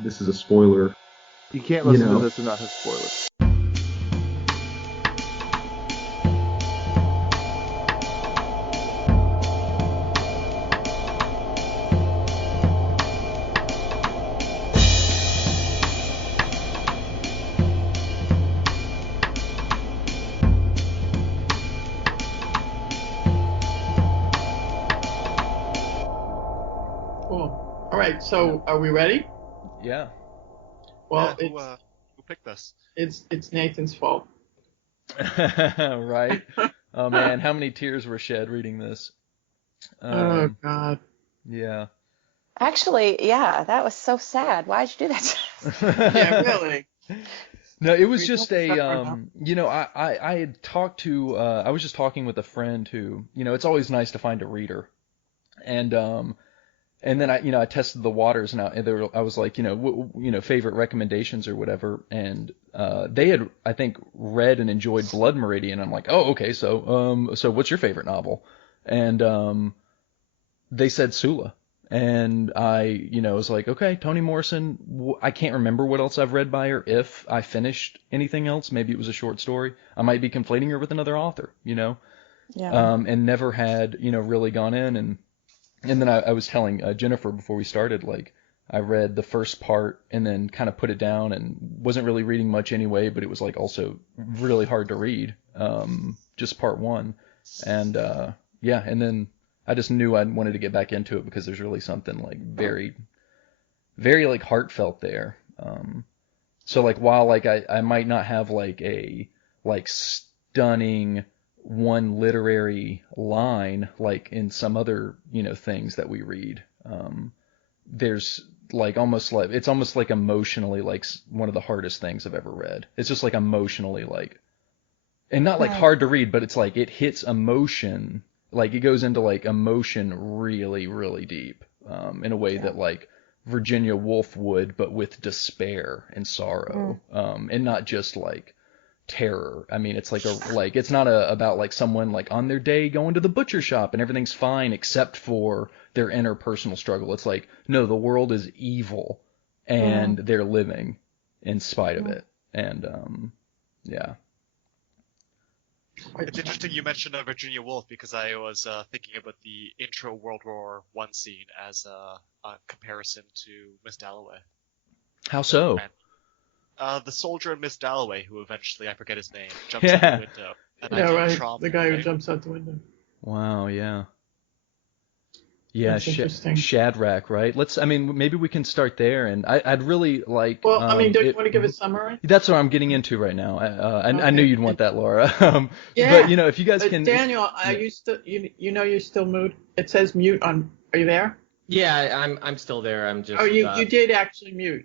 this is a spoiler, You can't you listen to know. this and not have spoilers. Cool. All right, so are we ready? Yeah. Well, Who picked this? it's Nathan's fault. Right. Oh man, how many tears were shed reading this? Oh Um, God. yeah. Actually, yeah, that was so sad. Why'd you do that to us? Yeah, really. No, it was We just don't a, suffer enough. I had talked to, I was just talking with a friend who, it's always nice to find a reader. And, and then I tested the waters and I was like, favorite recommendations or whatever. And, they had, I think, read and enjoyed Blood Meridian. I'm like, oh, okay. So what's your favorite novel? And, they said Sula. And I, was like, okay, Toni Morrison. I can't remember what else I've read by her. If I finished anything else, maybe it was a short story. I might be conflating her with another author. Yeah. And never had, really gone in. And then I was telling Jennifer before we started, like, I read the first part and then kind of put it down and wasn't really reading much anyway, but it was like also really hard to read, just part one. And, yeah, and then I just knew I wanted to get back into it because there's really something like very, very like heartfelt there. So like while like I might not have like a like stunning one literary line like in some other, things that we read, there's like it's almost like emotionally like one of the hardest things I've ever read. It's just like emotionally like, and not like Right. hard to read, but it's like it hits emotion, like it goes into like emotion really, really deep, in a way Yeah. that like Virginia Woolf would, but with despair and sorrow, and not just like terror. I mean, it's like it's not about like someone like on their day going to the butcher shop and everything's fine except for their interpersonal struggle. It's like, no, the world is evil and they're living in spite of it. And, yeah. It's interesting you mentioned Virginia Woolf because I was thinking about the intro World War One scene as a comparison to Miss Dalloway. How so? And the soldier in Miss Dalloway, who eventually, I forget his name, jumps out Yeah. the window. And Yeah, I think right. trauma, The guy who right? jumps out the window. Wow, yeah. Yeah, That's interesting. Shadrach, right? Maybe we can start there, and I'd really like. Well, I mean, don't you want to give a summary? That's what I'm getting into right now. I knew Okay. you'd want that, Laura. Yeah. But if you guys can. Daniel, Yeah. you're still mute. It says mute on. Are you there? Yeah, I'm still there. I'm just. Oh, you did actually mute.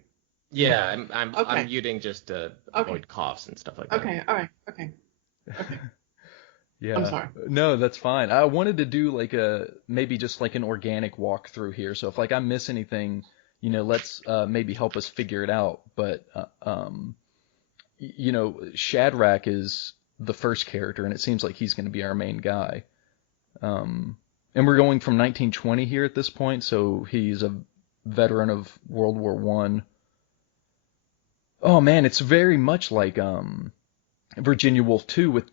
Yeah, I'm Okay. muting just to avoid coughs and stuff like that. Okay. All right. Okay. Yeah. I'm sorry. No, that's fine. I wanted to do like maybe just like an organic walkthrough here. So if like I miss anything, let's maybe help us figure it out. But Shadrach is the first character, and it seems like he's going to be our main guy. And we're going from 1920 here at this point, so he's a veteran of World War One. Oh man, it's very much like Virginia Woolf 2 with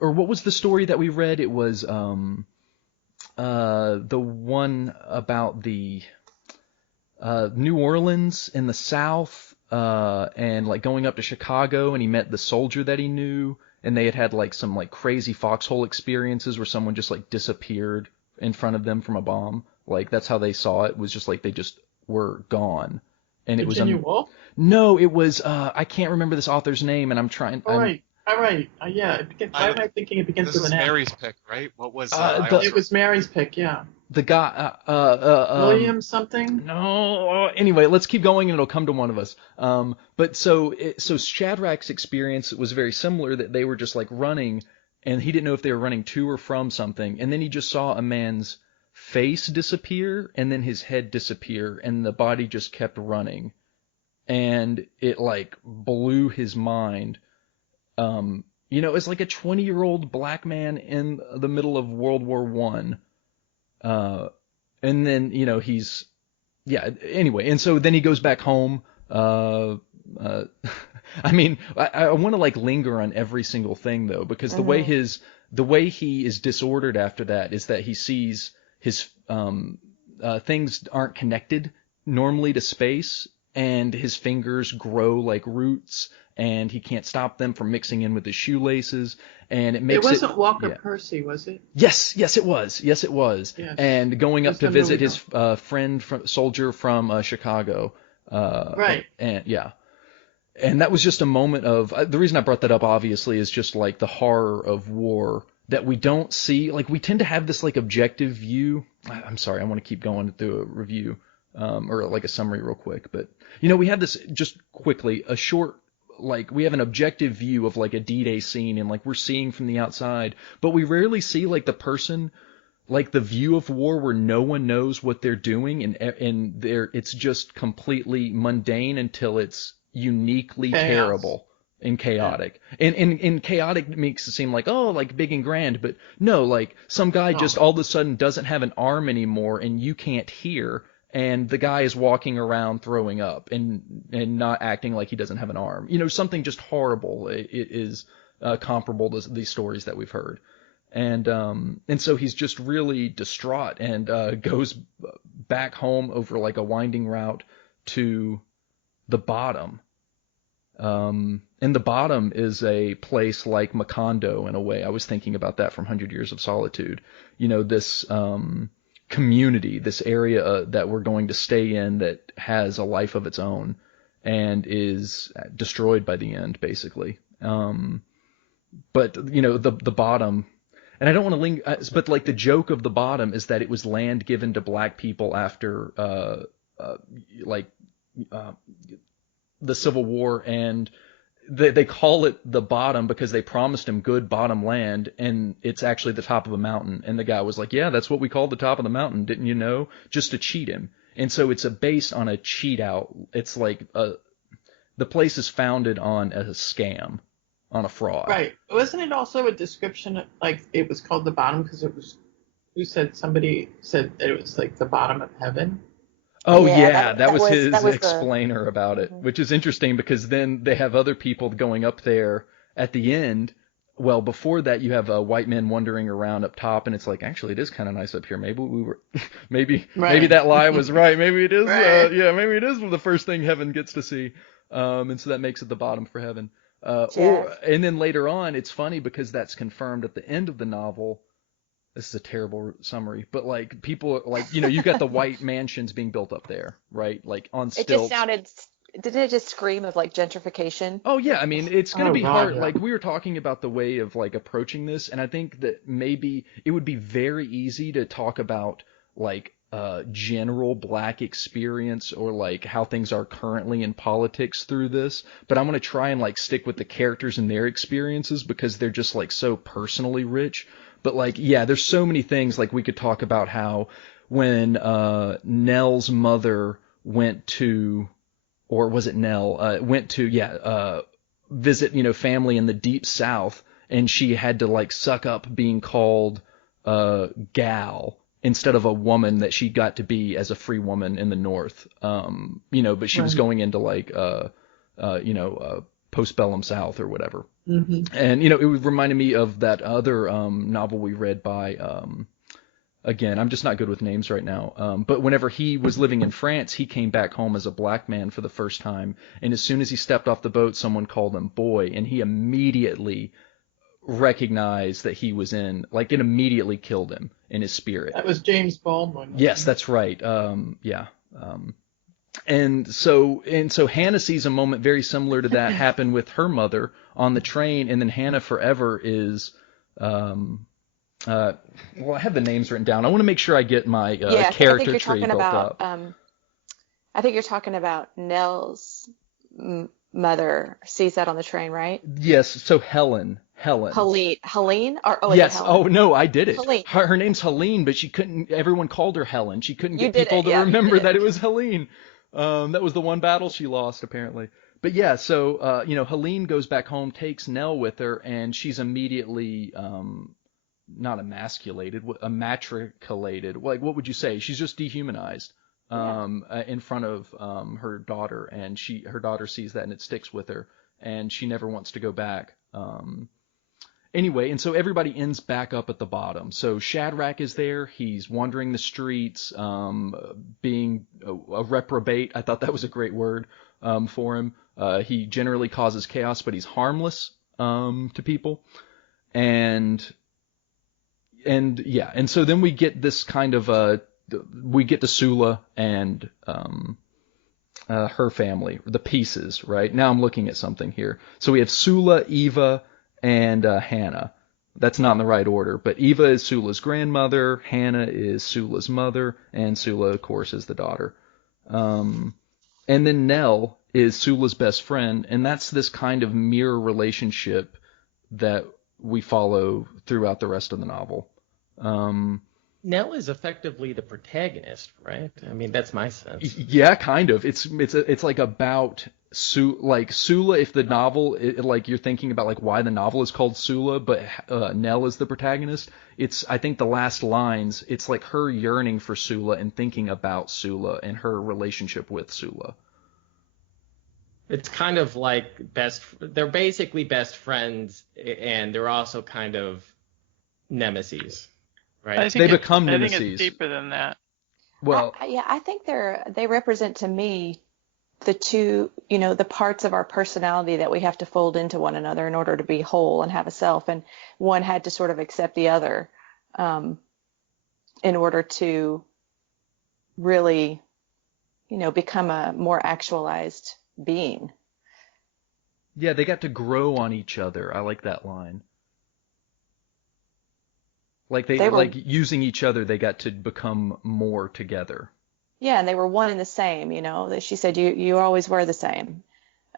or what was the story that we read? It was the one about the New Orleans in the South, and like going up to Chicago, and he met the soldier that he knew, and they had like some like crazy foxhole experiences where someone just like disappeared in front of them from a bomb. Like that's how they saw it, was just like they just were gone. And it was Virginia Woolf? No, it was I can't remember this author's name, and I'm trying. All right. Yeah. Why am I thinking it begins This with is an M? Mary's pick, right? What was It was Mary's pick. Yeah. The guy. William something. No. Anyway, let's keep going, and it'll come to one of us. But so Shadrach's experience was very similar. That they were just like running, and he didn't know if they were running to or from something, and then he just saw a man's face disappear, and then his head disappear, and the body just kept running, and it like blew his mind. It's like a 20-year-old black man in the middle of World War One. And then, anyway. And so then he goes back home, I mean, I want to like linger on every single thing though, because the way he is disordered after that is that he sees his things aren't connected normally to space, and his fingers grow like roots, and he can't stop them from mixing in with his shoelaces, and it makes wasn't Walker Percy, was it? Yes, it was. Yes. And going up to visit his friend soldier from Chicago. Right. And that was just a moment of the reason I brought that up obviously is just like the horror of war that we don't see. Like we tend to have this like objective view. I'm sorry, I want to keep going through a review or like a summary real quick, but we have this just quickly a short. Like we have an objective view of like a D-Day scene and like we're seeing from the outside, but we rarely see like the person, like the view of war where no one knows what they're doing and it's just completely mundane until it's uniquely terrible and chaotic. And chaotic makes it seem like, oh, like big and grand, but no, like some guy just all of a sudden doesn't have an arm anymore and you can't hear. And the guy is walking around throwing up and not acting like he doesn't have an arm. Something just horrible. It is comparable to these stories that we've heard. And so he's just really distraught and goes back home over like a winding route to the bottom. And the bottom is a place like Macondo in a way. I was thinking about that from 100 Years of Solitude. This community, this area that we're going to stay in that has a life of its own and is destroyed by the end, basically. But the bottom, and I don't want to linger, but like the joke of the bottom is that it was land given to black people after the Civil War, and they call it the bottom because they promised him good bottom land, and it's actually the top of a mountain. And the guy was like, yeah, that's what we call the top of the mountain, didn't you know? Just to cheat him. And so it's based on a cheat out. It's like the place is founded on a scam, on a fraud. Right. Wasn't it also a description, like it was called the bottom because it was, somebody said that it was like the bottom of heaven? Oh yeah, that was his explainer about it, which is interesting because then they have other people going up there at the end. Well, before that, you have white men wandering around up top, and it's like, actually, it is kind of nice up here. Maybe we were, maybe that lie was right. Maybe it is, maybe it is the first thing heaven gets to see, and so that makes it the bottom for heaven. And then later on, it's funny because that's confirmed at the end of the novel. This is a terrible summary, but like people like, you got the white mansions being built up there, right? Like on stilts. It just sounded, didn't it just scream of like gentrification? Oh yeah. I mean, it's going to be hard. Like we were talking about the way of like approaching this. And I think that maybe it would be very easy to talk about like general black experience or like how things are currently in politics through this. But I'm going to try and like stick with the characters and their experiences because they're just like so personally rich. But like, yeah, there's so many things like we could talk about how when Nell's mother went to, or was it Nell, went to, visit, family in the deep South, and she had to like suck up being called gal instead of a woman that she got to be as a free woman in the North. But she was going into like, postbellum South or whatever. Mm-hmm. And, it reminded me of that other novel we read by, again, I'm just not good with names right now. But whenever he was living in France, he came back home as a black man for the first time. And as soon as he stepped off the boat, someone called him boy. And he immediately recognized that he was it immediately killed him in his spirit. That was James Baldwin. Yes, that's right. And so Hannah sees a moment very similar to that happen with her mother on the train, and then Hannah forever is, well, I have the names written down. I want to make sure I get my character tree built up. I think you're talking about Nell's mother sees that on the train, right? Yes. So Helene. Helene? Yes. Helen? Oh no, I did it. Helene. Her name's Helene, but everyone called her Helen. She couldn't get people to remember that it was Helene. That was the one battle she lost, apparently. But yeah, so, Helene goes back home, takes Nell with her, and she's immediately, not emasculated, matriculated. Like, what would you say? She's just dehumanized. in front of her daughter, and her daughter sees that and it sticks with her, and she never wants to go back. Anyway, and so everybody ends back up at the bottom. So Shadrach is there. He's wandering the streets, being a reprobate. I thought that was a great word for him. He generally causes chaos, but he's harmless to people. And so then we get this kind of we get to Sula and her family, the pieces, right? Now I'm looking at something here. So we have Sula, Eva, and Hannah. That's not in the right order, but Eva is Sula's grandmother, Hannah is Sula's mother, and Sula, of course, is the daughter. And then Nell is Sula's best friend, and that's this kind of mirror relationship that we follow throughout the rest of the novel. Nell is effectively the protagonist, right? I mean, that's my sense. Yeah, kind of. It's like about Sula. If the novel, like you're thinking about like why the novel is called Sula, but Nell is the protagonist. I think the last lines. It's like her yearning for Sula and thinking about Sula and her relationship with Sula. It's kind of like they're basically best friends, and they're also kind of nemesis, right? They become nemesis. I think it's deeper than that. Well, I think they represent to me the two, the parts of our personality that we have to fold into one another in order to be whole and have a self. And one had to sort of accept the other in order to really, become a more actualized being. Yeah, they got to grow on each other. I like that line. Like they were, like using each other, they got to become more together. Yeah, and they were one and the same, She said you always were the same.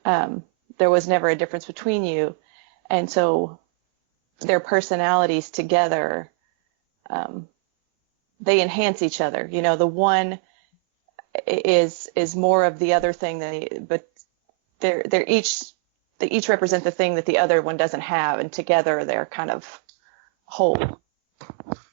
There was never a difference between you. And so their personalities together, they enhance each other. The one is more of the other thing but they each represent the thing that the other one doesn't have, and together they're kind of whole.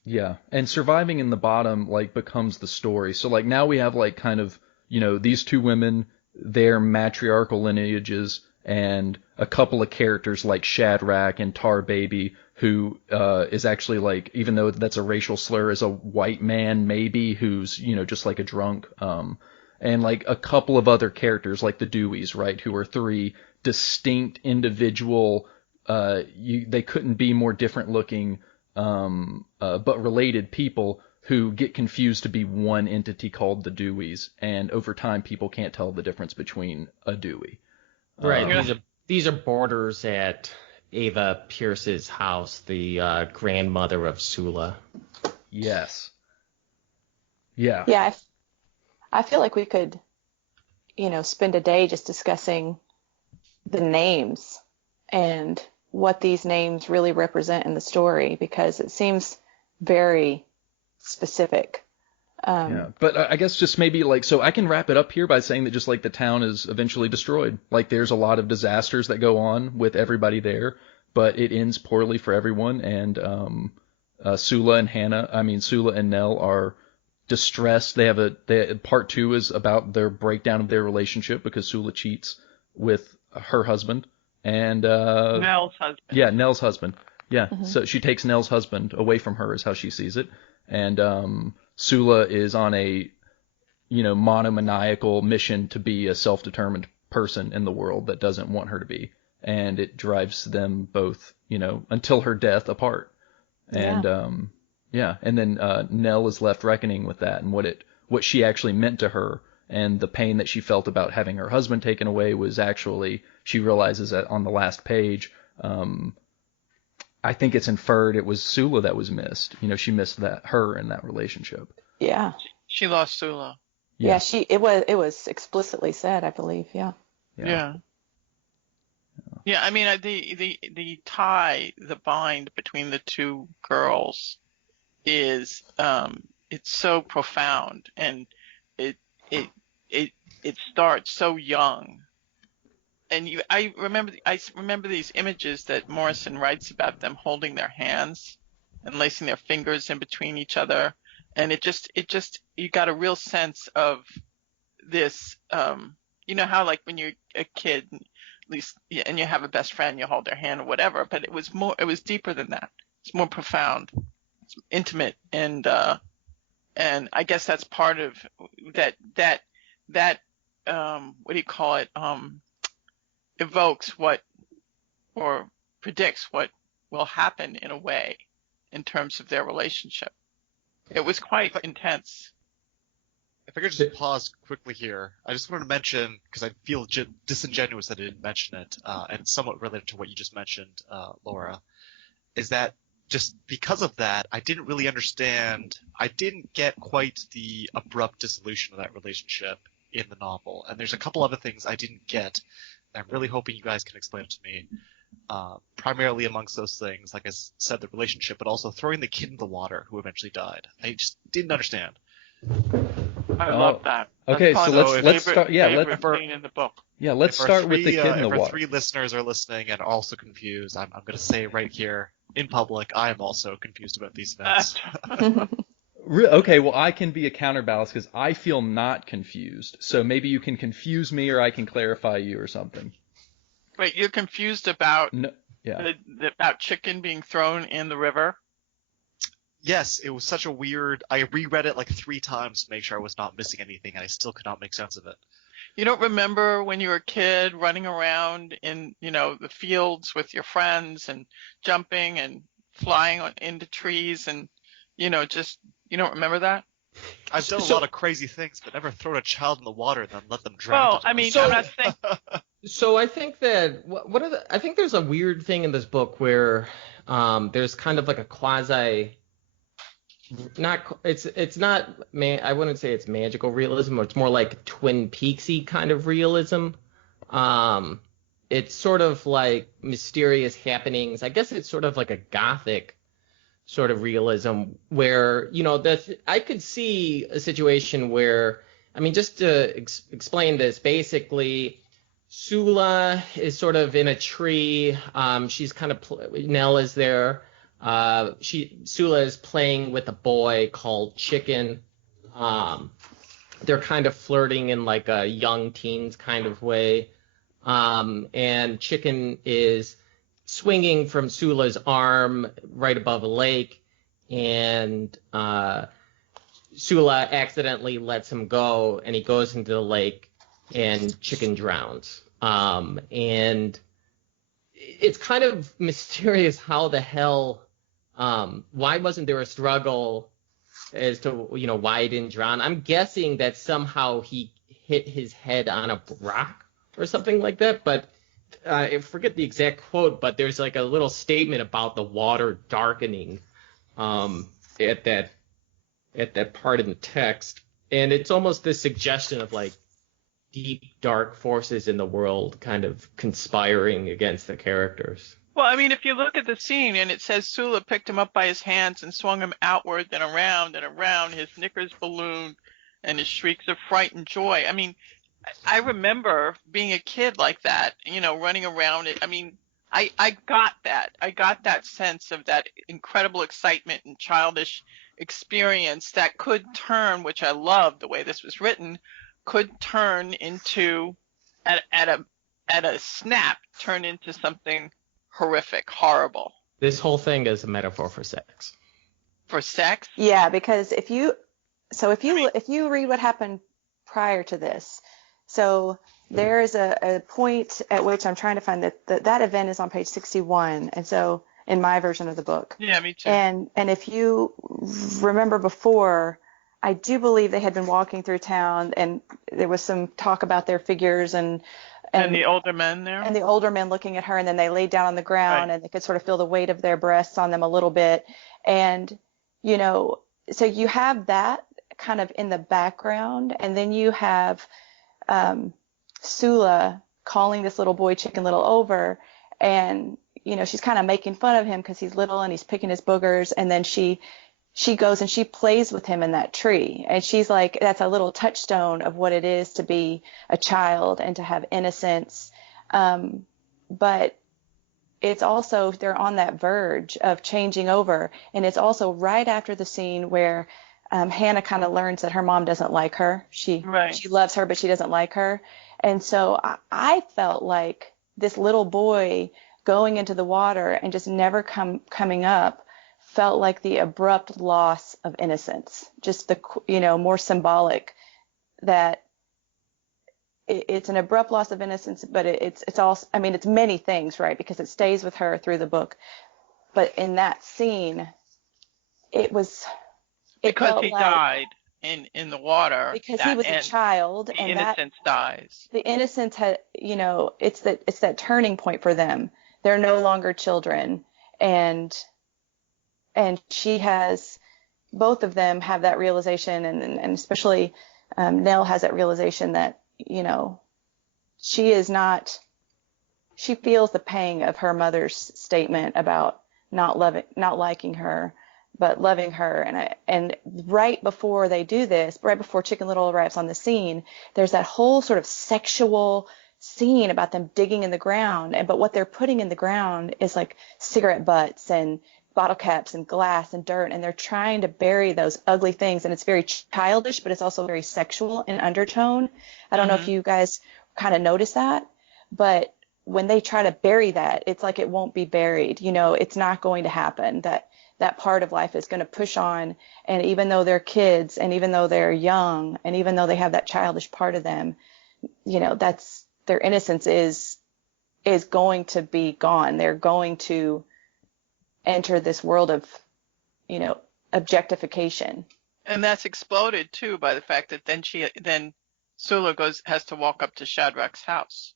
Yeah, and surviving in the bottom like becomes the story. So like now we have like kind of, these two women, their matriarchal lineages, and a couple of characters like Shadrach and Tar Baby, who is actually like, even though that's a racial slur, is a white man maybe who's, just like a drunk. And like a couple of other characters like the Deweys, right, who are three distinct individual, they couldn't be more different looking, but related people who get confused to be one entity called the Deweys, and over time people can't tell the difference between a Dewey. Right. These are boarders at Ava Pierce's house, the grandmother of Sula. Yes. Yeah. Yeah, I feel like we could, spend a day just discussing the names and what these names really represent in the story, because it seems very specific. Yeah, but I guess just maybe like, so I can wrap it up here by saying that just like the town is eventually destroyed. Like there's a lot of disasters that go on with everybody there, but it ends poorly for everyone. And Sula and Nell are distressed. Part 2 is about their breakdown of their relationship because Sula cheats with her husband. And Nell's husband. Yeah, Nell's husband. Yeah, Mm-hmm. So she takes Nell's husband away from her is how she sees it. And Sula is on a, monomaniacal mission to be a self-determined person in the world that doesn't want her to be. And it drives them both, until her death apart. And and then Nell is left reckoning with that and what she actually meant to her, and the pain that she felt about having her husband taken away was actually, she realizes that on the last page, I think it's inferred it was Sula that was missed. She missed her in that relationship. Yeah. She lost Sula. Yeah, it was explicitly said, I believe. Yeah. Yeah. Yeah, I mean, the tie, the bind between the two girls is it's so profound, and it starts so young. And I remember these images that Morrison writes about them holding their hands and lacing their fingers in between each other, And it just you got a real sense of this. You know how like when you're a kid, at least, and you have a best friend, you hold their hand or whatever. But it was deeper than that. It's more profound. It's intimate, and I guess that's part of that what do you call it? Evokes what or predicts what will happen in a way in terms of their relationship. It was quite intense. If I could just pause quickly here, I just wanted to mention, because I feel disingenuous that I didn't mention it, and it's somewhat related to what you just mentioned, Laura, is that just because of that, I didn't really understand, I didn't get quite the abrupt dissolution of that relationship in the novel. And there's a couple other things I didn't get, and I'm really hoping you guys can explain it to me. Primarily amongst those things, like I said, the relationship, but also throwing the kid in the water who eventually died. I just didn't understand. I love that. Okay, so let's start. Yeah, scene in the book. Yeah, let's start with the kid in the water. If our 3 listeners are listening and are also confused, I'm going to say right here in public, I am also confused about these events. Okay, well, I can be a counterbalance because I feel not confused. So maybe you can confuse me, or I can clarify you, or something. Wait, you're confused about about chicken being thrown in the river? Yes, it was such a weird. I reread it like 3 times to make sure I was not missing anything, and I still could not make sense of it. You don't remember when you were a kid running around in, the fields with your friends and jumping and flying into trees and, just, you don't remember that? I've done a lot of crazy things, but never thrown a child in the water and then let them drown. Well, I mean, I'm not saying. So I think that I think there's a weird thing in this book where there's kind of like a quasi. It's not I wouldn't say it's magical realism, it's more like Twin Peaksy kind of realism. It's sort of like mysterious happenings. I guess it's sort of like a gothic sort of realism where I could see a situation where, I mean, just to explain this, basically Sula is sort of in a tree. She's kind of Nell is there. Sula is playing with a boy called Chicken. They're kind of flirting in like a young teens kind of way. And Chicken is swinging from Sula's arm right above a lake, and Sula accidentally lets him go, and he goes into the lake, and Chicken drowns. And it's kind of mysterious how the hell, why wasn't there a struggle as to, why he didn't drown? I'm guessing that somehow he hit his head on a rock or something like that, but I forget the exact quote, but there's like a little statement about the water darkening at that part in the text, and it's almost this suggestion of like deep dark forces in the world kind of conspiring against the characters. Well, I mean, if you look at the scene and it says Sula picked him up by his hands and swung him outward, then around and around, his knickers ballooned and his shrieks of fright and joy. I mean, I remember being a kid like that, running around it. I mean, I got that. I got that sense of that incredible excitement and childish experience that could turn, which I love the way this was written, could turn into, at a snap, turn into something horrific, horrible. This whole thing is a metaphor for sex. For sex? Yeah, because if you read what happened prior to this, so there is a point at which I'm trying to find that event is on page 61, and so in my version of the book. Yeah, me too. And if you remember before, I do believe they had been walking through town, and there was some talk about their figures and the older men there. And the older men looking at her, and then they laid down on the ground, right, and they could sort of feel the weight of their breasts on them a little bit. And, so you have that kind of in the background, and then you have Sula calling this little boy Chicken Little over, and she's kind of making fun of him because he's little and he's picking his boogers, and then she goes and she plays with him in that tree, and she's like, that's a little touchstone of what it is to be a child and to have innocence, but it's also, they're on that verge of changing over, and it's also right after the scene where Hannah kind of learns that her mom doesn't like her. Right. She loves her, but she doesn't like her. And so I felt like this little boy going into the water and just never coming up felt like the abrupt loss of innocence. Just the, more symbolic that it's an abrupt loss of innocence, but it's also, I mean, it's many things, right? Because it stays with her through the book. But in that scene, it Because felt he like, died in the water. because he was a child, The and that innocence dies. the innocence had, it's that turning point for them. They're no longer children, and she has, both of them have that realization, and especially Nell has that realization that she is not. She feels the pang of her mother's statement about not liking her, but loving her. And right before they do this, right before Chicken Little arrives on the scene, there's that whole sort of sexual scene about them digging in the ground. But what they're putting in the ground is like cigarette butts and bottle caps and glass and dirt, and they're trying to bury those ugly things. And it's very childish, but it's also very sexual in undertone. I don't know if you guys kind of notice that, but when they try to bury that, it's like it won't be buried. It's not going to happen. That part of life is going to push on. And even though they're kids, and even though they're young, and even though they have that childish part of them, that's their innocence is going to be gone. They're going to enter this world of, objectification. And that's exploded too by the fact that then Sula has to walk up to Shadrach's house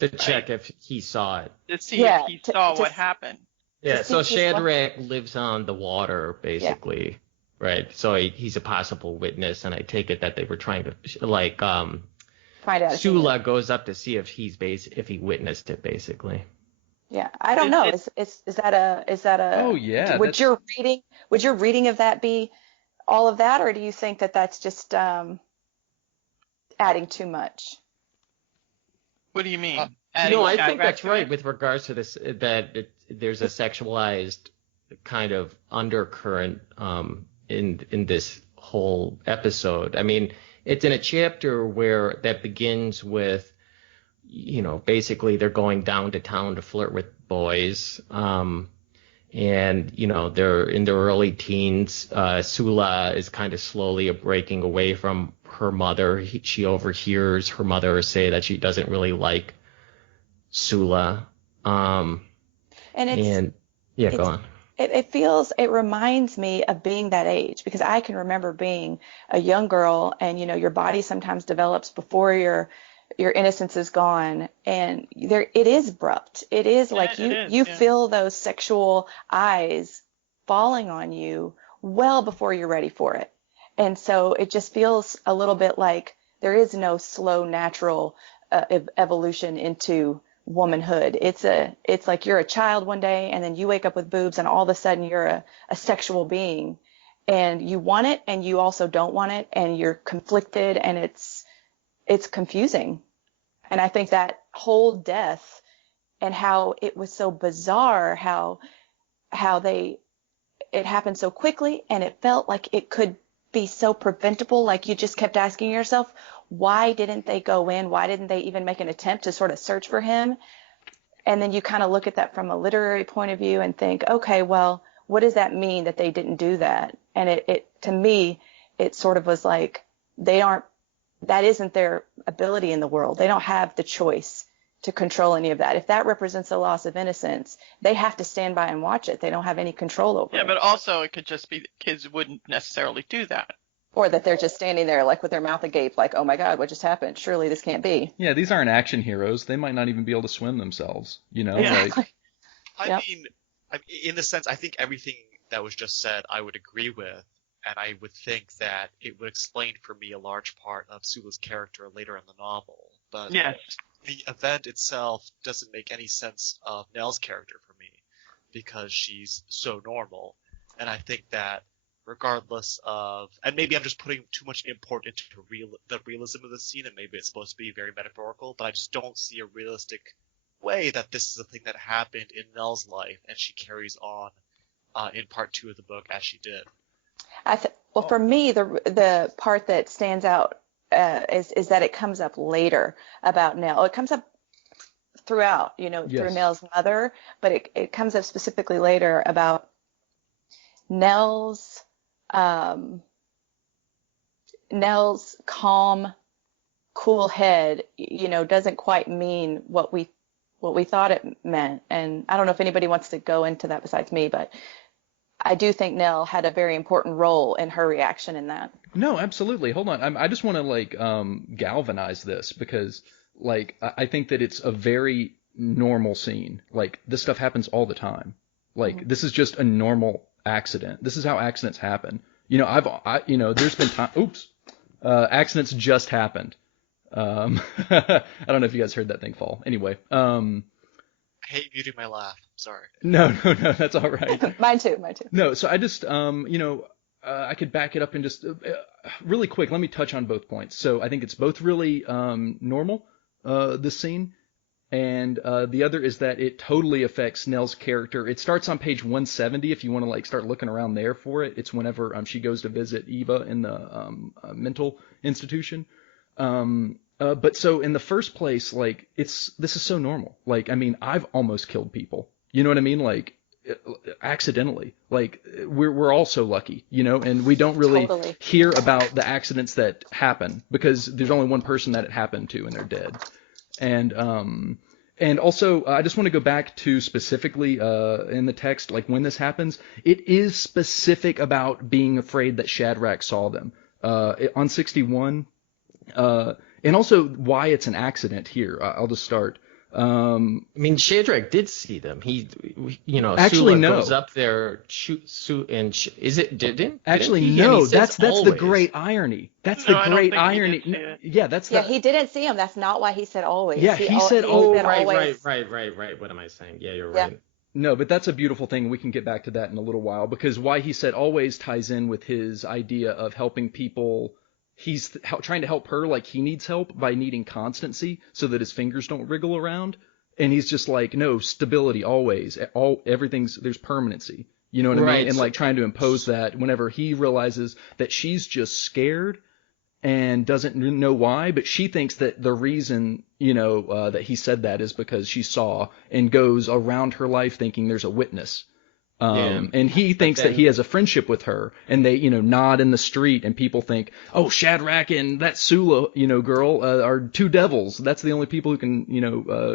to check if he saw it. to see if he saw what happened. Yeah, so Shadrach lives on the water, basically, right? So he's a possible witness, and I take it that they were trying to, like, find out. Sula goes up to see if he witnessed it, basically. Yeah, I don't know. Is that a? Oh yeah. Would your reading of that be all of that, or do you think that that's just adding too much? What do you mean? No, I think that's right with regards to this, that there's a sexualized kind of undercurrent in this whole episode. I mean, it's in a chapter where that begins with, basically they're going down to town to flirt with boys. And, they're in their early teens. Sula is kind of slowly breaking away from her mother. She overhears her mother say that she doesn't really like Sula. Go on. It reminds me of being that age, because I can remember being a young girl, and your body sometimes develops before your innocence is gone, and it is abrupt. It is like you feel those sexual eyes falling on you well before you're ready for it. And so it just feels a little bit like there is no slow natural evolution into womanhood. It's like you're a child one day, and then you wake up with boobs, and all of a sudden you're a sexual being, and you want it, and you also don't want it, and you're conflicted, and it's confusing. And I think that whole death, and how it was so bizarre, how it happened so quickly, and it felt like it could be so preventable. Like you just kept asking yourself, why didn't they go in? Why didn't they even make an attempt to sort of search for him? And then you kind of look at that from a literary point of view and think, okay, well, what does that mean that they didn't do that? And it to me, it sort of was like that isn't their ability in the world. They don't have the choice to control any of that. If that represents a loss of innocence, they have to stand by and watch it. They don't have any control over it. Yeah, but also it could just be that kids wouldn't necessarily do that. Or that they're just standing there like with their mouth agape, like, oh my God, what just happened? Surely this can't be. Yeah, these aren't action heroes. They might not even be able to swim themselves, Exactly. I mean, in the sense, I think everything that was just said, I would agree with. And I would think that it would explain for me a large part of Sula's character later in the novel. But yes, the event itself doesn't make any sense of Nell's character for me, because she's so normal. And I think that regardless of, and maybe I'm just putting too much import into the realism of the scene, and maybe it's supposed to be very metaphorical, but I just don't see a realistic way that this is a thing that happened in Nell's life and she carries on in part 2 of the book as she did. Well, for me, the part that stands out is that it comes up later about Nell. It comes up throughout, through Yes. Nell's mother, but it comes up specifically later about Nell's um, Nell's calm, cool head, doesn't quite mean what we thought it meant. And I don't know if anybody wants to go into that besides me, but I do think Nell had a very important role in her reaction in that. No, absolutely. Hold on. I just want to galvanize this because I think that it's a very normal scene. Like this stuff happens all the time. Like this is just a normal accident. This is how accidents happen. There's been time. Oops. Accidents just happened. I don't know if you guys heard that thing fall. Anyway. I hate muting my laugh. Sorry. No, that's all right. Mine too. No, so I just, I could back it up and just really quick. Let me touch on both points. So I think it's both really normal, this scene, and the other is that it totally affects Nell's character. It starts on page 170 if you want to start looking around there for it. It's whenever she goes to visit Eva in the mental institution. But so in the first place, this is so normal. I've almost killed people. You know what I mean? Accidentally. We're all so lucky, and we don't really Totally. hear about the accidents that happen because there's only one person that it happened to and they're dead. And also, I just want to go back to specifically in the text, when this happens, it is specific about being afraid that Shadrach saw them. On 61, and also why it's an accident here. I'll just start. Shadrach did see them. Actually, Sula no. goes up there, is it didn't? Actually, didn't he? no. And he says That's the always. great irony. That's No, the I don't great think he did irony. see it. Yeah, that's Yeah, the. he didn't see him. That's not why he said always. Yeah, he said, "Oh, always. Right. What am I saying? Yeah, you're Yeah. right. No, but that's a beautiful thing. We can get back to that in a little while because why he said always ties in with his idea of helping people. He's trying to help her like he needs help by needing constancy so that his fingers don't wriggle around. And he's just no, stability always. There's permanency. You know what I mean? And trying to impose that whenever he realizes that she's just scared and doesn't know why, but she thinks that the reason, that he said that is because she saw and goes around her life thinking there's a witness. And he thinks that he has a friendship with her, and they, nod in the street, and people think, oh, Shadrach and that Sula, girl, are two devils. That's the only people who can,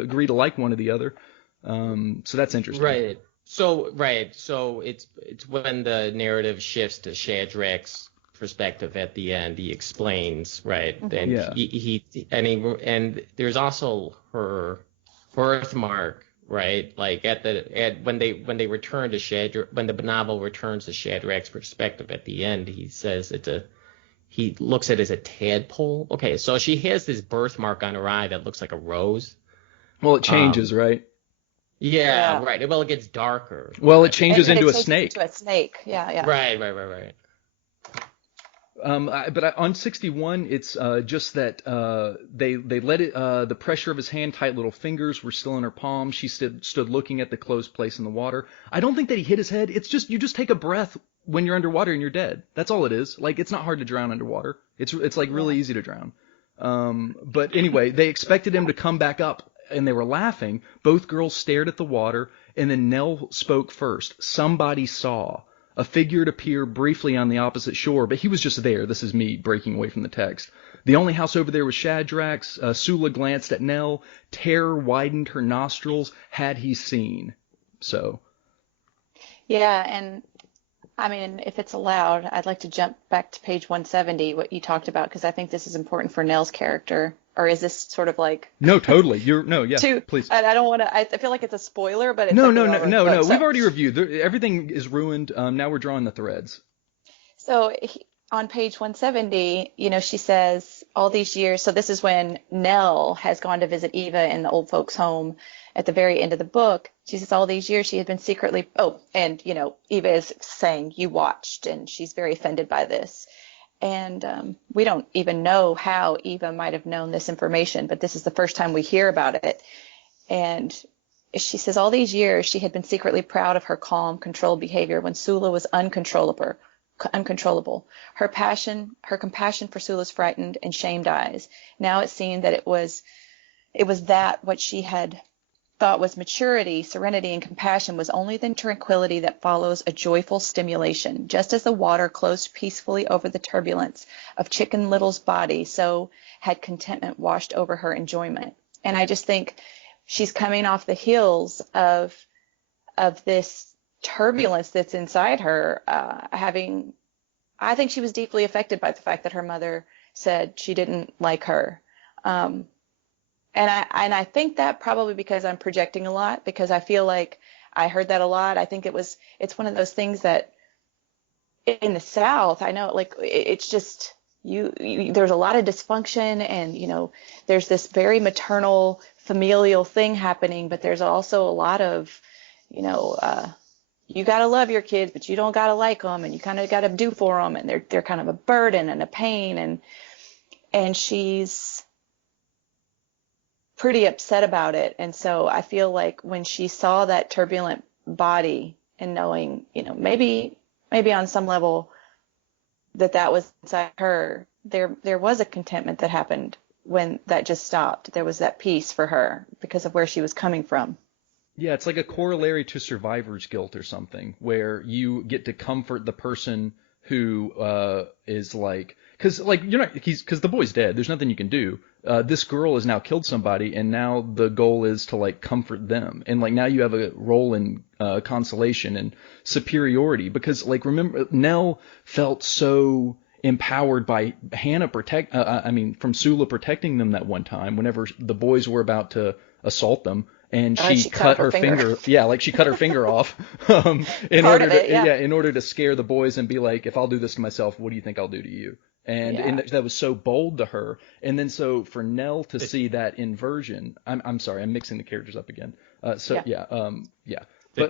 agree to like one or the other. So that's interesting. Right. So it's when the narrative shifts to Shadrach's perspective at the end. He explains, right? And Yeah. and there's also her birthmark. Right, when they return to Shadrach, when the novel returns to Shadrach's perspective at the end, he says he looks at it as a tadpole. Okay, so she has this birthmark on her eye that looks like a rose. Well, it changes, right? Yeah, right. Well, it gets darker. Well, it changes And into it a snake. Into a snake. Yeah. Right. But on 61, it's just that they let it. The pressure of his hand, tight little fingers, were still in her palm. She stood looking at the closed place in the water. I don't think that he hit his head. It's just you just take a breath when you're underwater and you're dead. That's all it is. It's not hard to drown underwater. It's really easy to drown. But anyway, they expected him to come back up, and they were laughing. Both girls stared at the water, and then Nell spoke first. Somebody saw. A figure appear briefly on the opposite shore, but he was just there. This is me breaking away from the text. The only house over there was Shadrach's. Sula glanced at Nell. Terror widened her nostrils. Had he seen? So. Yeah, and if it's allowed, I'd like to jump back to page 170, what you talked about, because I think this is important for Nell's character. Or is this sort of No, totally. Yeah, please. I don't want to. I feel like it's a spoiler, but it's No. So, We've already reviewed. Everything is ruined. Now we're drawing the threads. So on page 170, she says all these years. So this is when Nell has gone to visit Eva in the old folks' home at the very end of the book. She says all these years she had been secretly. Oh, and Eva is saying you watched, and she's very offended by this. And we don't even know how Eva might have known this information, but this is the first time we hear about it. And she says all these years she had been secretly proud of her calm, controlled behavior when Sula was uncontrollable, uncontrollable. Her compassion for Sula's frightened and shamed eyes. Now it seemed that it was that what she had thought was maturity, serenity, and compassion was only the tranquility that follows a joyful stimulation. Just as the water closed peacefully over the turbulence of Chicken Little's body, so had contentment washed over her enjoyment. And I just think she's coming off the heels of this turbulence that's inside her, I think she was deeply affected by the fact that her mother said she didn't like her. And I think that probably because I'm projecting a lot, because I feel like I heard that a lot. I think it's one of those things that in the South, I know, like, it's just there's a lot of dysfunction, and there's this very maternal familial thing happening, but there's also a lot of you got to love your kids, but you don't got to like them, and you kind of got to do for them, and they're kind of a burden and a pain, and she's pretty upset about it. And so I feel like when she saw that turbulent body and knowing, maybe on some level that was inside her, there was a contentment that happened when that just stopped. There was that peace for her because of where she was coming from. Yeah, it's like a corollary to survivor's guilt or something, where you get to comfort the person who is like, because the boy's dead. There's nothing you can do. This girl has now killed somebody, and now the goal is to like comfort them, and like now you have a role in consolation and superiority, because like remember Nell felt so empowered by Hannah from Sula protecting them that one time whenever the boys were about to assault them. And she cut her finger. Yeah, like she cut her finger off in order to scare the boys and be like, if I'll do this to myself, what do you think I'll do to you? And that was so bold to her. And then so for Nell to see that inversion, I'm sorry, I'm mixing the characters up again. The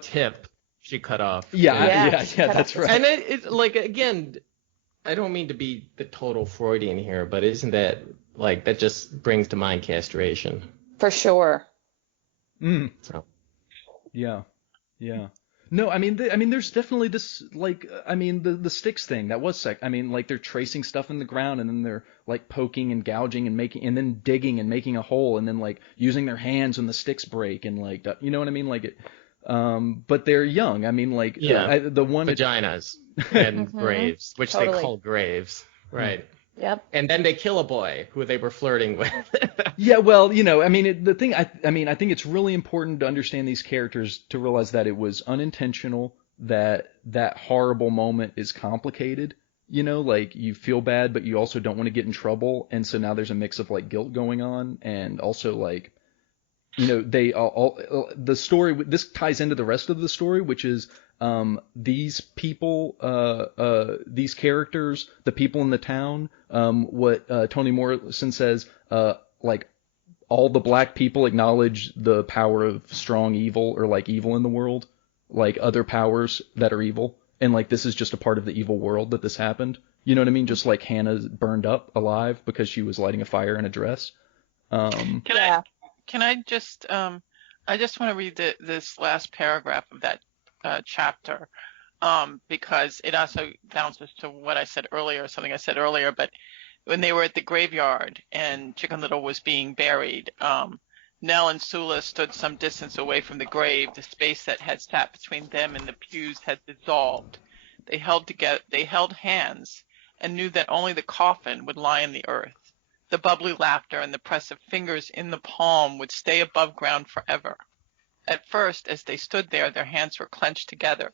tip she cut off. Yeah, that's right. And it's like, again, I don't mean to be the total Freudian here, but isn't that like, that just brings to mind castration? For sure. So. Yeah. No, I mean, there's definitely this, like, the sticks thing that was like they're tracing stuff in the ground, and then they're like poking and gouging and making, and then digging and making a hole, and then like using their hands when the sticks break, and like, you know what I mean? Like it, but they're young. I mean, like, the one vaginas and graves, which totally. They call graves, right? Yep. And then they kill a boy who they were flirting with. Yeah, well, I think it's really important to understand these characters, to realize that it was unintentional, that horrible moment is complicated, like you feel bad, but you also don't want to get in trouble. And so now there's a mix of like guilt going on, and also like, they all the story, this ties into the rest of the story, which is these people, these characters, the people in the town, what Toni Morrison says, like all the black people acknowledge the power of strong evil, or like evil in the world, like other powers that are evil, and like this is just a part of the evil world that this happened. You know what I mean? Just like Hannah burned up alive because she was lighting a fire in a dress. Can I just I just want to read this last paragraph of that chapter, because it also bounces to what I said earlier, something I said earlier. But when they were at the graveyard and Chicken Little was being buried, Nell and Sula stood some distance away from the grave. The space that had sat between them and the pews had dissolved. They held hands, and knew that only the coffin would lie in the earth. The bubbly laughter and the press of fingers in the palm would stay above ground forever. At first, as they stood there, their hands were clenched together.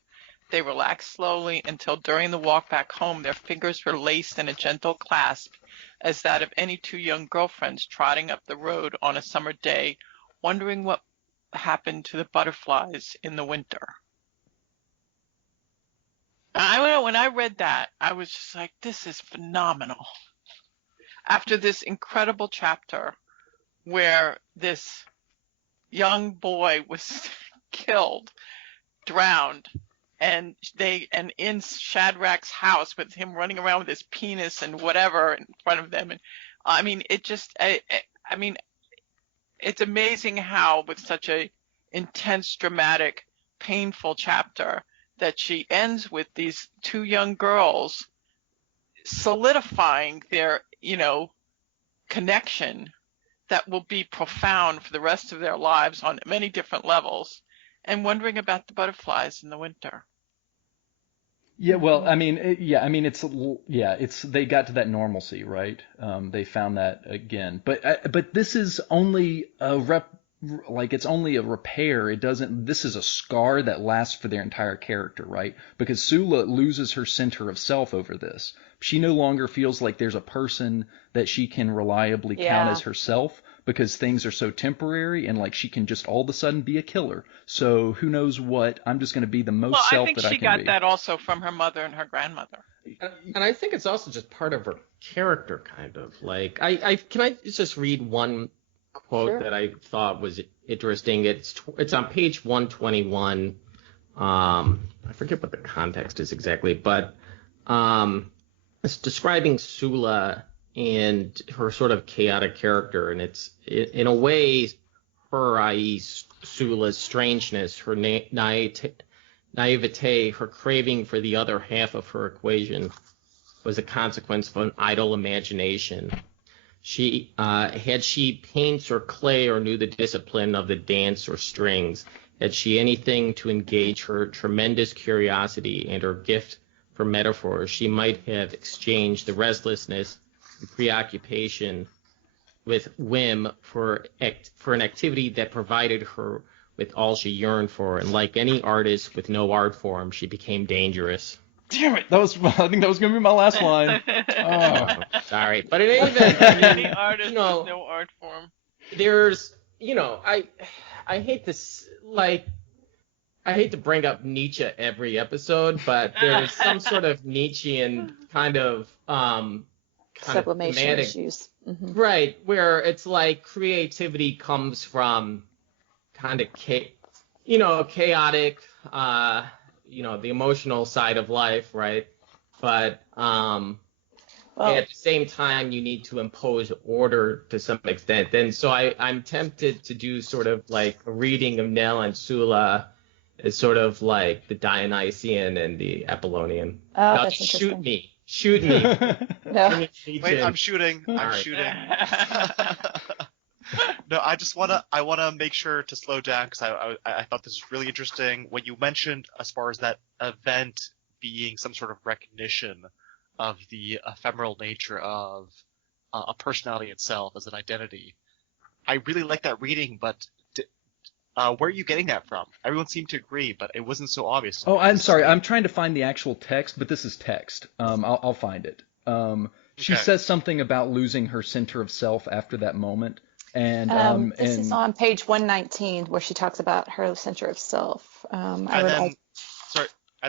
They relaxed slowly until during the walk back home their fingers were laced in a gentle clasp, as that of any two young girlfriends trotting up the road on a summer day, wondering what happened to the butterflies in the winter. When I read that, I was just like, this is phenomenal. After this incredible chapter where this young boy was killed, drowned, and in Shadrach's house with him running around with his penis and whatever in front of them, and I mean, it's amazing how with such a intense, dramatic, painful chapter that she ends with these two young girls solidifying their, connection that will be profound for the rest of their lives on many different levels, and wondering about the butterflies in the winter. Yeah, well, I mean, it's they got to that normalcy, right? They found that again, but this is only it's only a repair. It doesn't. This is a scar that lasts for their entire character, right? Because Sula loses her center of self over this. She no longer feels like there's a person that she can reliably count as herself, because things are so temporary, and like she can just all of a sudden be a killer. So who knows what? I'm just going to be the most self that I can be. I think she got that also from her mother and her grandmother. And I think it's also just part of her character, kind of. Like, can I just read one quote that I thought was interesting? It's on page 121. I forget what the context is exactly, but it's describing Sula and her sort of chaotic character, and it's in a way her, i.e. Sula's strangeness, her naivete, her craving for the other half of her equation was a consequence of an idle imagination. She had she paints or clay or knew the discipline of the dance or strings, had she anything to engage her tremendous curiosity and her gift for metaphor, she might have exchanged the restlessness and preoccupation with whim for an activity that provided her with all she yearned for. And like any artist with no art form, she became dangerous. Damn it! I think that was going to be my last line. Oh, sorry, but in any event, I mean, any artist with no art form. There's, I hate this, I hate to bring up Nietzsche every episode, but there's some sort of Nietzschean kind of sublimation thematic issues. Mm-hmm. Right, where it's like creativity comes from kind of chaotic, the emotional side of life, right? But at the same time, you need to impose order to some extent. And so I'm tempted to do sort of like a reading of Nell and Sula as sort of like the Dionysian and the Apollonian. Oh, now, that's interesting. Shoot me. No. Wait, I'm shooting. Shooting. No, I wanna make sure to slow down, because I thought this was really interesting when you mentioned as far as that event being some sort of recognition of the ephemeral nature of a personality itself as an identity. I really like that reading, but where are you getting that from? Everyone seemed to agree, but it wasn't so obvious. Oh, I'm sorry. I'm trying to find the actual text, but this is text. I'll find it. She says something about losing her center of self after that moment. And this is on page 119 where she talks about her center of self. And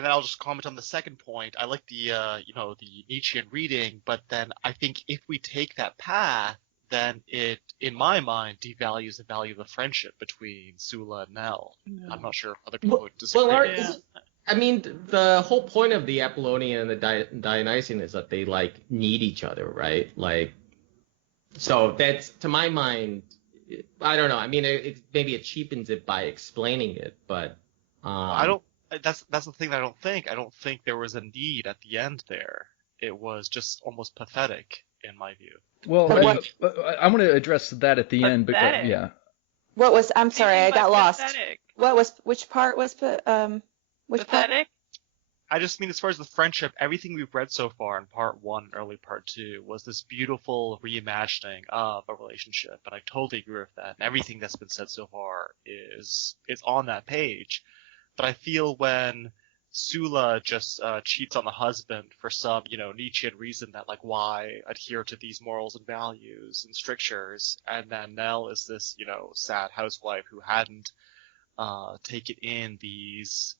then I'll just comment on the second point. I like the the Nietzschean reading, but then I think if we take that path, then it, in my mind, devalues the value of the friendship between Sula and Nell. No. I'm not sure if other people would disagree. The whole point of the Apollonian and the Dionysian is that they need each other, right? So that's, to my mind, I don't know. I mean, maybe it cheapens it by explaining it, but I don't. That's the thing that I don't think. I don't think there was a need at the end there. It was just almost pathetic, in my view. Well, I want to address that at the end, but yeah. What was? I'm sorry, I got lost. Pathetic. What was? Which part was? Which pathetic? part? I just mean, as far as the friendship, everything we've read so far in part 1 and early part 2 was this beautiful reimagining of a relationship, and I totally agree with that. And everything that's been said so far is on that page. But I feel when Sula just cheats on the husband for some, Nietzschean reason that, why adhere to these morals and values and strictures, and then Nell is this, sad housewife who hadn't taken in these,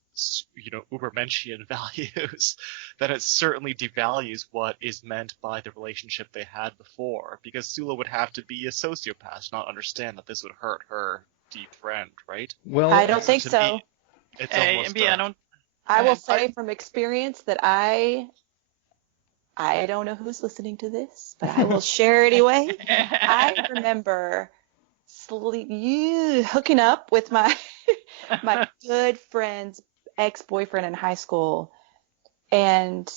Ubermenschian values, then it certainly devalues what is meant by the relationship they had before, because Sula would have to be a sociopath to not understand that this would hurt her deep friend, right? Well, I don't think so. Me, it's almost, I will say from experience that I don't know who's listening to this, but I will share anyway. I remember hooking up with my good friend's ex-boyfriend in high school. And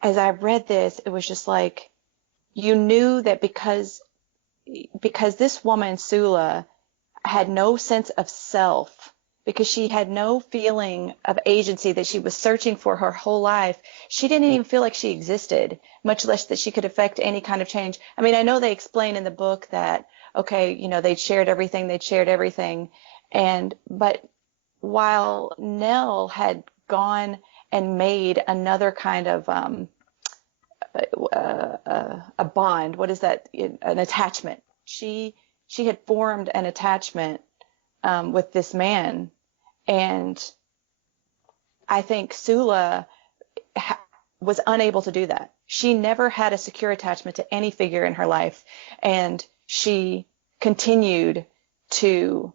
as I read this, it was just like, you knew that because this woman, Sula, had no sense of self, because she had no feeling of agency that she was searching for her whole life. She didn't even feel like she existed, much less that she could affect any kind of change. I mean, I know they explain in the book that, okay, they'd shared everything. But while Nell had gone and made another kind of a bond, what is that? An attachment. She had formed an attachment with this man, and I think Sula was unable to do that. She never had a secure attachment to any figure in her life, and she continued to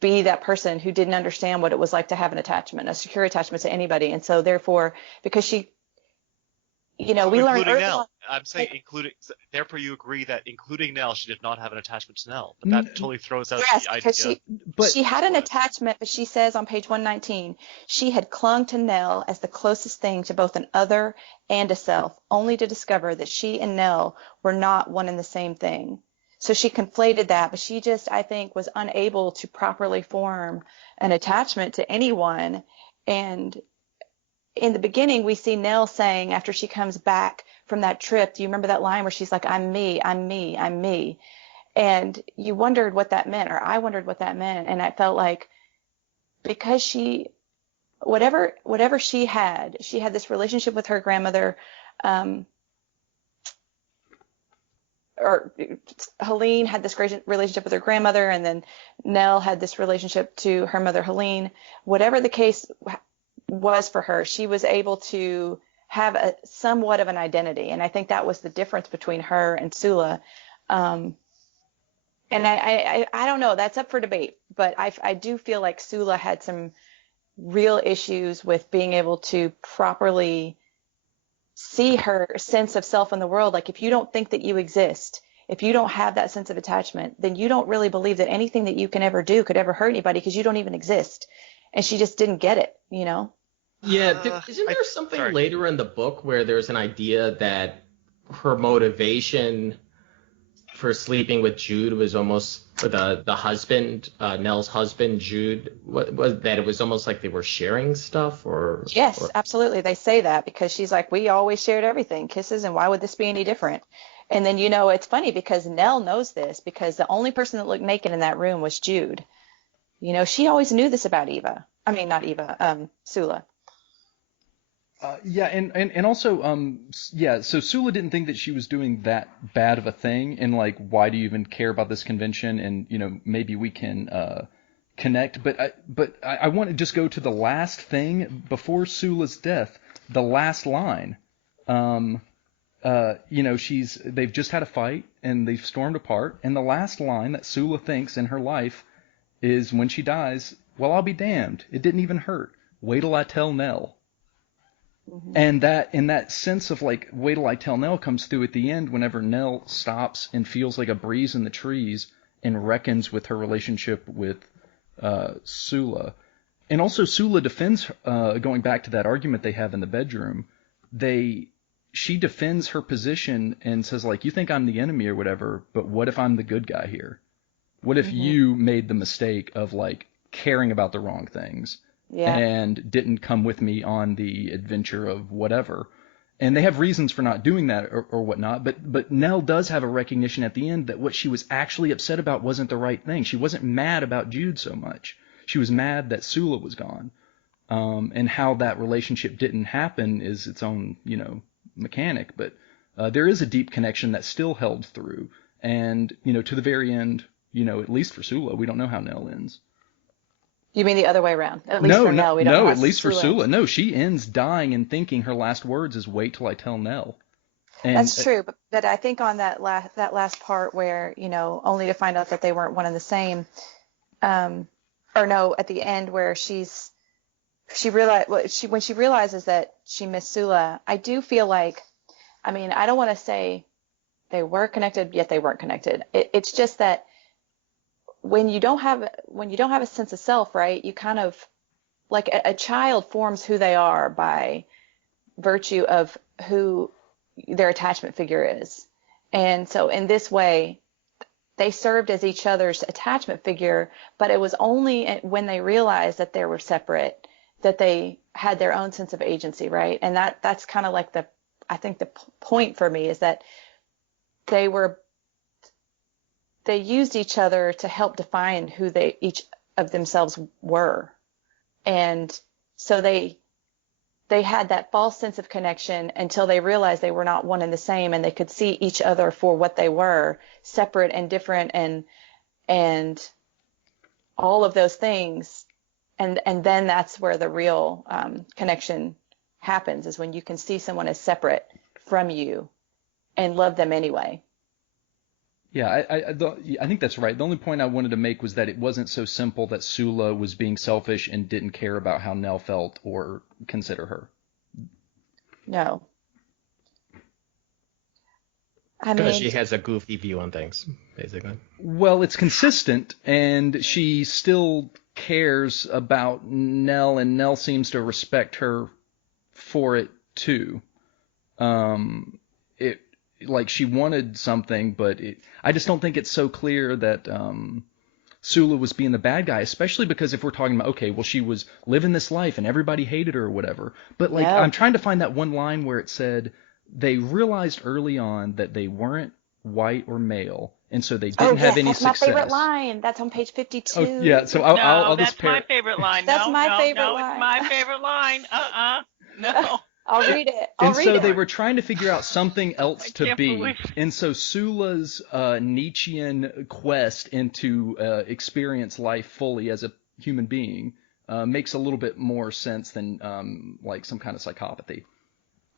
be that person who didn't understand what it was like to have an attachment, a secure attachment to anybody. And so therefore, because she, we learned including early Nell. on, I'm saying including. Therefore, you agree that including Nell, she did not have an attachment to Nell, but that totally throws out yes, the because idea. she had an attachment, but she says on page 119, she had clung to Nell as the closest thing to both an other and a self, only to discover that she and Nell were not one and the same thing. So she conflated that, but she just, I think, was unable to properly form an attachment to anyone. And in the beginning, we see Nell saying, after she comes back from that trip, do you remember that line where she's like, I'm me, I'm me, I'm me? And you wondered what that meant, or I wondered what that meant. And I felt like, because she, whatever she had this relationship with her grandmother, or Helene had this great relationship with her grandmother, and then Nell had this relationship to her mother, Helene. Whatever the case was for her, she was able to have somewhat of an identity. And I think that was the difference between her and Sula. And I don't know, that's up for debate, but I do feel like Sula had some real issues with being able to properly see her sense of self in the world. Like, if you don't think that you exist, if you don't have that sense of attachment, then you don't really believe that anything that you can ever do could ever hurt anybody, because you don't even exist. And she just didn't get it, Yeah, isn't there something later in the book where there's an idea that her motivation for sleeping with Jude was almost the husband, Nell's husband, Jude, was that it was almost like they were sharing stuff, or? Yes, absolutely. They say that because she's like, we always shared everything, kisses, and why would this be any different? And then, it's funny because Nell knows this, because the only person that looked naked in that room was Jude. She always knew this about Eva. I mean, not Eva, Sula. Yeah, and also, so Sula didn't think that she was doing that bad of a thing, and like, why do you even care about this convention? And maybe we can connect. But I want to just go to the last thing before Sula's death, the last line. They've just had a fight and they've stormed apart, and the last line that Sula thinks in her life is, when she dies, well, I'll be damned, it didn't even hurt. Wait till I tell Nell. Mm-hmm. And that sense of like, wait till I tell Nell comes through at the end, whenever Nell stops and feels like a breeze in the trees and reckons with her relationship with Sula. And also Sula defends, going back to that argument they have in the bedroom, she defends her position and says, like, you think I'm the enemy or whatever, but what if I'm the good guy here? What if you made the mistake of like caring about the wrong things? Yeah. And didn't come with me on the adventure of whatever. And they have reasons for not doing that or whatnot, but Nell does have a recognition at the end that what she was actually upset about wasn't the right thing. She wasn't mad about Jude so much. She was mad that Sula was gone. And how that relationship didn't happen is its own, mechanic, but there is a deep connection that still held through. And, to the very end, at least for Sula, we don't know how Nell ends. You mean the other way around? At least for Nell, we don't know. No, at least for Sula. No, she ends dying and thinking her last words is, wait till I tell Nell. And, that's true, but I think on that last part where, only to find out that they weren't one and the same, at the end where when she realizes that she missed Sula, I do feel like, I don't want to say they were connected, yet they weren't connected. It's just that when you don't have a sense of self, right, you kind of like a child forms who they are by virtue of who their attachment figure is. And so in this way, they served as each other's attachment figure, but it was only when they realized that they were separate that they had their own sense of agency, right? And that's kind of like I think the point for me is that they used each other to help define who each of themselves were. And so they had that false sense of connection until they realized they were not one and the same, and they could see each other for what they were, separate and different, and all of those things. And then that's where the real connection happens, is when you can see someone as separate from you and love them anyway. Yeah, I think that's right. The only point I wanted to make was that it wasn't so simple that Sula was being selfish and didn't care about how Nell felt or consider her. No. I Because mean, she has a goofy view on things, basically. Well, it's consistent, and she still cares about Nell, and Nell seems to respect her for it too. Like she wanted something, but I just don't think it's so clear that Sula was being the bad guy, especially because if we're talking about, okay, well, she was living this life and everybody hated her or whatever. But like, Yeah. I'm trying to find that one line where it said they realized early on that they weren't white or male, and so they didn't have any that's success. my favorite line. That's on page 52. Oh, yeah, so No, I'll that's just my favorite line. That's No, my no, favorite no, line. it's my favorite line. No. I'll read it. And so they were trying to figure out something else to can't be. believe- And so Sula's Nietzschean quest into experience life fully as a human being makes a little bit more sense than like some kind of psychopathy.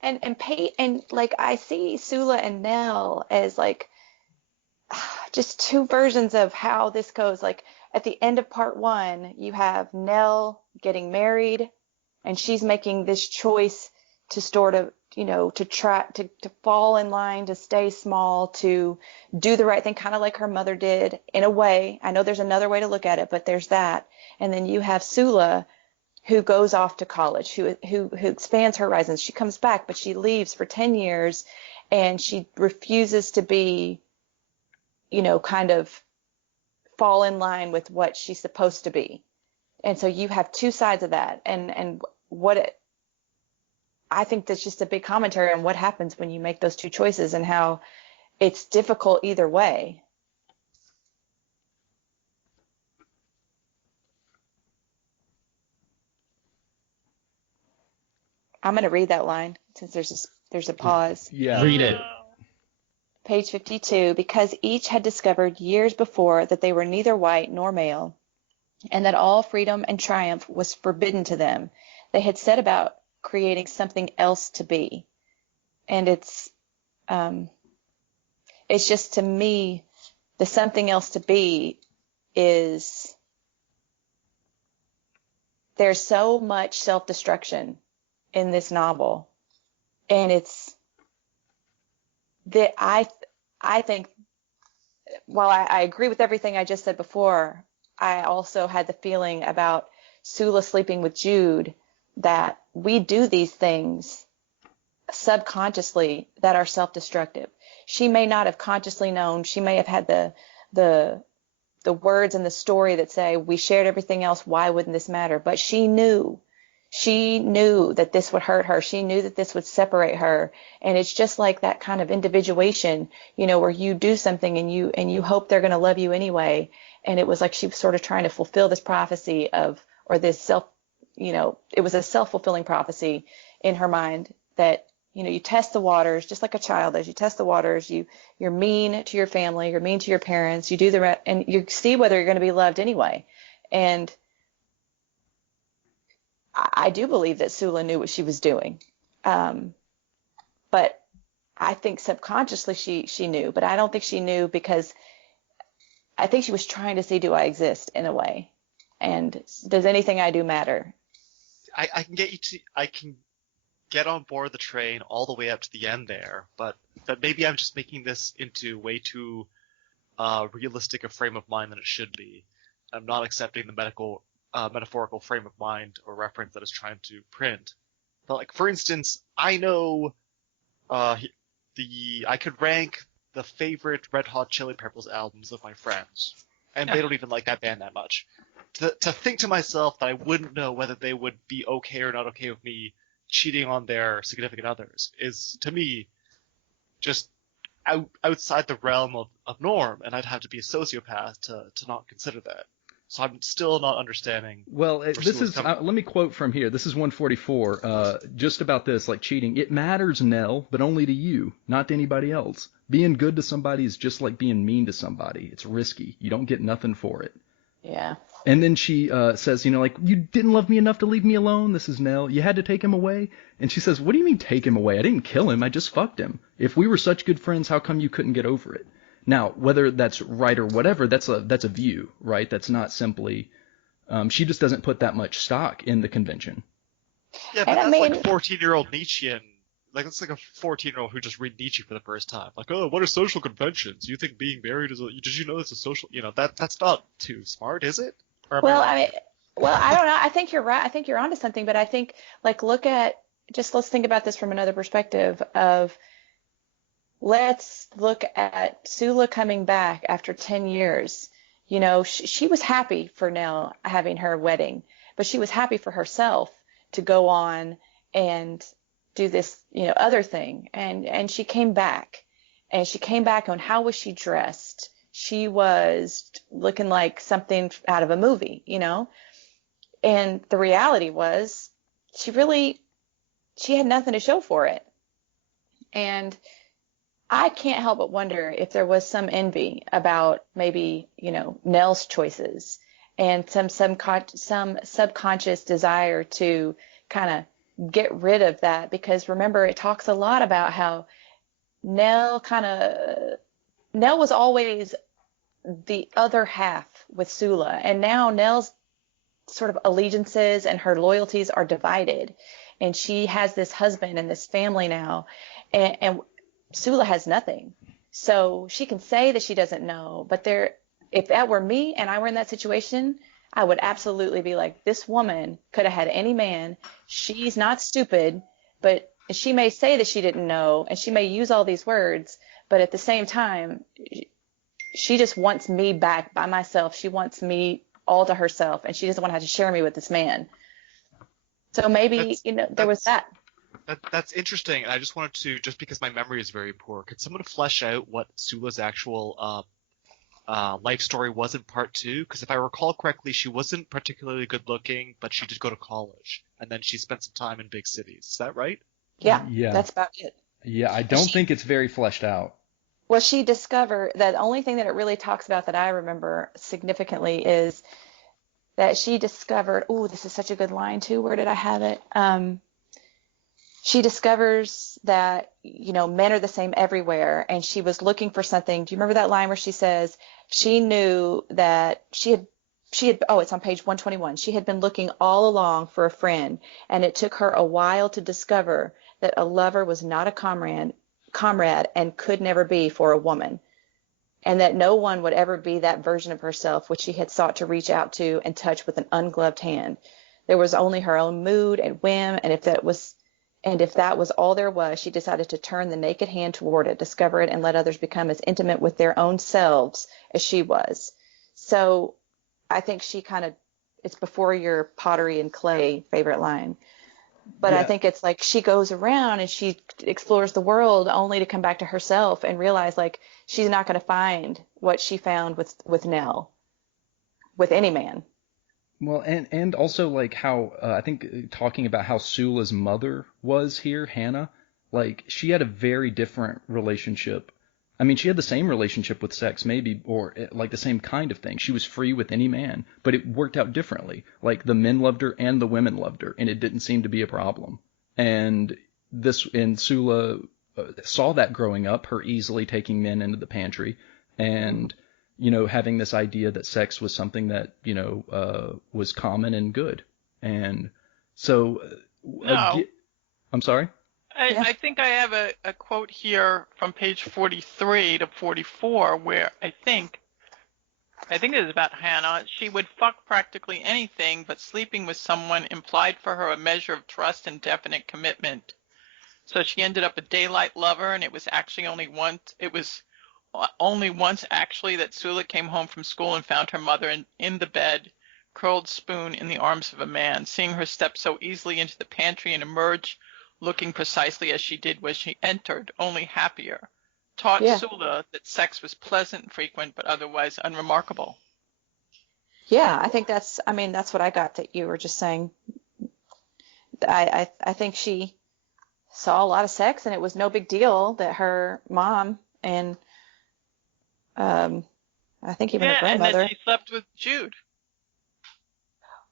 And like I see Sula and Nell as like just two versions of how this goes. Like at the end of part 1, you have Nell getting married, and she's making this choice to sort of, to try to fall in line, to stay small, to do the right thing, kind of like her mother did in a way. I know there's another way to look at it, but there's that. And then you have Sula, who goes off to college, who expands her horizons. She comes back, but she leaves for 10 years, and she refuses to be, kind of fall in line with what she's supposed to be. And so you have two sides of that. And I think that's just a big commentary on what happens when you make those two choices and how it's difficult either way. I'm going to read that line since there's a pause. Yeah. Read it. Page 52, because each had discovered years before that they were neither white nor male, and that all freedom and triumph was forbidden to them, they had set about creating something else to be. And it's just, to me, the something else to be is, there's so much self-destruction in this novel, and it's that I think, while I agree with everything I just said before, I also had the feeling about Sula sleeping with Jude that we do these things subconsciously that are self-destructive. She may not have consciously known. She may have had the words in the story that say, we shared everything else, why wouldn't this matter? But she knew that this would hurt her. She knew that this would separate her. And it's just like that kind of individuation, where you do something and you hope they're going to love you anyway. And it was like she was sort of trying to fulfill this prophecy or this it was a self-fulfilling prophecy in her mind that, you test the waters just like a child does. You test the waters. You're mean to your family. You're mean to your parents. You do the rest, and you see whether you're going to be loved anyway. And I do believe that Sula knew what she was doing. But I think subconsciously she knew, but I don't think she knew, because I think she was trying to see, do I exist in a way? And does anything I do matter? I can get on board the train all the way up to the end there, but maybe I'm just making this into way too realistic a frame of mind than it should be. I'm not accepting the medical metaphorical frame of mind or reference that it's trying to print. But like, for instance, I know I could rank the favorite Red Hot Chili Peppers albums of my friends, and they don't even like that band that much. To think to myself that I wouldn't know whether they would be okay or not okay with me cheating on their significant others is, to me, just outside the realm of norm, and I'd have to be a sociopath to not consider that. So I'm still not understanding. Well, this is let me quote from here. This is 144. Just about this, like cheating. It matters, Nell, but only to you, not to anybody else. Being good to somebody is just like being mean to somebody. It's risky. You don't get nothing for it. Yeah. And then she says, like, you didn't love me enough to leave me alone. This is Nell. You had to take him away. And she says, what do you mean take him away? I didn't kill him. I just fucked him. If we were such good friends, how come you couldn't get over it? Now, whether that's right or whatever, that's a view, right? That's not simply. She just doesn't put that much stock in the convention. Yeah, but that's like 14-year-old Nietzschean. Like, that's like a 14-year-old who just read Nietzsche for the first time. Like, oh, what are social conventions? You think being married is did you know it's a social, that's not too smart, is it? Well, I don't know. I think you're right. I think you're onto something, but I think, like, let's think about this from another perspective of, let's look at Sula coming back after 10 years. She was happy for Nell having her wedding, but she was happy for herself to go on and do this, other thing. And she came back, and how was she dressed? She was looking like something out of a movie, and the reality was she had nothing to show for it. And I can't help but wonder if there was some envy about maybe, Nell's choices and some subconscious desire to kind of get rid of that, because remember, it talks a lot about how Nell was always the other half with Sula, and now Nell's sort of allegiances and her loyalties are divided, and she has this husband and this family now, and Sula has nothing. So she can say that she doesn't know, but if that were me and I were in that situation, I would absolutely be like, this woman could have had any man. She's not stupid, but she may say that she didn't know, and she may use all these words, but at the same time, she just wants me back by myself. She wants me all to herself, and she doesn't want to have to share me with this man. So maybe, there was that. That's interesting, and I just wanted to, just because my memory is very poor, could someone flesh out what Sula's actual life story was in part 2? Because if I recall correctly, she wasn't particularly good looking, but she did go to college, and then she spent some time in big cities. Is that right? Yeah. That's about it. Yeah, I don't think it's very fleshed out. Well, she discovered that the only thing that it really talks about that I remember significantly is that she discovered, this is such a good line too. Where did I have it? She discovers that, men are the same everywhere, and she was looking for something. Do you remember that line where she says she knew that she had, it's on page 121. She had been looking all along for a friend, and it took her a while to discover that a lover was not a comrade and could never be for a woman, and that no one would ever be that version of herself which she had sought to reach out to and touch with an ungloved hand. There was only her own mood and whim, and if that was all there was, she decided to turn the naked hand toward it, discover it, and let others become as intimate with their own selves as she was. So I think it's before your pottery and clay favorite line. But yeah. I think it's like she goes around and she explores the world only to come back to herself and realize, like, she's not going to find what she found with Nell, with any man. Well, and also, like, how I think talking about how Sula's mother was here, Hannah, like, she had a very different relationship. I mean, she had the same relationship with sex, maybe, or like the same kind of thing. She was free with any man, but it worked out differently. Like, the men loved her and the women loved her, and it didn't seem to be a problem. And Sula saw that growing up, her easily taking men into the pantry, and having this idea that sex was something that, was common and good. And so, No. I'm sorry? I think I have a quote here from page 43 to 44 where I think I think it is about Hannah. She would fuck practically anything, but sleeping with someone implied for her a measure of trust and definite commitment. So she ended up a daylight lover, and it was only once actually that Sula came home from school and found her mother in the bed, curled spoon in the arms of a man. Seeing her step so easily into the pantry and emerge looking precisely as she did when she entered, only happier, taught Yeah. Sula that sex was pleasant and frequent, but otherwise unremarkable. Yeah, I think that's what I got that you were just saying. I think she saw a lot of sex, and it was no big deal that her mom and I think even her Yeah, and grandmother. then she slept with Jude.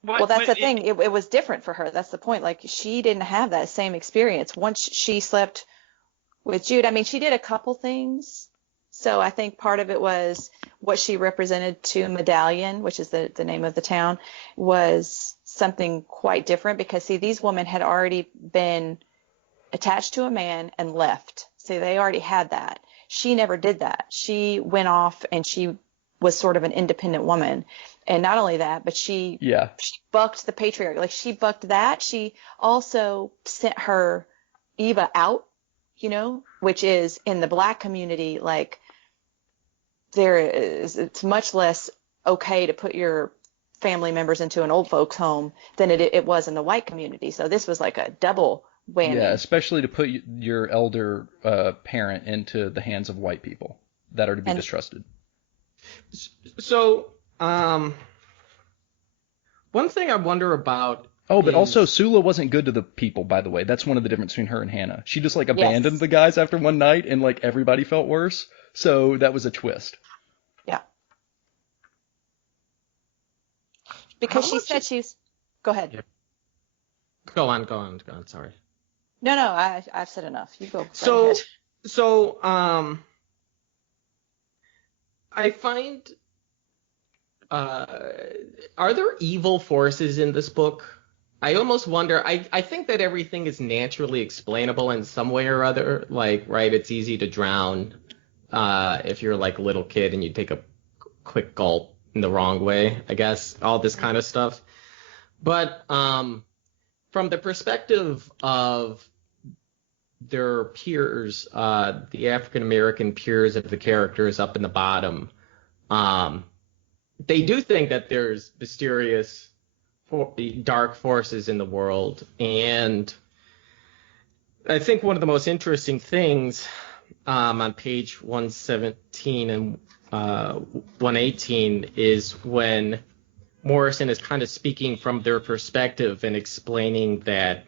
Well, that's the thing. It was different for her. That's the point. Like, she didn't have that same experience. Once she slept with Jude, I mean, she did a couple things. So I think part of it was what she represented to Medallion, which is the name of the town, was something quite different because, see, these women had already been attached to a man and left. So they already had that. She never did that. She went off and she was sort of an independent woman. And not only that, but she bucked the patriarchy. Like, she bucked that. She also sent her Eva out, which is in the black community, like, it's much less okay to put your family members into an old folks home than it was in the white community. So this was like a double whammy. Yeah, especially to put your elder parent into the hands of white people that are to be distrusted. So, one thing I wonder about. Oh, but also Sula wasn't good to the people, by the way. That's one of the differences between her and Hannah. She just abandoned the guys after one night, and everybody felt worse. So that was a twist. Yeah. Because she said she's. Go ahead. Yeah. Go on. Sorry. No, I've said enough. You go. So, I find. Are there evil forces in this book? I almost wonder. I think that everything is naturally explainable in some way or other. Right, it's easy to drown if you're a little kid and you take a quick gulp in the wrong way, I guess, all this kind of stuff. But from the perspective of their peers, the African American peers of the characters up in the bottom, they do think that there's mysterious dark forces in the world. And I think one of the most interesting things on page 117 and 118 is when Morrison is kind of speaking from their perspective and explaining their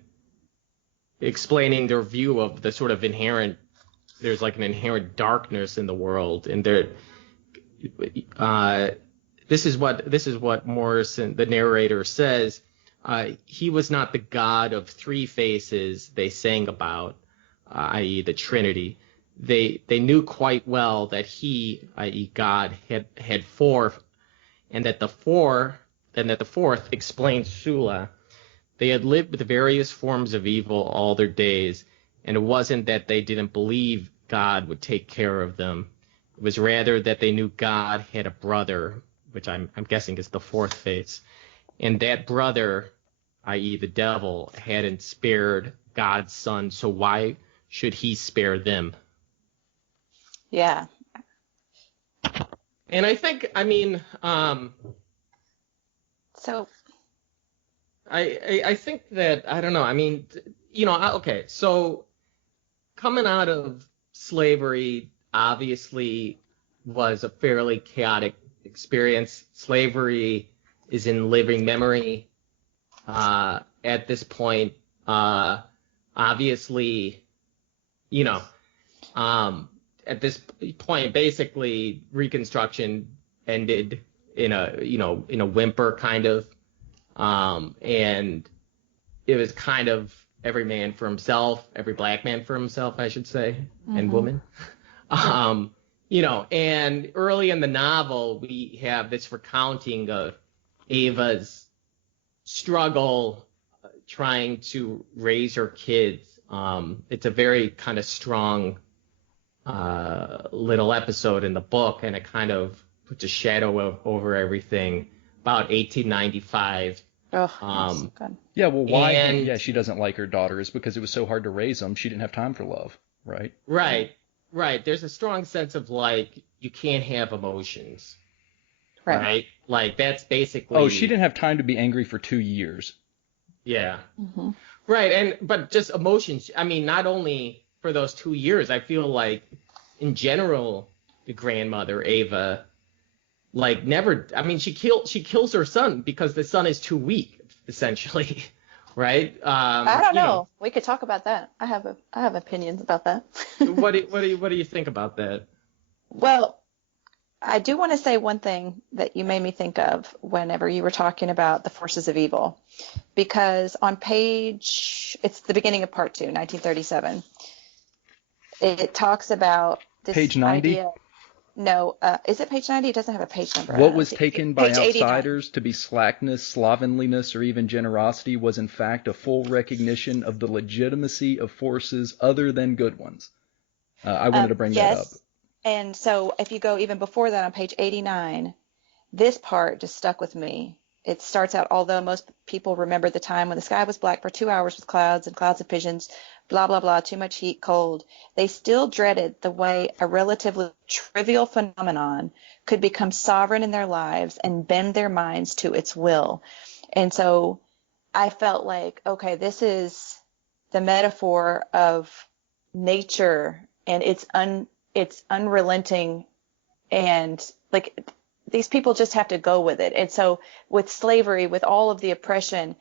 view of the sort of there's an inherent darkness in the world, and this is what Morrison, the narrator, says. He was not the God of three faces they sang about, i.e. the Trinity. They knew quite well that he, i.e. God, had four, and that the fourth explained Sula. They had lived with various forms of evil all their days, and it wasn't that they didn't believe God would take care of them. It was rather that they knew God had a brother, which I'm guessing is the fourth face, and that brother, i.e. the devil, hadn't spared God's son, so why should he spare them? Yeah. And I think, so I think that, I don't know, okay, so coming out of slavery obviously was a fairly chaotic experience. Slavery is in living memory at this point. Obviously, at this point, basically Reconstruction ended in a whimper, kind of, and it was kind of every man for himself, every black man for himself, I should say, and woman. And early in the novel, we have this recounting of Ava's struggle trying to raise her kids. It's a very kind of strong little episode in the book, and it kind of puts a shadow over everything. About 1895. Oh, that's good. Yeah, well, why? And Yeah, she doesn't like her daughter is because it was so hard to raise them. She didn't have time for love, right? right. There's a strong sense of like you can't have emotions, Right. right? Like that's basically. Oh, she didn't have time to be angry for 2 years. Yeah. Mm-hmm. Right, but just emotions. I mean, not only for those 2 years. I feel like, in general, the grandmother Ava, like never. I mean, she kills her son because the son is too weak, essentially, right? I don't know. We could talk about that. I have opinions about that. What do you think about that? Well, I do want to say one thing that you made me think of whenever you were talking about the forces of evil, because on it's the beginning of part 2, 1937. It talks about this Page 90? idea. No, is it page 90? It doesn't have a page number. What was taken by Page 89. outsiders to be slackness, slovenliness, or even generosity was in fact a full recognition of the legitimacy of forces other than good ones. I wanted to bring that up. And so if you go even before that on page 89, this part just stuck with me. It starts out, although most people remember the time when the sky was black for 2 hours with clouds and clouds of pigeons, blah, blah, blah, too much heat, cold, they still dreaded the way a relatively trivial phenomenon could become sovereign in their lives and bend their minds to its will. And so I felt like, okay, this is the metaphor of nature and it's unrelenting, and like these people just have to go with it. And so with slavery, with all of the oppression,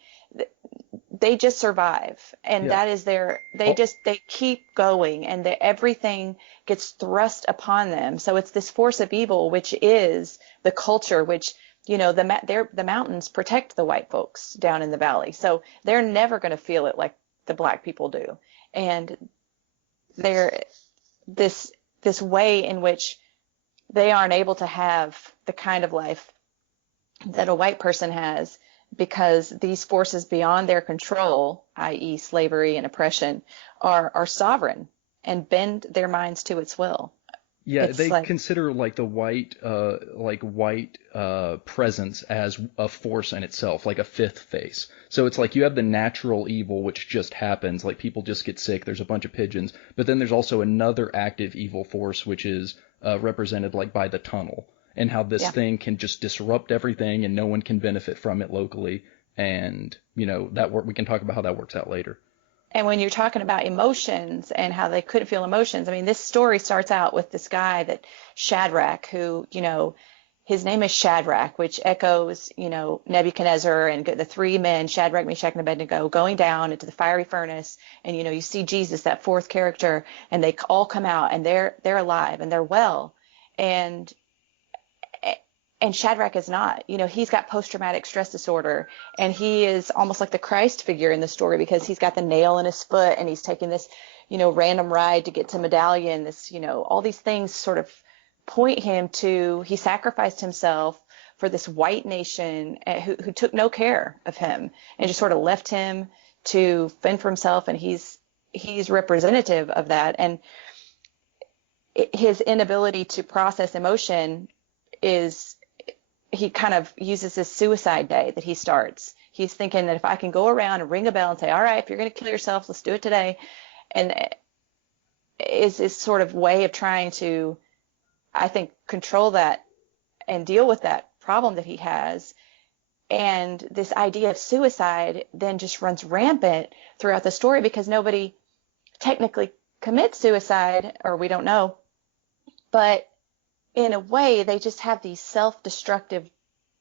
they just survive, and that is they keep going, and everything gets thrust upon them. So it's this force of evil, which is the culture, which the mountains protect the white folks down in the valley, so they're never going to feel it like the black people do. And they're this way in which they aren't able to have the kind of life that a white person has, because these forces beyond their control, i.e. slavery and oppression, are sovereign and bend their minds to its will. Yeah, they consider like the white presence as a force in itself, like a fifth face. So it's like you have the natural evil, which just happens, like people just get sick, there's a bunch of pigeons, but then there's also another active evil force, which is represented like by the tunnel, and how this thing can just disrupt everything and no one can benefit from it locally. And, we can talk about how that works out later. And when you're talking about emotions and how they couldn't feel emotions, I mean, this story starts out with this guy Shadrach, who, his name is Shadrach, which echoes, Nebuchadnezzar and the three men, Shadrach, Meshach, and Abednego, going down into the fiery furnace. And, you see Jesus, that fourth character, and they all come out and they're alive and they're well. And Shadrach is not. He's got post-traumatic stress disorder, and he is almost like the Christ figure in the story, because he's got the nail in his foot and he's taking this, random ride to get to Medallion. This, all these things sort of point him to, he sacrificed himself for this white nation who took no care of him and just sort of left him to fend for himself. And he's representative of that. And his inability to process emotion is, he kind of uses this suicide day that he starts. He's thinking that if I can go around and ring a bell and say, all right, if you're going to kill yourself, let's do it today. And is this sort of way of trying to, I think, control that and deal with that problem that he has. And this idea of suicide then just runs rampant throughout the story, because nobody technically commits suicide, or we don't know. But in a way, they just have these self-destructive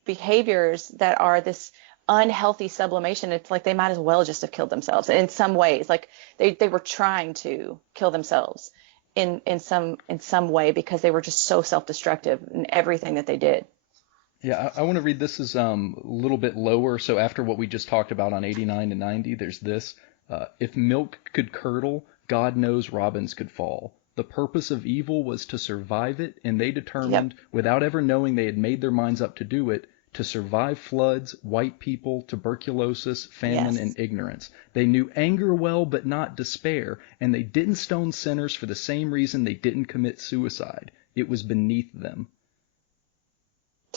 behaviors that are this unhealthy sublimation. It's like they might as well just have killed themselves in some ways. Like they were trying to kill themselves in some way, because they were just so self-destructive in everything that they did. Yeah, I want to read this as a little bit lower. So after what we just talked about on 89 and 90, there's this. If milk could curdle, God knows robins could fall. The purpose of evil was to survive it, and they determined, without ever knowing they had made their minds up to do it, to survive floods, white people, tuberculosis, famine, and ignorance. They knew anger well, but not despair, and they didn't stone sinners for the same reason they didn't commit suicide. It was beneath them.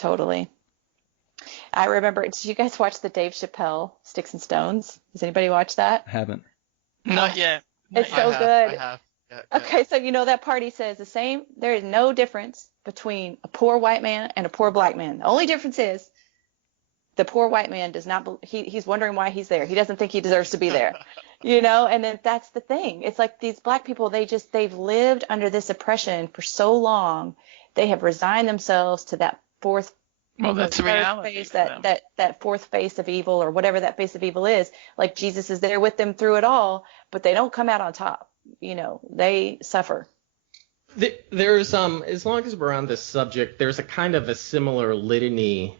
Totally. I remember, did you guys watch the Dave Chappelle Sticks and Stones? Does anybody watch that? Haven't. Not yet. Not It's yet. so good. I have. Yeah, Okay, so you know that part he says the same. There is no difference between a poor white man and a poor black man. The only difference is the poor white man does not, he's wondering why he's there. He doesn't think he deserves to be there, and then that's the thing. It's like these black people, they've lived under this oppression for so long. They have resigned themselves to that fourth, Well, that's the third reality face, for them. that fourth face of evil, or whatever that face of evil is. Like Jesus is there with them through it all, but they don't come out on top. They suffer. There's as long as we're on this subject, there's a kind of a similar litany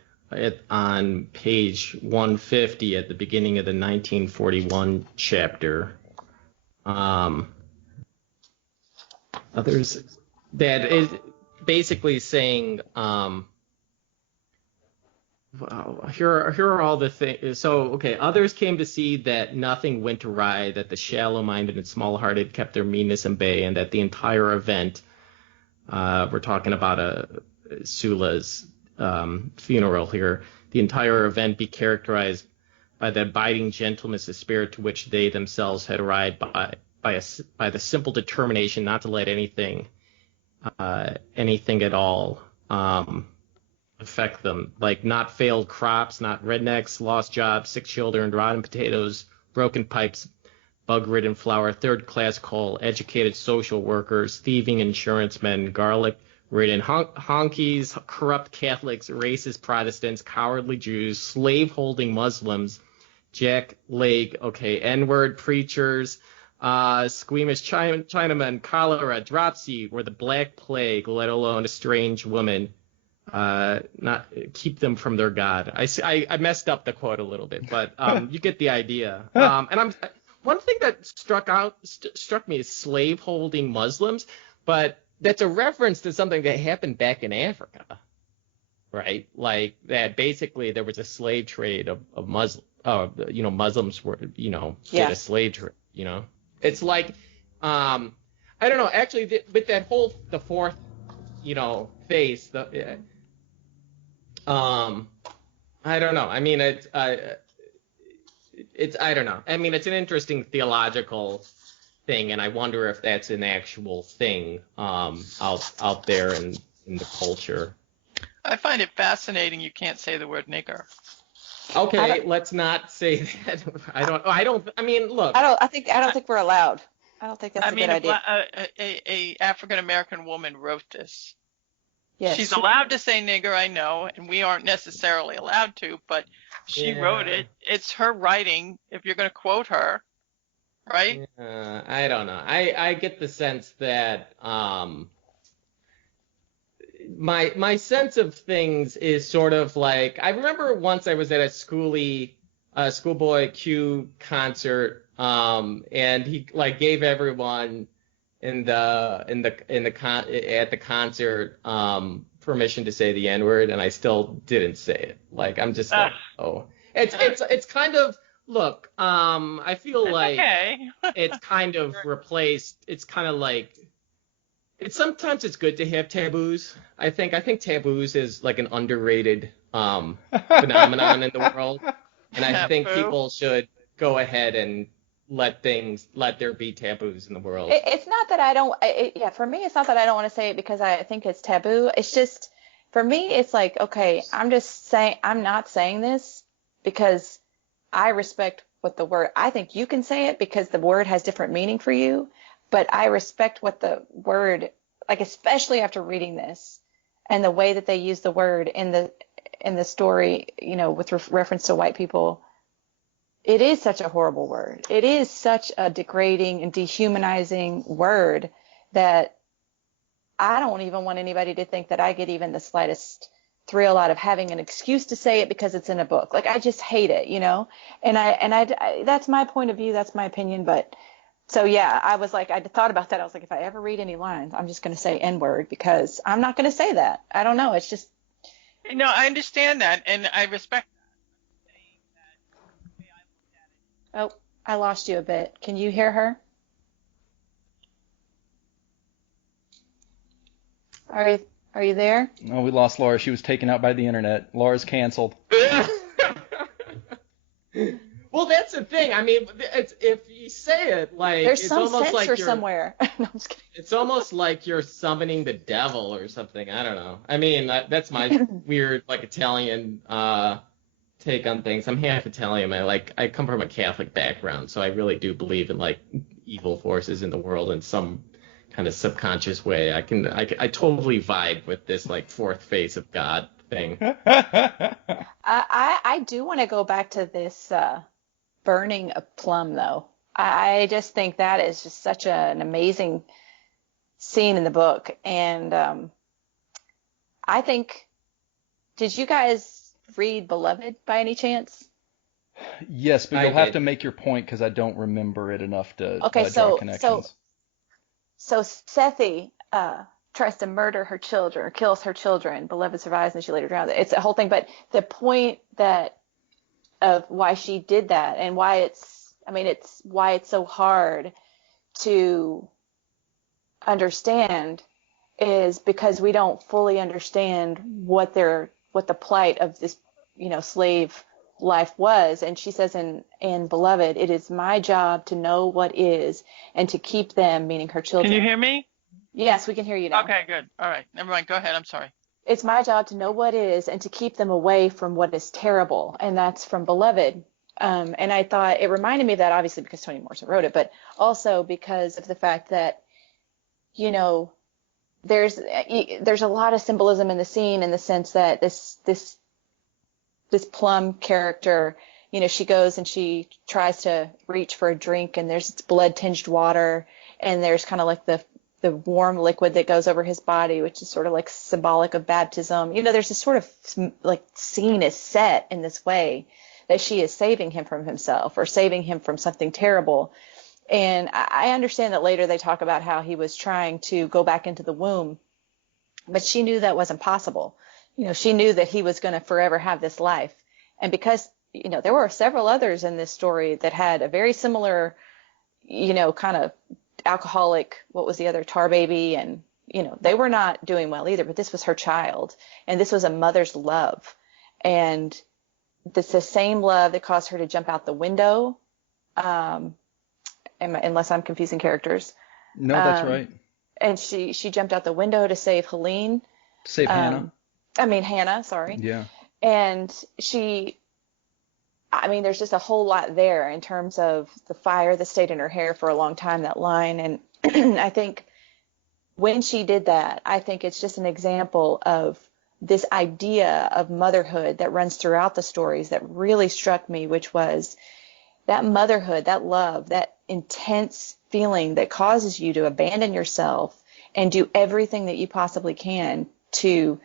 on page 150 at the beginning of the 1941 chapter. There's that is basically saying, well, here are all the things. So, okay, others came to see that nothing went awry, that the shallow-minded and small-hearted kept their meanness in bay, and that the entire event, we're talking about Sula's funeral here, the entire event be characterized by the abiding gentleness of spirit to which they themselves had arrived by the simple determination not to let anything at all affect them, like not failed crops, not rednecks, lost jobs, sick children, rotten potatoes, broken pipes, bug-ridden flour, third-class coal, educated social workers, thieving insurance men, garlic-ridden honkies, corrupt Catholics, racist Protestants, cowardly Jews, slave-holding Muslims, jack-leg, N-word preachers, squeamish Chinamen, cholera, dropsy, or the Black Plague, let alone a strange woman. Not keep them from their God. I messed up the quote a little bit, but you get the idea. And one thing that struck me is slave-holding Muslims, but that's a reference to something that happened back in Africa, right? Like that basically there was a slave trade of Muslims. Muslims were, did a slave trade. It's like, I don't know. Actually, with that the fourth, face, I don't know. I mean, it's I don't know. I mean, it's an interesting theological thing, and I wonder if that's an actual thing out there in the culture. I find it fascinating you can't say the word nigger. Okay, let's not say that. I mean, look. I don't think we're allowed. I don't think that's a good idea. A African American woman wrote this. Yes, She's allowed to say nigger, I know, and we aren't necessarily allowed to, but she wrote it. It's her writing, if you're going to quote her, right? I don't know. I get the sense that my sense of things is sort of like, I remember once I was at a schoolboy Q concert, and he like gave everyone at the concert permission to say the N-word, and I still didn't say it. Like I'm just like, oh, it's kind of, look, I feel like it's kind of replaced. It's kind of like, sometimes it's good to have taboos. I think taboos is like an underrated phenomenon in the world, and I think people should go ahead and let there be taboos in the world. It's not that I don't. For me, it's not that I don't want to say it because I think it's taboo. It's just, for me, it's like, okay, I'm not saying this because I respect what the word. I think you can say it because the word has different meaning for you, but I respect what the word, like especially after reading this and the way that they use the word in the story, with reference to white people. It is such a horrible word. It is such a degrading and dehumanizing word that I don't even want anybody to think that I get even the slightest thrill out of having an excuse to say it because it's in a book. Like, I just hate it, and I that's my point of view. That's my opinion. But so, yeah, I was like, I thought about that. I was like, if I ever read any lines, I'm just going to say N-word because I'm not going to say that. I don't know. It's just. No, I understand that. And I respect. Oh, I lost you a bit. Can you hear her? Are you there? Oh, we lost Laura. She was taken out by the internet. Laura's canceled. Well, that's the thing. I mean, if you say it like There's it's some almost like censor you're somewhere. No, I'm just kidding. it's almost like you're summoning the devil or something. I don't know. I mean, that's my weird like Italian take on things. I'm half Italian. I come from a Catholic background, so I really do believe in like evil forces in the world in some kind of subconscious way. I totally vibe with this like fourth face of God thing. I do want to go back to this burning a plum, though. I just think that is just such an amazing scene in the book. And I think, did you guys read Beloved by any chance? Yes, but I you'll have did. to make your point because I don't remember it enough to Okay, draw connections. So Sethi tries to murder her children or kills her children. Beloved survives and she later drowns. It's a whole thing. But the point of why she did that and why it's so hard to understand is because we don't fully understand what the plight of this, slave life was. And she says in Beloved, it is my job to know what is and to keep them, meaning her children. Can you hear me? Yes, we can hear you now. Okay, good. All right. Never mind. Go ahead. I'm sorry. It's my job to know what is and to keep them away from what is terrible. And that's from Beloved. And I thought it reminded me of that, obviously, because Toni Morrison wrote it, but also because of the fact that, there's a lot of symbolism in the scene in the sense that this Plum character, she goes and she tries to reach for a drink and there's blood-tinged water and there's kind of like the warm liquid that goes over his body, which is sort of like symbolic of baptism. There's this sort of like scene is set in this way that she is saving him from himself or saving him from something terrible. And I understand that later they talk about how he was trying to go back into the womb, but she knew that wasn't possible. She knew that he was going to forever have this life. And because, there were several others in this story that had a very similar, kind of alcoholic, what was the other, tar baby, and they were not doing well either, but this was her child and this was a mother's love, and it's the same love that caused her to jump out the window, unless I'm confusing characters. No, that's right. And she jumped out the window to save Helene, Save Hannah, sorry. Yeah. And there's just a whole lot there in terms of the fire that stayed in her hair for a long time, that line. And I think when she did that, I think it's just an example of this idea of motherhood that runs throughout the stories that really struck me, which was that motherhood, that love, that intense feeling that causes you to abandon yourself and do everything that you possibly can to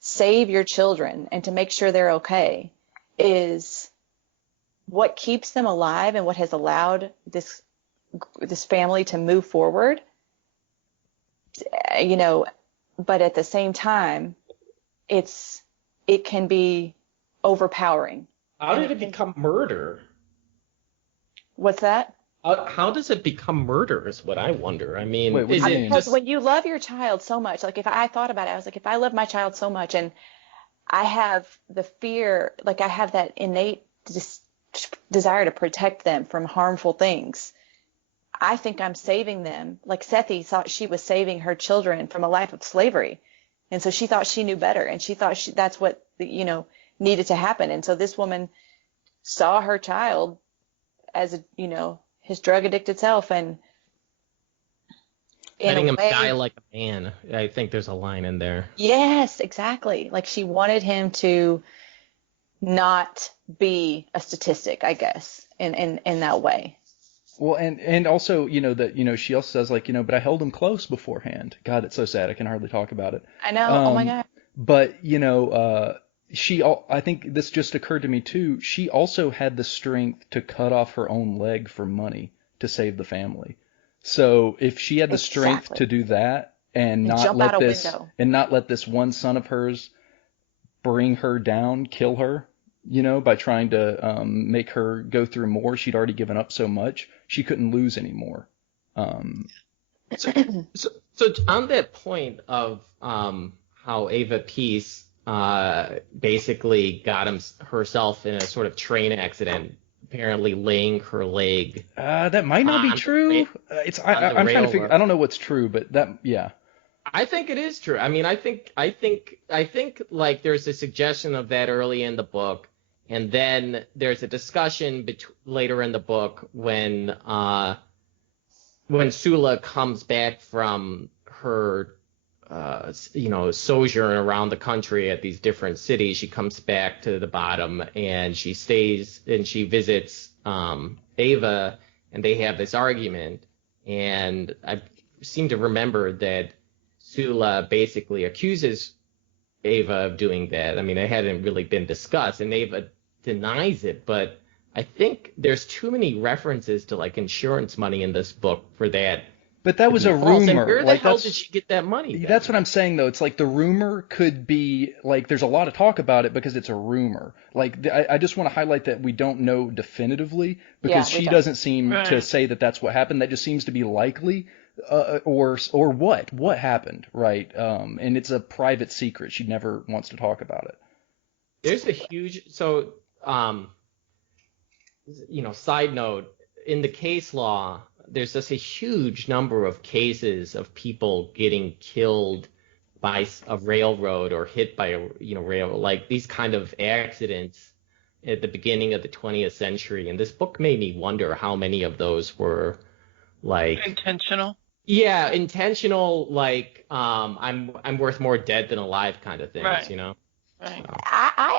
save your children and to make sure they're okay, is what keeps them alive and what has allowed this family to move forward. But at the same time, it can be overpowering. How did it become murder? What's that? How does it become murder is what I wonder. I mean, Wait, what do you mean? Because when you love your child so much, like if I thought about it, I was like, if I love my child so much and I have the fear, like I have that innate desire to protect them from harmful things, I think I'm saving them. Like Sethi thought she was saving her children from a life of slavery. And so she thought she knew better, and she thought that's what, needed to happen. And so this woman saw her child as, his drug addicted self, and letting him die like a man. I think there's a line in there. Yes, exactly. Like she wanted him to not be a statistic, I guess, in that way. Well, and also, that, she also says, like, but I held him close beforehand. God, it's so sad. I can hardly talk about it. I know. Oh my God. But, I think this just occurred to me too. She also had the strength to cut off her own leg for money to save the family. So if she had the strength to do that and not let this one son of hers bring her down, kill her, by trying to make her go through more, she'd already given up so much, she couldn't lose anymore. So on that point of how Ava Peace basically got herself in a sort of train accident, apparently laying her leg That might not be on the true. I'm trying to figure. railroad. I don't know what's true, but yeah. I think it is true. I mean, I think like there's a suggestion of that early in the book, and then there's a discussion later in the book when Sula comes back from her sojourn around the country at these different cities. She comes back to the bottom and she stays and she visits Ava, and they have this argument. And I seem to remember that Sula basically accuses Ava of doing that. I mean, it hadn't really been discussed, and Ava denies it, but I think there's too many references to like insurance money in this book for that. But that was a false. And rumor. where the hell did she get that money then? That's what I'm saying, though. It's like the rumor could be like there's a lot of talk about it because it's a rumor. Like I just want to highlight that we don't know definitively because she doesn't seem to say that that's what happened. That just seems to be likely, or what happened, right? And it's a private secret. She never wants to talk about it. There's a huge side note in the case law. There's just a huge number of cases of people getting killed by a railroad or hit by a railroad, like these kind of accidents at the beginning of the 20th century. And this book made me wonder how many of those were like intentional. Yeah, intentional. Like I'm worth more dead than alive kind of things, Right. you know. Right.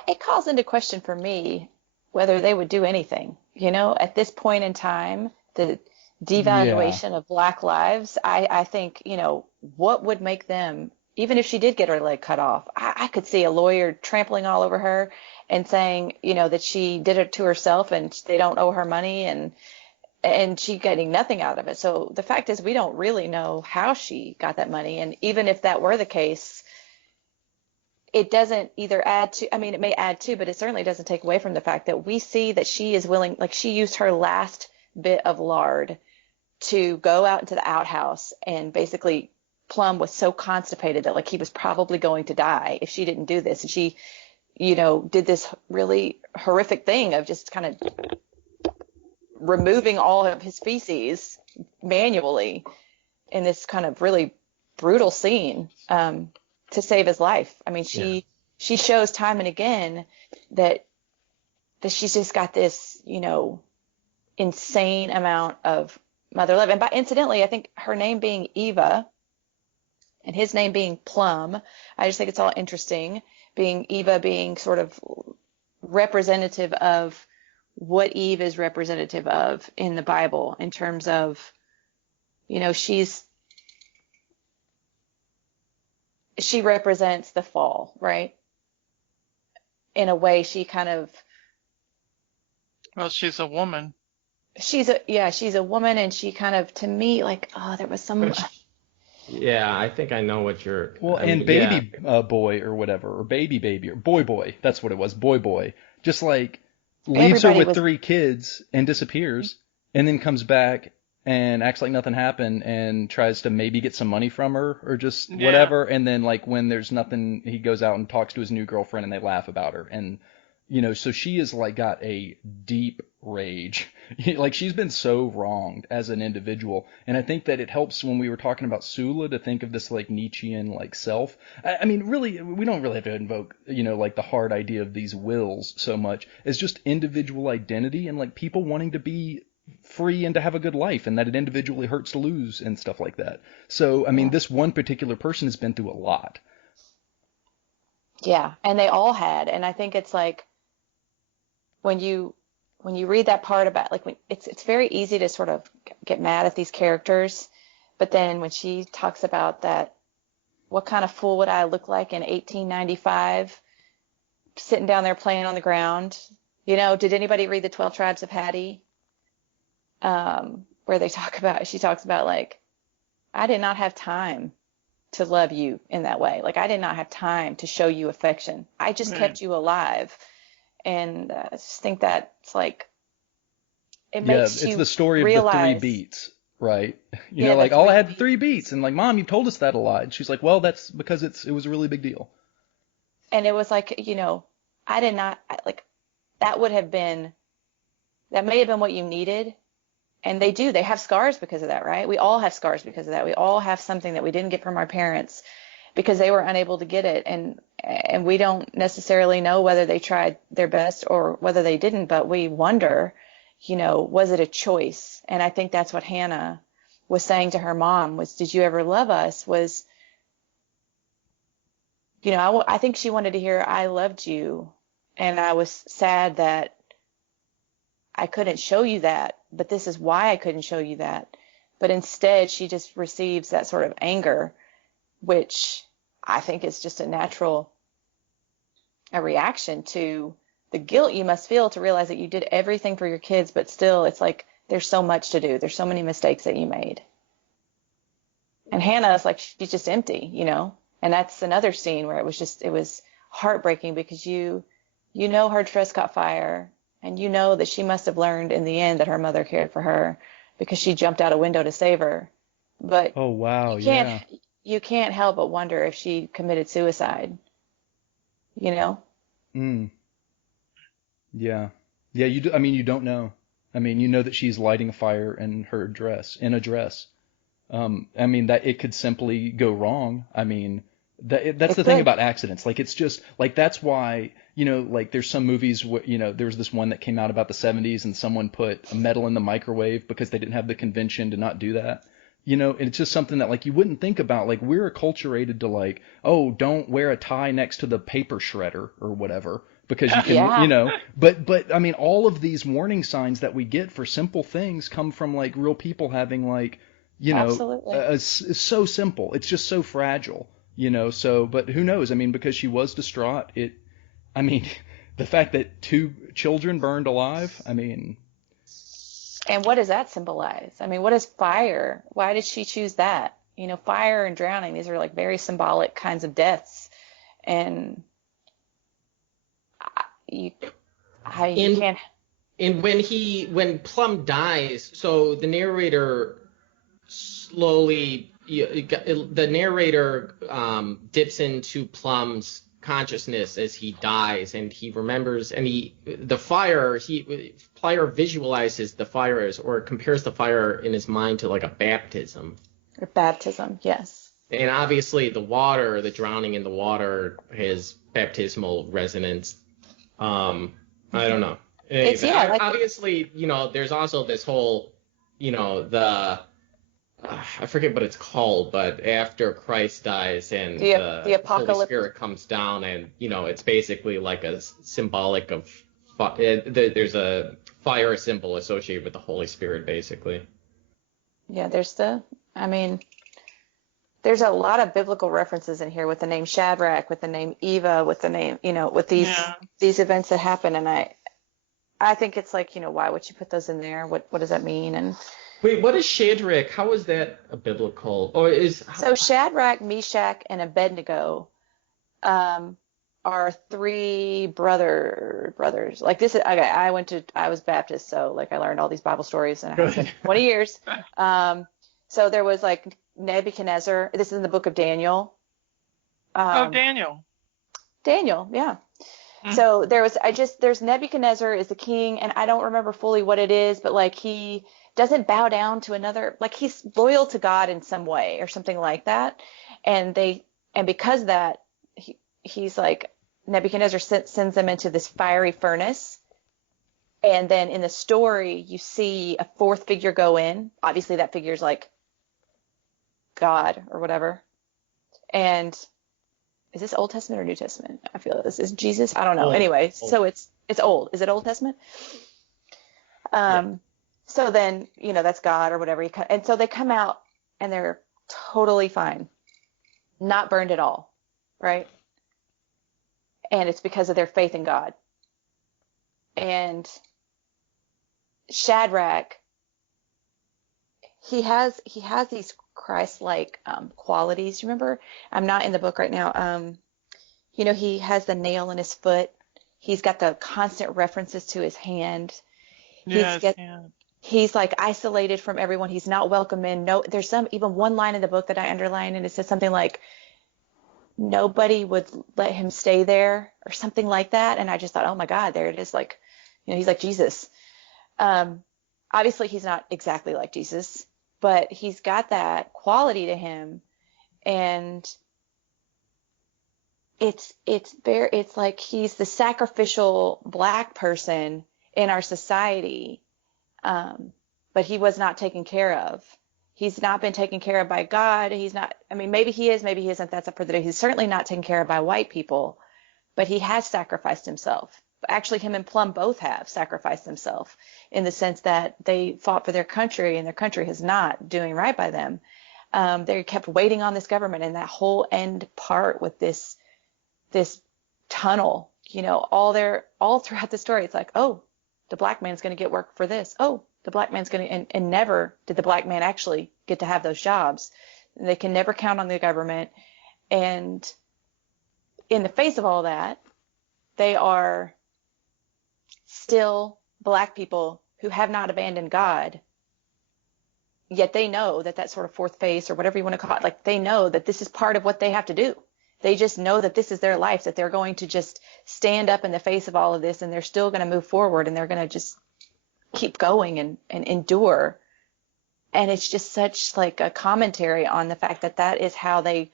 It calls into question for me whether they would do anything. At this point in time, the devaluation of Black lives, I think, what would make them, even if she did get her leg cut off, I could see a lawyer trampling all over her and saying, that she did it to herself and they don't owe her money and she getting nothing out of it. So the fact is we don't really know how she got that money. And even if that were the case, it doesn't either add to, I mean, it may add to, but it certainly doesn't take away from the fact that we see that she is willing, like she used her last bit of lard to go out into the outhouse, and basically Plum was so constipated that like he was probably going to die if she didn't do this. And she, did this really horrific thing of just kind of removing all of his feces manually in this kind of really brutal scene to save his life. I mean, she shows time and again that she's just got this, insane amount of mother love. And incidentally, I think her name being Eva and his name being Plum, I just think it's all interesting. Eva being sort of representative of what Eve is representative of in the Bible in terms of, she represents the fall, right? In a way, she kind of. Well, she's a woman. She's a woman, and she kind of, to me, like, there was some. Yeah, I think I know what you're. Well, and baby boy or whatever, or baby or boy, that's what it was, boy, just like leaves her with 3 kids and disappears, and then comes back and acts like nothing happened and tries to maybe get some money from her or just whatever, and then like when there's nothing, he goes out and talks to his new girlfriend and they laugh about her, and so she is like got a deep rage. Like she's been so wronged as an individual. And I think that it helps when we were talking about Sula to think of this like Nietzschean like self. I mean, really, we don't really have to invoke, like the hard idea of these wills so much as just individual identity and like people wanting to be free and to have a good life, and that it individually hurts to lose and stuff like that. So, I mean, this one particular person has been through a lot. Yeah, and they all had. And I think it's like, when you read that part about like it's very easy to sort of get mad at these characters, but then when she talks about that, what kind of fool would I look like in 1895 sitting down there playing on the ground? Did anybody read the 12 Tribes of Hattie? Where she talks about like, I did not have time to love you in that way. Like I did not have time to show you affection. I just kept you alive. And I just think that it's like, it makes you it's the story realize, of the 3 beats. right? Yeah, the Like all I three had 3 beats. beats, and like, Mom, you've told us that a lot. And she's like, well, that's because it was a really big deal. And it was like, I did not like that would have been that may have been what you needed. And they have scars because of that, right? We all have scars because of that. We all have something that we didn't get from our parents because they were unable to get it. And we don't necessarily know whether they tried their best or whether they didn't, but we wonder, was it a choice? And I think that's what Hannah was saying to her mom was, did you ever love us? Was, I think she wanted to hear, I loved you. And I was sad that I couldn't show you that, but this is why I couldn't show you that. But instead, she just receives that sort of anger, which I think is just a reaction to the guilt you must feel to realize that you did everything for your kids, but still it's like there's so much to do. There's so many mistakes that you made. And Hannah is like, she's just empty, And that's another scene where it was heartbreaking because her dress caught fire. And that she must have learned in the end that her mother cared for her because she jumped out a window to save her. But Oh, wow. you Yeah. can't help but wonder if she committed suicide, Mm. Yeah. Yeah. You do. I mean, you don't know. I mean, you know that she's lighting a fire in a dress. I mean, that it could simply go wrong. I mean, that's It the thing could. about accidents. Like, it's just like that's why, like there's some movies where, there was this one that came out about the 70s and someone put a metal in the microwave because they didn't have the convention to not do that. And it's just something that like you wouldn't think about. Like we're acculturated to like, oh, don't wear a tie next to the paper shredder or whatever because you can, Yeah, but I mean, all of these warning signs that we get for simple things come from like real people having like, absolutely. it's so simple. It's just so fragile, so, but who knows? I mean, because she was distraught, I mean, the fact that 2 children burned alive, I mean, And what does that symbolize? I mean, what is fire? Why did she choose that? Fire and drowning, these are like very symbolic kinds of deaths. And you, you And can't, and when Plum dies, so the narrator slowly the narrator dips into Plum's consciousness as he dies, and he remembers, and Plyer visualizes the fire as, or compares the fire in his mind to like a baptism. or baptism, yes. And obviously the drowning in the water has baptismal resonance. I don't know. It's, But yeah, like obviously, there's also this whole, the I forget what it's called, but after Christ dies and the the Holy apocalypse. Spirit comes down, and it's basically like a symbolic of there's a fire symbol associated with the Holy Spirit, basically. Yeah, I mean, there's a lot of biblical references in here with the name Shadrach, with the name Eva, with the name, with Yeah. these events that happen. And I think it's like, why would you put those in there? What does that mean? And Wait, what is Shadrach? How is that a biblical? Or so Shadrach, Meshach, and Abednego are 3 brothers. Like this is okay, I was Baptist, so like I learned all these Bible stories and I have 20 years. So there was like Nebuchadnezzar. This is in the book of Daniel. Oh, Um, Daniel. Daniel, yeah. Mm. So there's Nebuchadnezzar is the king, and I don't remember fully what it is, but like he doesn't bow down to another, like he's loyal to God in some way or something like that. And because of that, he's like, Nebuchadnezzar sends them into this fiery furnace. And then in the story, you see a 4th figure go in. Obviously, that figure's like God or whatever. And is this Old Testament or New Testament? I feel this is Jesus. I don't know. Old. Anyway, Old. so it's old. Is it Old Testament? Yeah. So then, that's God or whatever. And so they come out and they're totally fine, not burned at all, right? And it's because of their faith in God. And Shadrach, he has these Christ-like qualities. You remember? I'm not in the book right now. He has the nail in his foot. He's got the constant references to his hand. Yes, He's got yeah. he's like isolated from everyone. He's not welcome in. No, there's even one line in the book that I underlined, and it says something like nobody would let him stay there or something like that. And I just thought, oh my God, there it is. Like, he's like Jesus. Obviously he's not exactly like Jesus, but he's got that quality to him. And it's like he's the sacrificial black person in our society. But he was not taken care of. He's not been taken care of by God. He's not, I mean, maybe he is, maybe he isn't. That's up for the day. He's certainly not taken care of by white people, but he has sacrificed himself. Actually, him and Plum both have sacrificed themselves in the sense that they fought for their country and their country is not doing right by them. They kept waiting on this government, and that whole end part with this tunnel, all throughout the story, it's like, oh, the black man's going to get work for this. Oh, the black man's going to, and never did the black man actually get to have those jobs. They can never count on the government. And in the face of all that, they are still black people who have not abandoned God. Yet they know that sort of fourth face or whatever you want to call it, like they know that this is part of what they have to do. They just know that this is their life, that they're going to just stand up in the face of all of this, and they're still going to move forward, and they're going to just keep going and endure. And it's just such like a commentary on the fact that is how they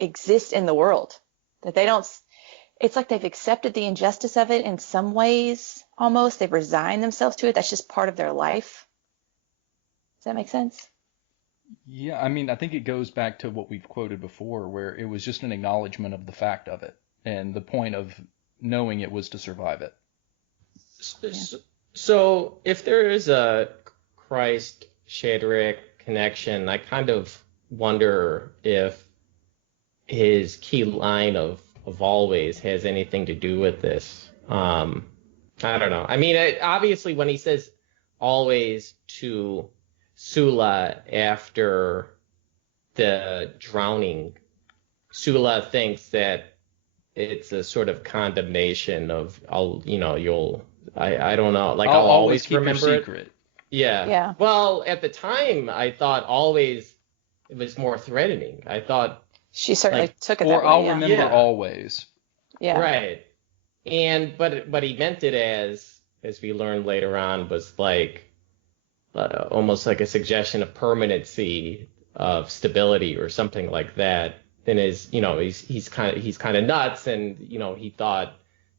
exist in the world, that they don't, it's like they've accepted the injustice of it in some ways almost. They've resigned themselves to it. That's just part of their life. Does that make sense? Yeah, I mean, I think it goes back to what we've quoted before, where it was just an acknowledgement of the fact of it. And the point of knowing it was to survive it. So if there is a Christ Shadrach connection, I kind of wonder if his key line of always has anything to do with this. I don't know. I mean, obviously when he says always to Sula after the drowning, Sula thinks that it's a sort of condemnation of, I don't know, like I'll always keep remember your it. secret. Yeah. Yeah. Well, at the time, I thought always it was more threatening. I thought she certainly took it or that way. I'll Yeah. remember always. Yeah. Right. And but he meant it as we learned later on, was like almost like a suggestion of permanency, of stability or something like that. And he's kind of nuts, and he thought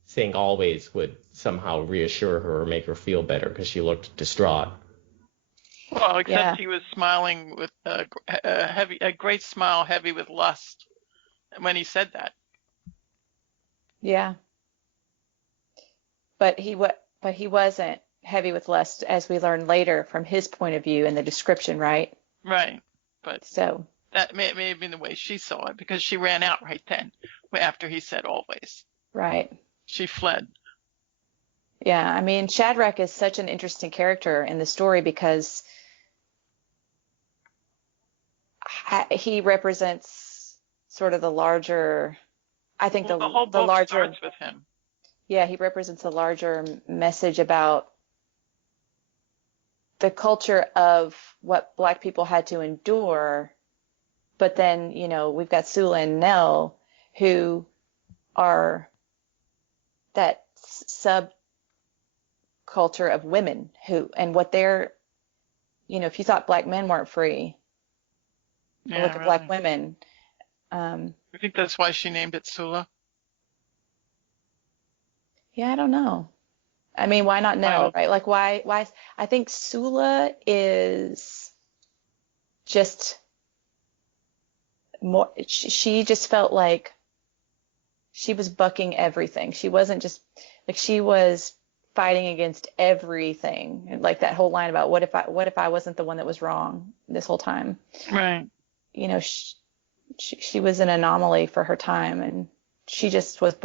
saying always would somehow reassure her or make her feel better because she looked distraught. Well, except he was smiling with a great smile, heavy with lust, when he said that. Yeah. But he wasn't heavy with lust, as we learn later from his point of view in the description, right? Right. But so that may have been the way she saw it, because she ran out right then after he said always. Right. She fled. Yeah, I mean, Shadrach is such an interesting character in the story because he represents sort of the larger, I think the whole book larger starts with him. Yeah, he represents a larger message about the culture of what Black people had to endure. But then, we've got Sula and Nell, who are that subculture of women and what they're, if you thought Black men weren't free, look at Black women. I think that's why she named it Sula. Yeah, I don't know. I mean, why not Nell, right? Like, why? I think Sula is just more, she just felt like she was bucking everything. She wasn't just, like, she was fighting against everything. And like that whole line about what if I wasn't the one that was wrong this whole time? Right. She was an anomaly for her time, and she just was,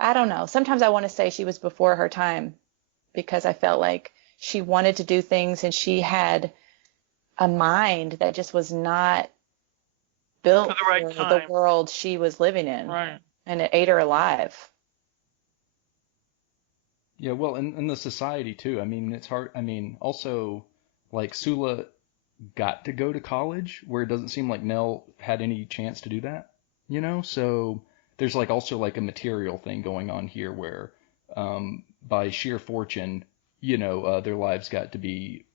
I don't know. Sometimes I want to say she was before her time, because I felt like she wanted to do things and she had a mind that just was not built for the world she was living in. Right. And it ate her alive. Yeah, well, in the society too. I mean, it's hard. I mean, also, like Sula got to go to college, where it doesn't seem like Nell had any chance to do that. So there's like also like a material thing going on here, where by sheer fortune, their lives got to be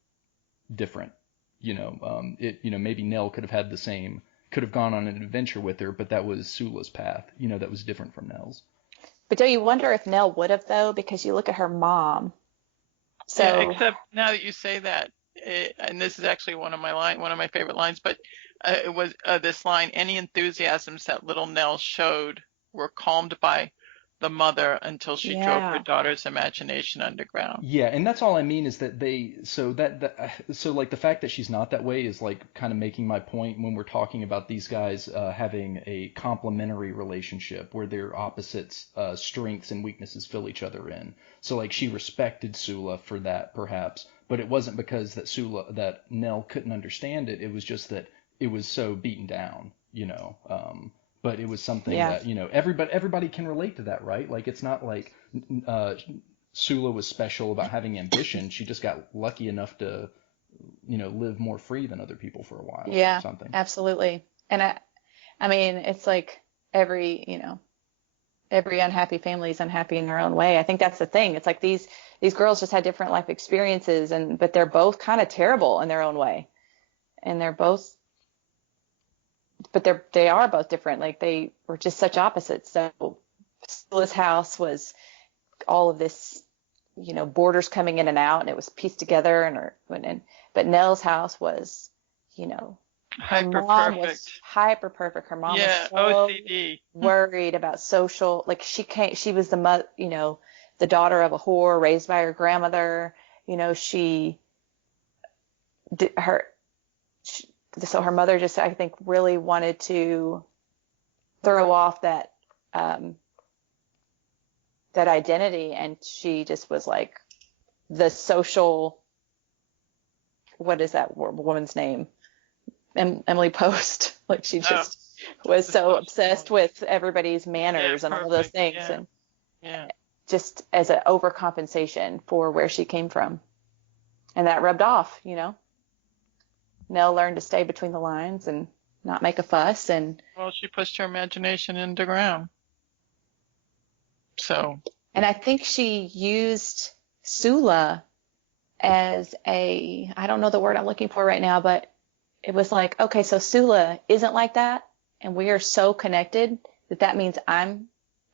different. Maybe Nell could have had the same, could have gone on an adventure with her, but that was Sula's path. That was different from Nell's. But do you wonder if Nell would have though? Because you look at her mom. Yeah, So except now that you say that, and this is actually one of my favorite lines, but it was this line: "Any enthusiasms that little Nell showed were calmed by the mother until she drove her yeah, daughter's imagination underground." Yeah, and that's all I mean is that so like the fact that she's not that way is like kind of making my point when we're talking about these guys having a complementary relationship where their opposites strengths and weaknesses fill each other in. So like she respected Sula for that perhaps, but it wasn't because that Nell couldn't understand it. It was just that it was so beaten down. But it was something yeah, that everybody can relate to that, right? Like it's not like uh, Sula was special about having ambition. She just got lucky enough to, live more free than other people for a while or yeah, something. absolutely. And I mean, it's like every unhappy family is unhappy in their own way. I think that's the thing. It's like these girls just had different life experiences, but they're both kind of terrible in their own way, and they are both different. Like they were just such opposites. So Sula's house was all of this, borders coming in and out, and it was pieced together. But Nell's house was, her Hyper mom perfect. was hyper perfect. Her mom was Yeah, so OCD. worried about social, like she was the daughter of a whore raised by her grandmother. She did so her mother just, I think, really wanted to throw off that identity, and she just was like the social, what is that woman's name? Emily Post. Like she just was so obsessed with everybody's manners and all of those things, and just as an overcompensation for where she came from, and that rubbed off. Nell learned to stay between the lines and not make a fuss, and Well, she pushed her imagination into ground. So. and I think she used Sula as I don't know the word I'm looking for right now, but it was like, okay, so Sula isn't like that, and we are so connected that means I'm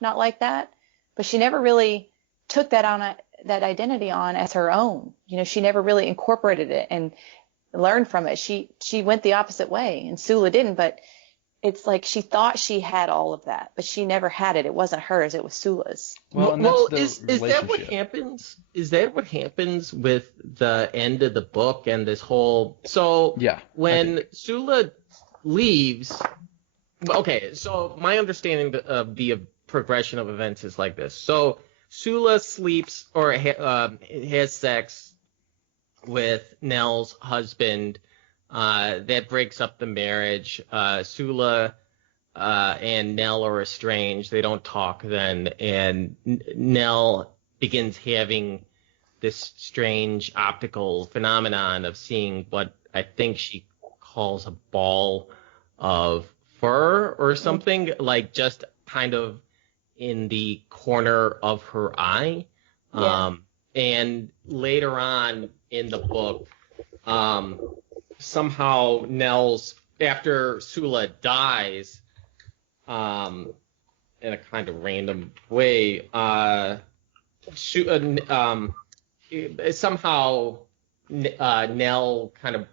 not like that. But she never really took that identity on as her own. She never really incorporated it and learned from it. She went the opposite way, and Sula didn't. But it's like she thought she had all of that, but she never had it. It wasn't hers. It was Sula's. Well, and that's the is that what relationship. happens? Is that what happens with the end of the book and this whole? So Yeah, when Sula leaves, okay. So my understanding of the progression of events is like this. So Sula sleeps or has sex with Nell's husband. That breaks up the marriage. Sula and Nell are estranged. They don't talk then. And Nell begins having this strange optical phenomenon of seeing what I think she calls a ball of fur or something, like just kind of in the corner of her eye. Yeah. And later on in the book, somehow after Sula dies, in a kind of random way, somehow Nell kind of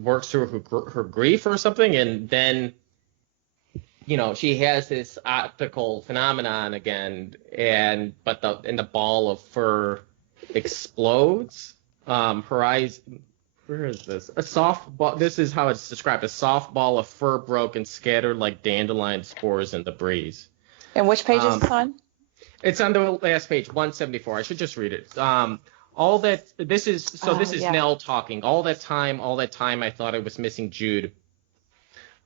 works through her grief or something, and then she has this optical phenomenon again, but the ball of fur explodes. Her eyes. Where is this? A soft ball. This is how it's described. A soft ball of fur broke and scattered like dandelion spores in the breeze. And which page is this on? It's on the last page, 174. I should just read it. This is Nell talking. All that time, I thought I was missing Jude.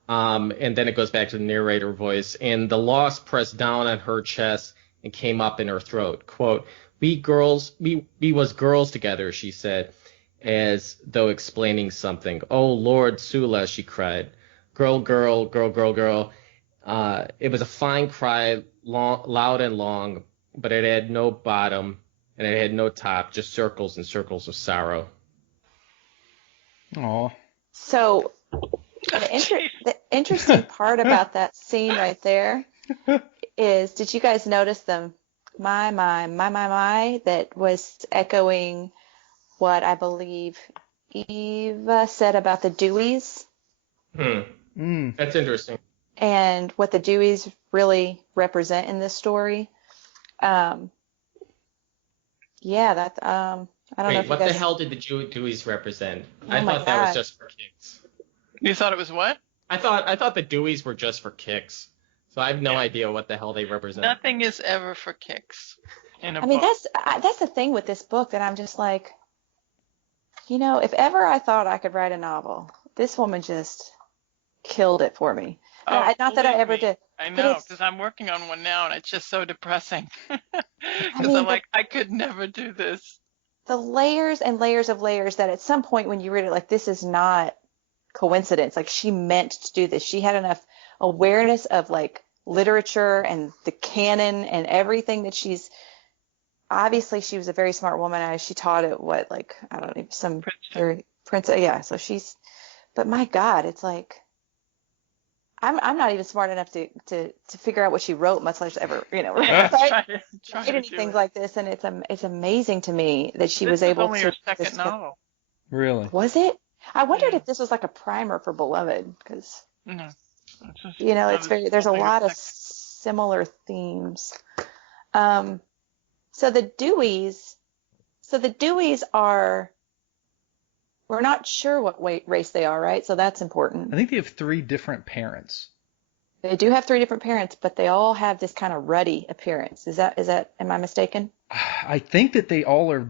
And then it goes back to the narrator voice. And the loss pressed down on her chest and came up in her throat. Quote, we was girls together, she said, as though explaining something. Oh, Lord Sula, she cried. Girl, girl, girl, girl, girl. It was a fine cry, long, loud and long, but it had no bottom and it had no top, just circles and circles of sorrow. Aw. So the interesting part about that scene right there is, did you guys notice them? My, that was echoing what I believe Eva said about the Deweys. That's interesting. And what the Deweys really represent in this story. Yeah, that I don't know if Wait, what you the guys. hell did the Deweys represent? Oh I my thought that was God. just for kicks. You thought it was what? I thought the Deweys were just for kicks. So I have no idea what the hell they represent. Nothing is ever for kicks in a I mean, book. that's the thing with this book that I'm just like, if ever I thought I could write a novel, this woman just killed it for me. Oh, Not that I believe ever me, did. I But know, it's, because I'm working on one now, and it's just so depressing. I Because I'm mean, like, I could never do this. the layers and layers of layers that at some point when you read it, like, this is not coincidence. Like, she meant to do this. She had enough awareness of like literature and the canon and everything that obviously she was a very smart woman. She taught at I don't know, some Princeton. very princess. Yeah. So but my God, it's like, I'm not even smart enough to figure out what she wrote, much less ever, Yeah, write try to do anything it. like this. And it's amazing to me that she This was is able only to her put this second together. novel. Really? Was it? I wondered Yeah. if this was like a primer for Beloved, because No. It's just, there's a only her lot of second. similar themes. So the Deweys are, we're not sure what race they are, right? So that's important. I think they have 3 different parents. They do have 3 different parents, but they all have this kind of ruddy appearance. Am I mistaken? I think that they all are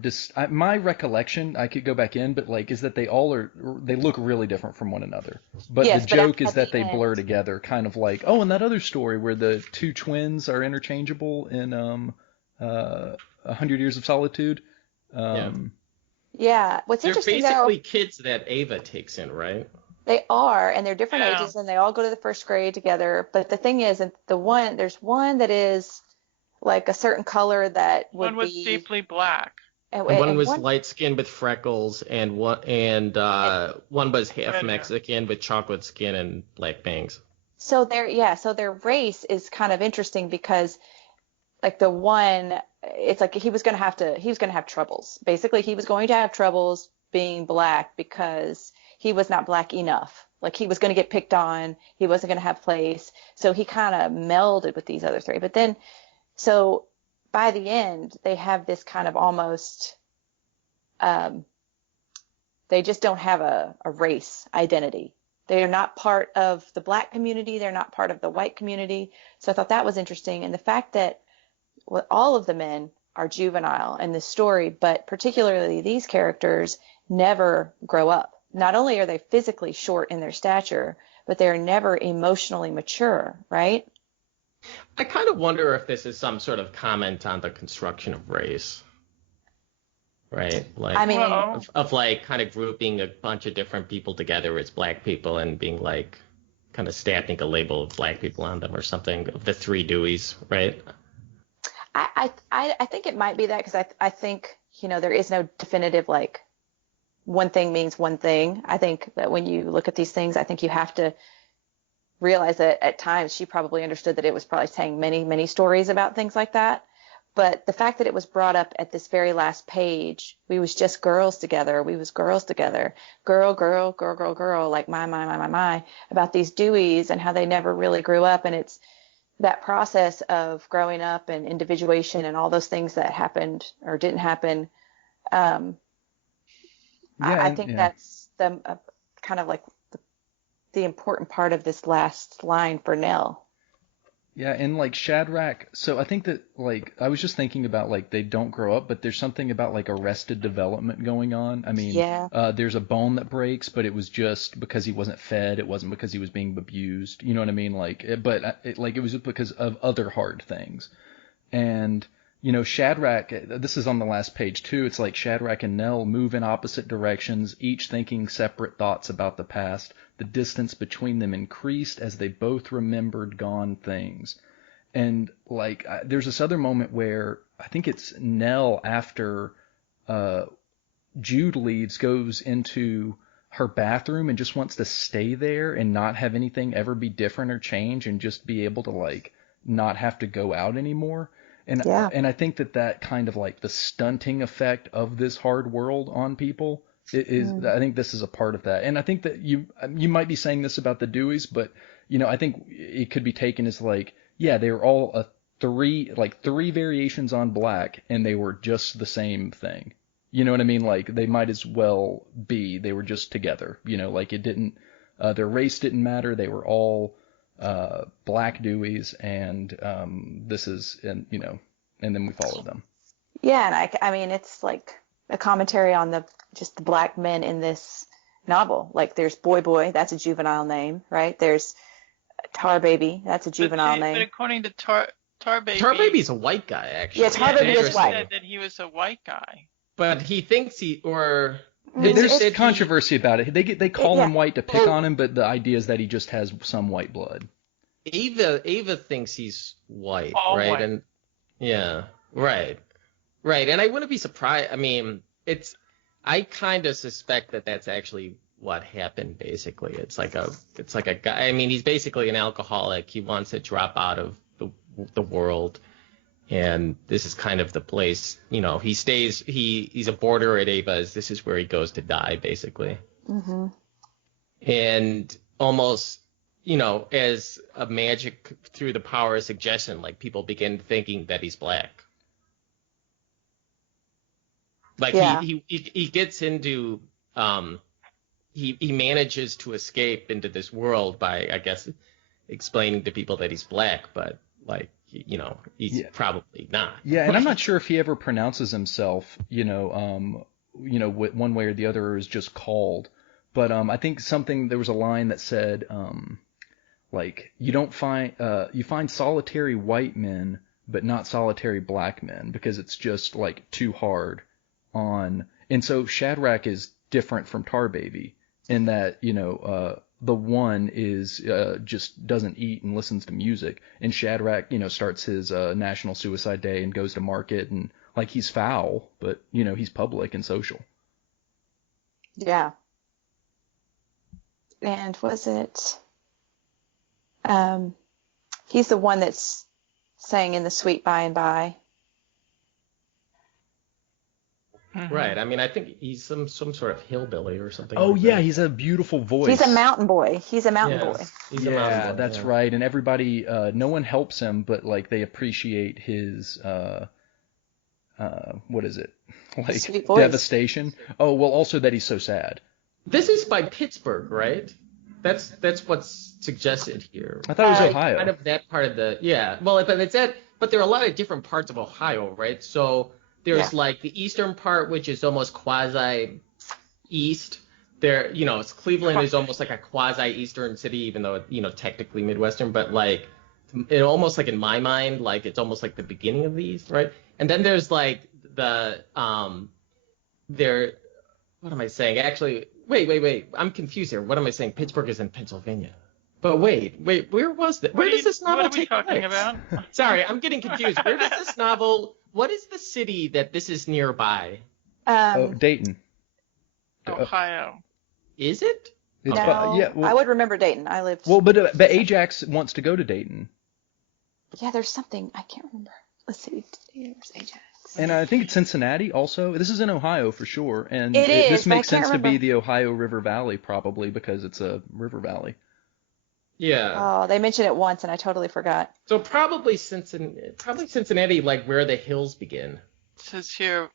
my recollection, I could go back in, but is that they look really different from one another. But Yes, the but joke at is that the they blur end. together, kind of like, oh, and that other story where the 2 twins are interchangeable in 100 Years of Solitude. Yeah. What's They're interesting though, basically kids that Ava takes in, right? they are, and they're different Yeah. ages, and they all go to the first grade together. But the thing is, there's one that is like a certain color that One would was be, deeply black. and, And one and was one, light skinned with freckles, and one was half Red hair. Mexican with chocolate skin and black bangs. so their race is kind of interesting because like the one, it's like he was going to have troubles. Basically, he was going to have troubles being black because he was not black enough. Like he was going to get picked on. He wasn't going to have place. So he kind of melded with these other 3. But then, so by the end, they have this kind of almost, they just don't have a race identity. They are not part of the black community. They're not part of the white community. So I thought that was interesting. And the fact that all of the men are juvenile in this story, but particularly these characters never grow up. Not only are they physically short in their stature, but they're never emotionally mature, right? I kind of wonder if this is some sort of comment on the construction of race, right? Like, I mean, Well, of like kind of grouping a bunch of different people together as black people and being like kind of stamping a label of black people on them or something, of the 3 Deweys, right? I think it might be that because I think, there is no definitive like one thing means one thing. I think that when you look at these things, I think you have to realize that at times she probably understood that it was probably saying many, many stories about things like that. But the fact that it was brought up at this very last page, we was just girls together. We was girls together. Girl, girl, girl, girl, girl, like my, about these Deweys and how they never really grew up. And it's that process of growing up and individuation and all those things that happened or didn't happen. I think that's the kind of like the important part of this last line for Nell. Yeah, and Shadrach, so I think that I was just thinking about they don't grow up, but there's something about arrested development going on. I mean, Yeah. There's a bone that breaks, but it was just because he wasn't fed. It wasn't because he was being abused. You know what I mean? It was because of other hard things. And, Shadrach, this is on the last page too. It's like Shadrach and Nell move in opposite directions, each thinking separate thoughts about the past. The distance between them increased as they both remembered gone things. And like, there's this other moment where I think it's Nell after Jude leaves, goes into her bathroom and just wants to stay there and not have anything ever be different or change and just be able to like not have to go out anymore. And I think that kind of like the stunting effect of this hard world on people is I think this is a part of that. And I think that you might be saying this about the Deweys, but I think it could be taken as like, yeah, they were all three variations on black and they were just the same thing. You know what I mean? Like they might as well be. They were just together. Like it didn't. Their race didn't matter. They were all black Deweys, and this is and then we followed them. Yeah, and I mean it's like a commentary on the black men in this novel. Like there's Boy, that's a juvenile name, right? There's Tar Baby, that's a juvenile name. But according to Tar Baby, Baby's a white guy actually. Yeah, Tar Baby is white. Said that he was a white guy. But he thinks there's controversy about it. They call him white to pick on him, but the idea is that he just has some white blood. Ava thinks he's white, all right? White. And yeah, right. And I wouldn't be surprised. I mean, I kind of suspect that that's actually what happened. Basically, it's like a guy. I mean, he's basically an alcoholic. He wants to drop out of the world. And this is kind of the place, he stays, he's a boarder at Ava's. This is where he goes to die, basically. Mm-hmm. And almost, as a magic through the power of suggestion, like people begin thinking that he's black. Like he gets into, he manages to escape into this world by, I guess, explaining to people that he's black, but like, he's probably not. Yeah, and I'm not sure if he ever pronounces himself, one way or the other, or is just called. But I think there was a line that said, like, you find solitary white men, but not solitary black men, because it's just like too hard on. And so Shadrach is different from Tar Baby in that, the one is just doesn't eat and listens to music, and Shadrach, starts his National Suicide Day and goes to market, and like he's foul, but he's public and social. Yeah. And was it? He's the one that's sang in the Sweet By and By. Mm-hmm. Right. I mean, I think he's some sort of hillbilly or something. Oh, like yeah, that. he's a beautiful voice. He's a mountain boy. He's a mountain boy. That's right. And everybody, no one helps him, but like they appreciate his, what is it? Like sweet voice. Devastation. Oh, well, also that he's so sad. This is by Pittsburgh, right? That's what's suggested here. I thought it was Ohio. Kind of that part of the Well, but there are a lot of different parts of Ohio, right? So there's like the eastern part, which is almost quasi east. There, it's Cleveland is almost like a quasi eastern city, even though technically Midwestern. But like, it almost like in my mind, like it's almost like the beginning of the east, right? And then there's like the What am I saying? Actually, wait. I'm confused here. What am I saying? Pittsburgh is in Pennsylvania. But wait. Where was that? Where does this novel take place? What are we talking about? Sorry, I'm getting confused. Where does this novel? What is the city that this is nearby? Dayton. Ohio. Is it? It's I would remember Dayton. I lived. Well, but Ajax wants to go to Dayton. Yeah, there's something I can't remember. Let's see. There's Ajax. And I think it's Cincinnati also. This is in Ohio for sure. And this makes sense to be the Ohio River Valley probably because it's a river valley. Yeah. Oh, they mentioned it once and I totally forgot. So probably Cincinnati, like where the hills begin. It says here,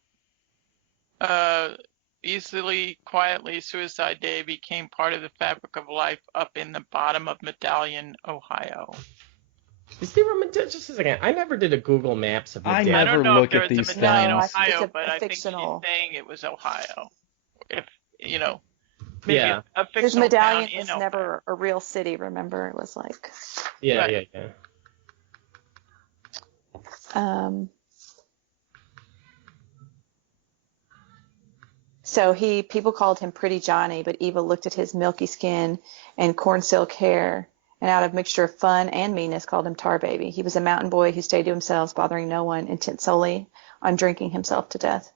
easily, quietly, Suicide Day became part of the fabric of life up in the bottom of Medallion, Ohio. Is there just a second? I never did a Google Maps of Medallion. I never look at these things. I don't know if things. there's a Medallion, No, Ohio, it's but a I think fictional. she's saying it was Ohio. If, maybe a There's fictional Medallion town in was Ohio. never a real city, remember? It was like... Yeah, Right. yeah. Um, so people called him Pretty Johnny, but Eva looked at his milky skin and corn silk hair, and out of mixture of fun and meanness called him Tar Baby. He was a mountain boy who stayed to himself, bothering no one, intent solely on drinking himself to death.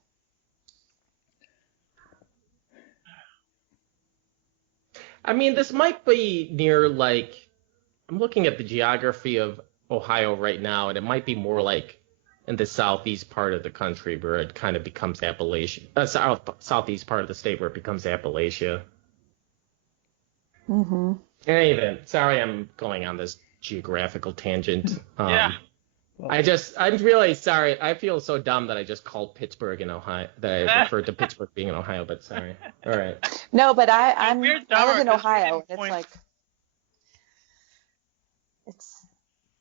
I mean, this might be near like, I'm looking at the geography of Ohio right now, and it might be more like in the southeast part of the country where it kind of becomes Appalachia. Southeast part of the state where it becomes Appalachia. Mm-hmm. In any event, sorry I'm going on this geographical tangent. Yeah. I'm really sorry. I feel so dumb that I just called Pittsburgh in Ohio, that I referred to Pittsburgh being in Ohio, but sorry. All right. No, but I We're live dumber in 'cause we Ohio. didn't It's point- like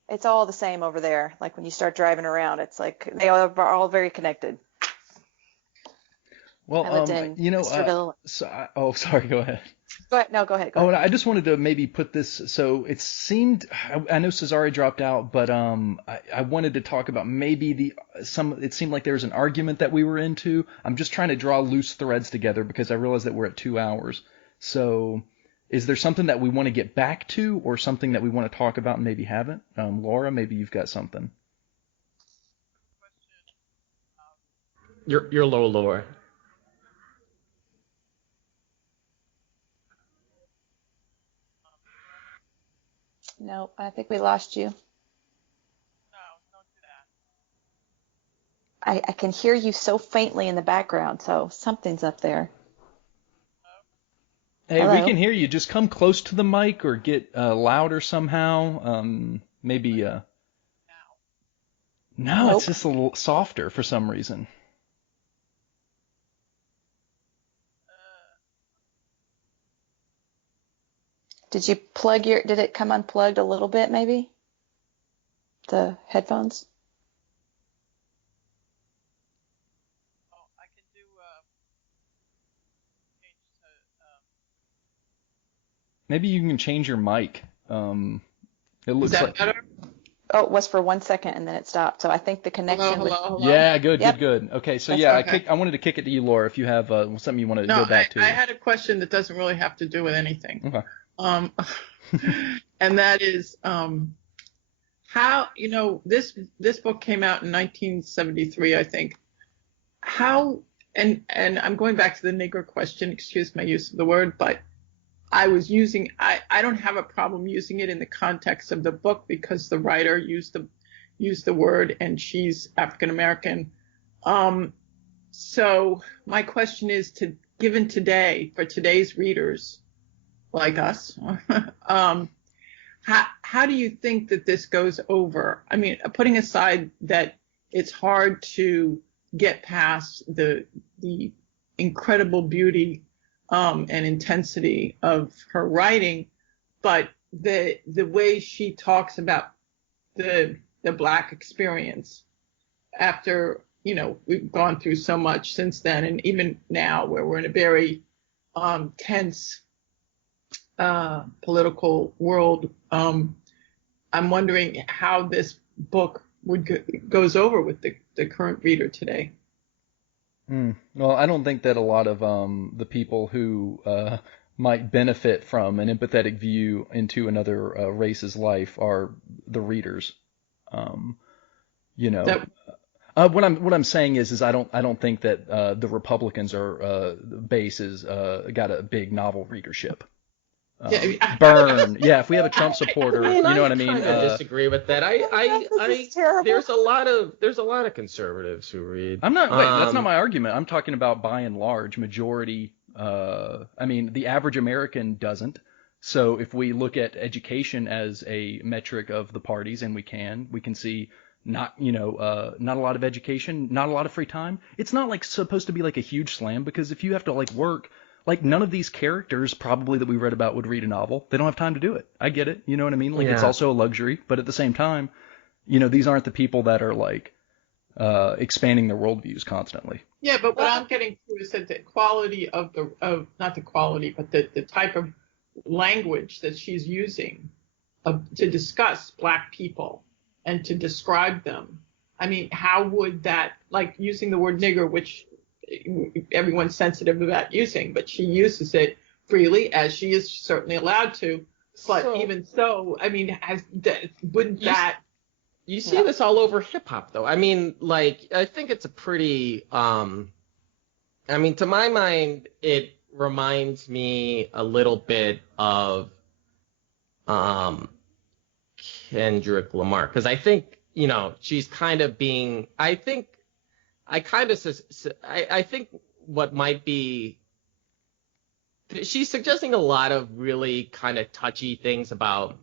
it's all the same over there. Like when you start driving around, it's like they are all very connected. Well, I lived in Westerville. Sorry, go ahead. Go ahead. No, go ahead. Oh, and I just wanted to maybe put this. So it seemed, I know Cesare dropped out, but I wanted to talk about maybe it seemed like there was an argument that we were into. I'm just trying to draw loose threads together because I realize that we're at 2 hours. So is there something that we want to get back to or something that we want to talk about and maybe haven't? Laura, maybe you've got something. You're low, Laura. No, I think we lost you. No, don't do that. I can hear you so faintly in the background, so something's up there. Hey, Hello? we can hear you. Just come close to the mic or get louder somehow. Maybe. No, Nope. It's just a little softer for some reason. Did it come unplugged a little bit maybe? The headphones? Oh, I can do change to Maybe you can change your mic. It Is looks that like. better? Oh, it was for 1 second and then it stopped. So I think the connection Hello. Yeah, good, Yep. good. Okay, so That's yeah, okay. I wanted to kick it to you, Laura, if you have something you want to go back to. I had a question that doesn't really have to do with anything. Okay. And that is how, this book came out in 1973, I think. How, and I'm going back to the nigger question, excuse my use of the word, but I don't have a problem using it in the context of the book because the writer used the word and she's African American. So my question is given today, for today's readers like us, how do you think that this goes over? I mean, putting aside that it's hard to get past the incredible beauty and intensity of her writing, but the way she talks about the Black experience after, we've gone through so much since then, and even now where we're in a very tense political world, I'm wondering how this book goes over with the current reader today. Well, I don't think that a lot of the people who might benefit from an empathetic view into another race's life are the readers. What I'm saying is I don't think that the Republicans base is got a big novel readership. Burn. Yeah, if we have a Trump supporter, you know what I mean? I kind of disagree with that. This is terrible. There's a lot of conservatives who read. Wait, that's not my argument. I'm talking about by and large, majority. I mean, the average American doesn't. So if we look at education as a metric of the parties, and we can see not a lot of education, not a lot of free time. It's not like supposed to be like a huge slam, because if you have to like work, like none of these characters probably that we read about would read a novel. They don't have time to do it. I get it. You know what I mean? Like It's also a luxury, but at the same time, these aren't the people that are like expanding their worldviews constantly. Yeah, but what I'm getting to is that the quality of not the quality, but the type of language that she's using to discuss Black people and to describe them. I mean, how would that, like using the word nigger, which everyone's sensitive about using, but she uses it freely, as she is certainly allowed to. But So- even so, I mean, wouldn't that? You see this all over hip hop, though. I mean, like, I think it's a pretty, I mean, to my mind, it reminds me a little bit of, Kendrick Lamar, because I think, you know, she's kind of being, I think what might be, she's suggesting a lot of really kind of touchy things about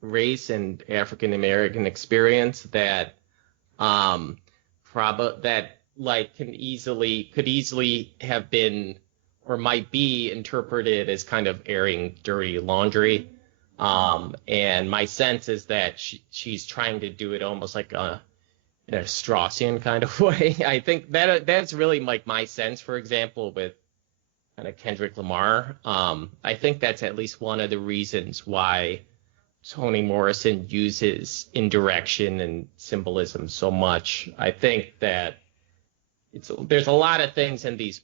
race and African American experience that that like could easily have been or might be interpreted as kind of airing dirty laundry. And my sense is that she's trying to do it almost like in a Straussian kind of way. I think that's really like my sense, for example, with kind of Kendrick Lamar. I think that's at least one of the reasons why Toni Morrison uses indirection and symbolism so much. I think that there's a lot of things in this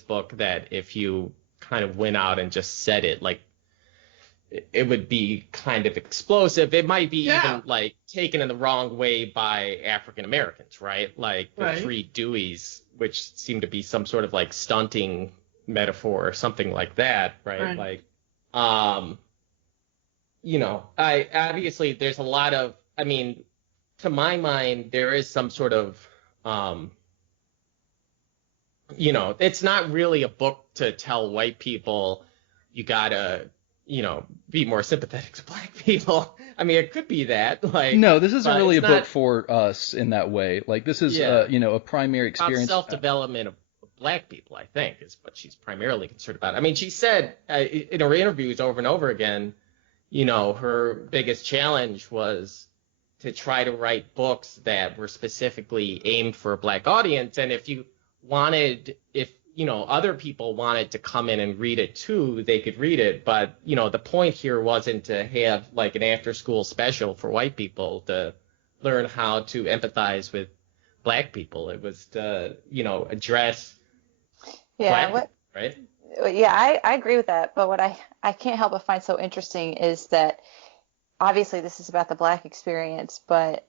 book that if you kind of went out and just said it, like it would be kind of explosive. It might be even like taken in the wrong way by African Americans, right? Like the three Deweys, which seem to be some sort of like stunting metaphor or something like that, right? Like, you know, I obviously there's a lot of, I mean, to my mind, there is some sort of, you know, it's not really a book to tell white people you gotta, you know, be more sympathetic to black people. I mean, it could be that. Like, no, this isn't really a book for us in that way. Like, this is, you know, a primary experience. About self-development of black people, I think, is what she's primarily concerned about. I mean, she said in her interviews over and over again, you know, her biggest challenge was to try to write books that were specifically aimed for a black audience. And if you know, other people wanted to come in and read it too, they could read it. But, you know, the point here wasn't to have like an after school special for white people to learn how to empathize with black people. It was to, you know, address black people, right? Yeah, I agree with that. But what I can't help but find so interesting is that obviously this is about the black experience, but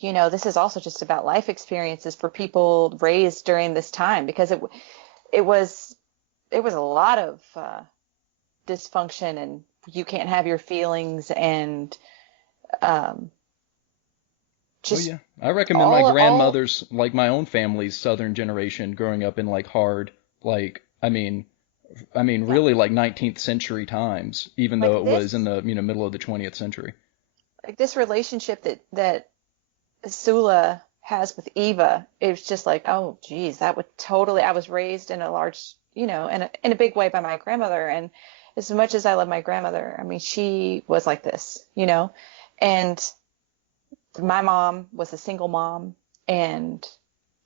you know, this is also just about life experiences for people raised during this time, because it was a lot of dysfunction, and you can't have your feelings, and just I recommend my grandmother's, like my own family's Southern generation growing up in like hard, like I mean really like 19th century times, even though it was in the, you know, middle of the 20th century. Like this relationship that Sula has with Eva, it was just like, oh geez, that would totally, I was raised in a large, you know, in a big way by my grandmother, and as much as I love my grandmother, I mean, she was like this, you know, and my mom was a single mom, and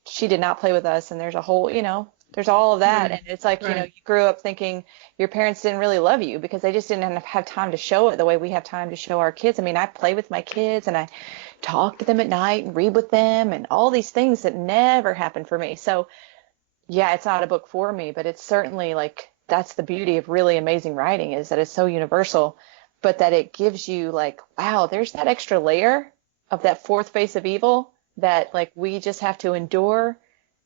she did not play with us, and there's a whole, you know, there's all of that, and it's like, you know, you grew up thinking your parents didn't really love you because they just didn't have time to show it the way we have time to show our kids. I mean, I play with my kids, and I talk to them at night and read with them, and all these things that never happened for me. So yeah, it's not a book for me, but it's certainly like, that's the beauty of really amazing writing, is that it's so universal, but that it gives you like, wow, there's that extra layer of that fourth face of evil that like we just have to endure,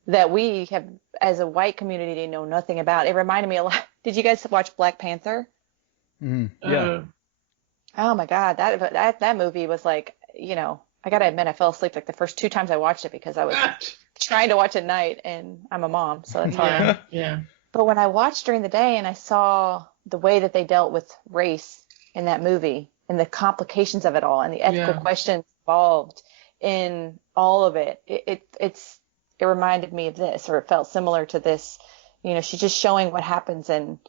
that we have as a white community know nothing about. It reminded me a lot. Did you guys watch Black Panther? Yeah. Oh my God, that movie was like, you know, I gotta admit, I fell asleep like the first 2 times I watched it because I was trying to watch at night, and I'm a mom, so that's hard. Yeah. But when I watched during the day and I saw the way that they dealt with race in that movie and the complications of it all and the ethical questions involved in all of it, it reminded me of this, or it felt similar to this. You know, she's just showing what happens, and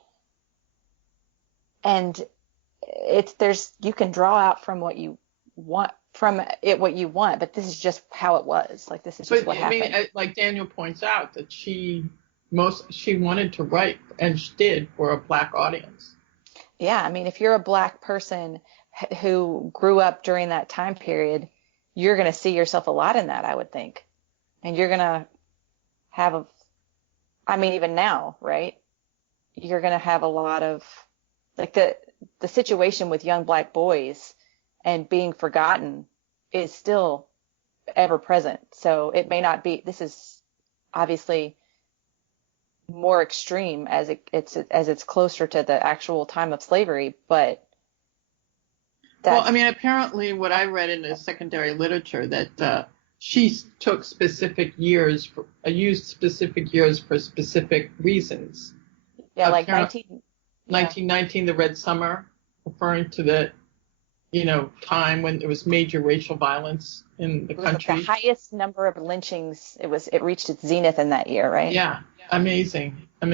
you can draw out from what you want what you want, but this is just how it was. Like, this is just what happened. I mean, like Daniel points out, that she wanted to write, and she did, for a black audience. Yeah, I mean, if you're a black person who grew up during that time period, you're going to see yourself a lot in that, I would think. And you're going to have even now, right? You're going to have a lot of, like, the situation with young Black boys and being forgotten is still ever present. So it may not be, this is obviously more extreme as it's closer to the actual time of slavery, but well, I mean, apparently what I read in the secondary literature that she took specific years, used specific years for specific reasons. Yeah, like 1919, the Red Summer, referring to the, time when there was major racial violence in the country. The highest number of lynchings. It reached its zenith in that year, right? Yeah, amazing. And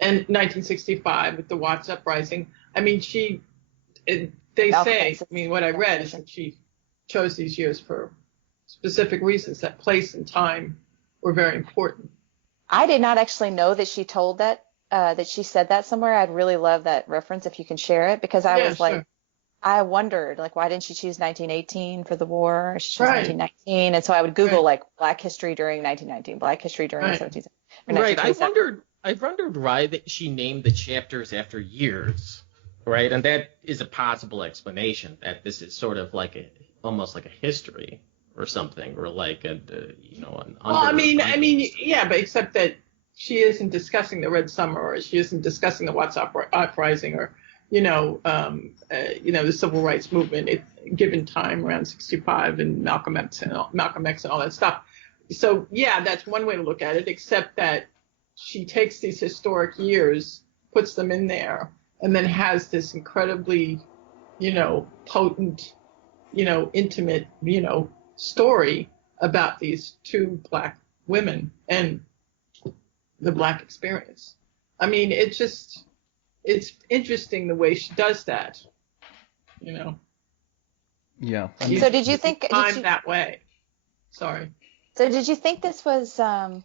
1965 with the Watts Uprising. I mean, what I read is that she chose these years for specific reasons. That place and time were very important. I did not actually know that she told that she said that somewhere. I'd really love that reference if you can share it, because I wondered, like, why didn't she choose 1918 for the war? She chose 1919, and so I would Google like Black history during 1919, Black history during the 17th. Right. I wondered why she named the chapters after years, right? And that is a possible explanation, that this is sort of like almost like a history or something, or like an yeah, but except that she isn't discussing the Red Summer, or she isn't discussing the Watts Uprising, or the Civil Rights Movement. It's given time around 65 and Malcolm X and all that stuff. So yeah, that's one way to look at it. Except that she takes these historic years, puts them in there, and then has this incredibly, potent, intimate, story about these two Black women and the Black experience. I mean, it's interesting the way she does that, Yeah. So did you think that way? Sorry. So did you think this was? I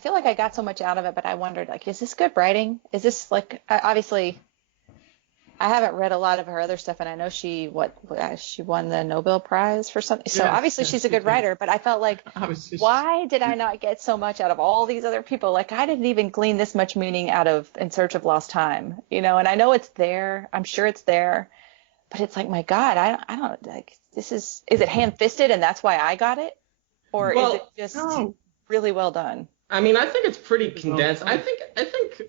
feel like I got so much out of it, but I wondered, like, is this good writing? Is this like, obviously, I haven't read a lot of her other stuff, and I know she won the Nobel Prize for something. So obviously she's a good writer, but I felt like, why did I not get so much out of all these other people? Like, I didn't even glean this much meaning out of In Search of Lost Time, and I know it's there. I'm sure it's there, but it's like, my God, I don't like, is it ham-fisted and that's why I got it? Or is it just really well done? I mean, I think it's pretty condensed. I think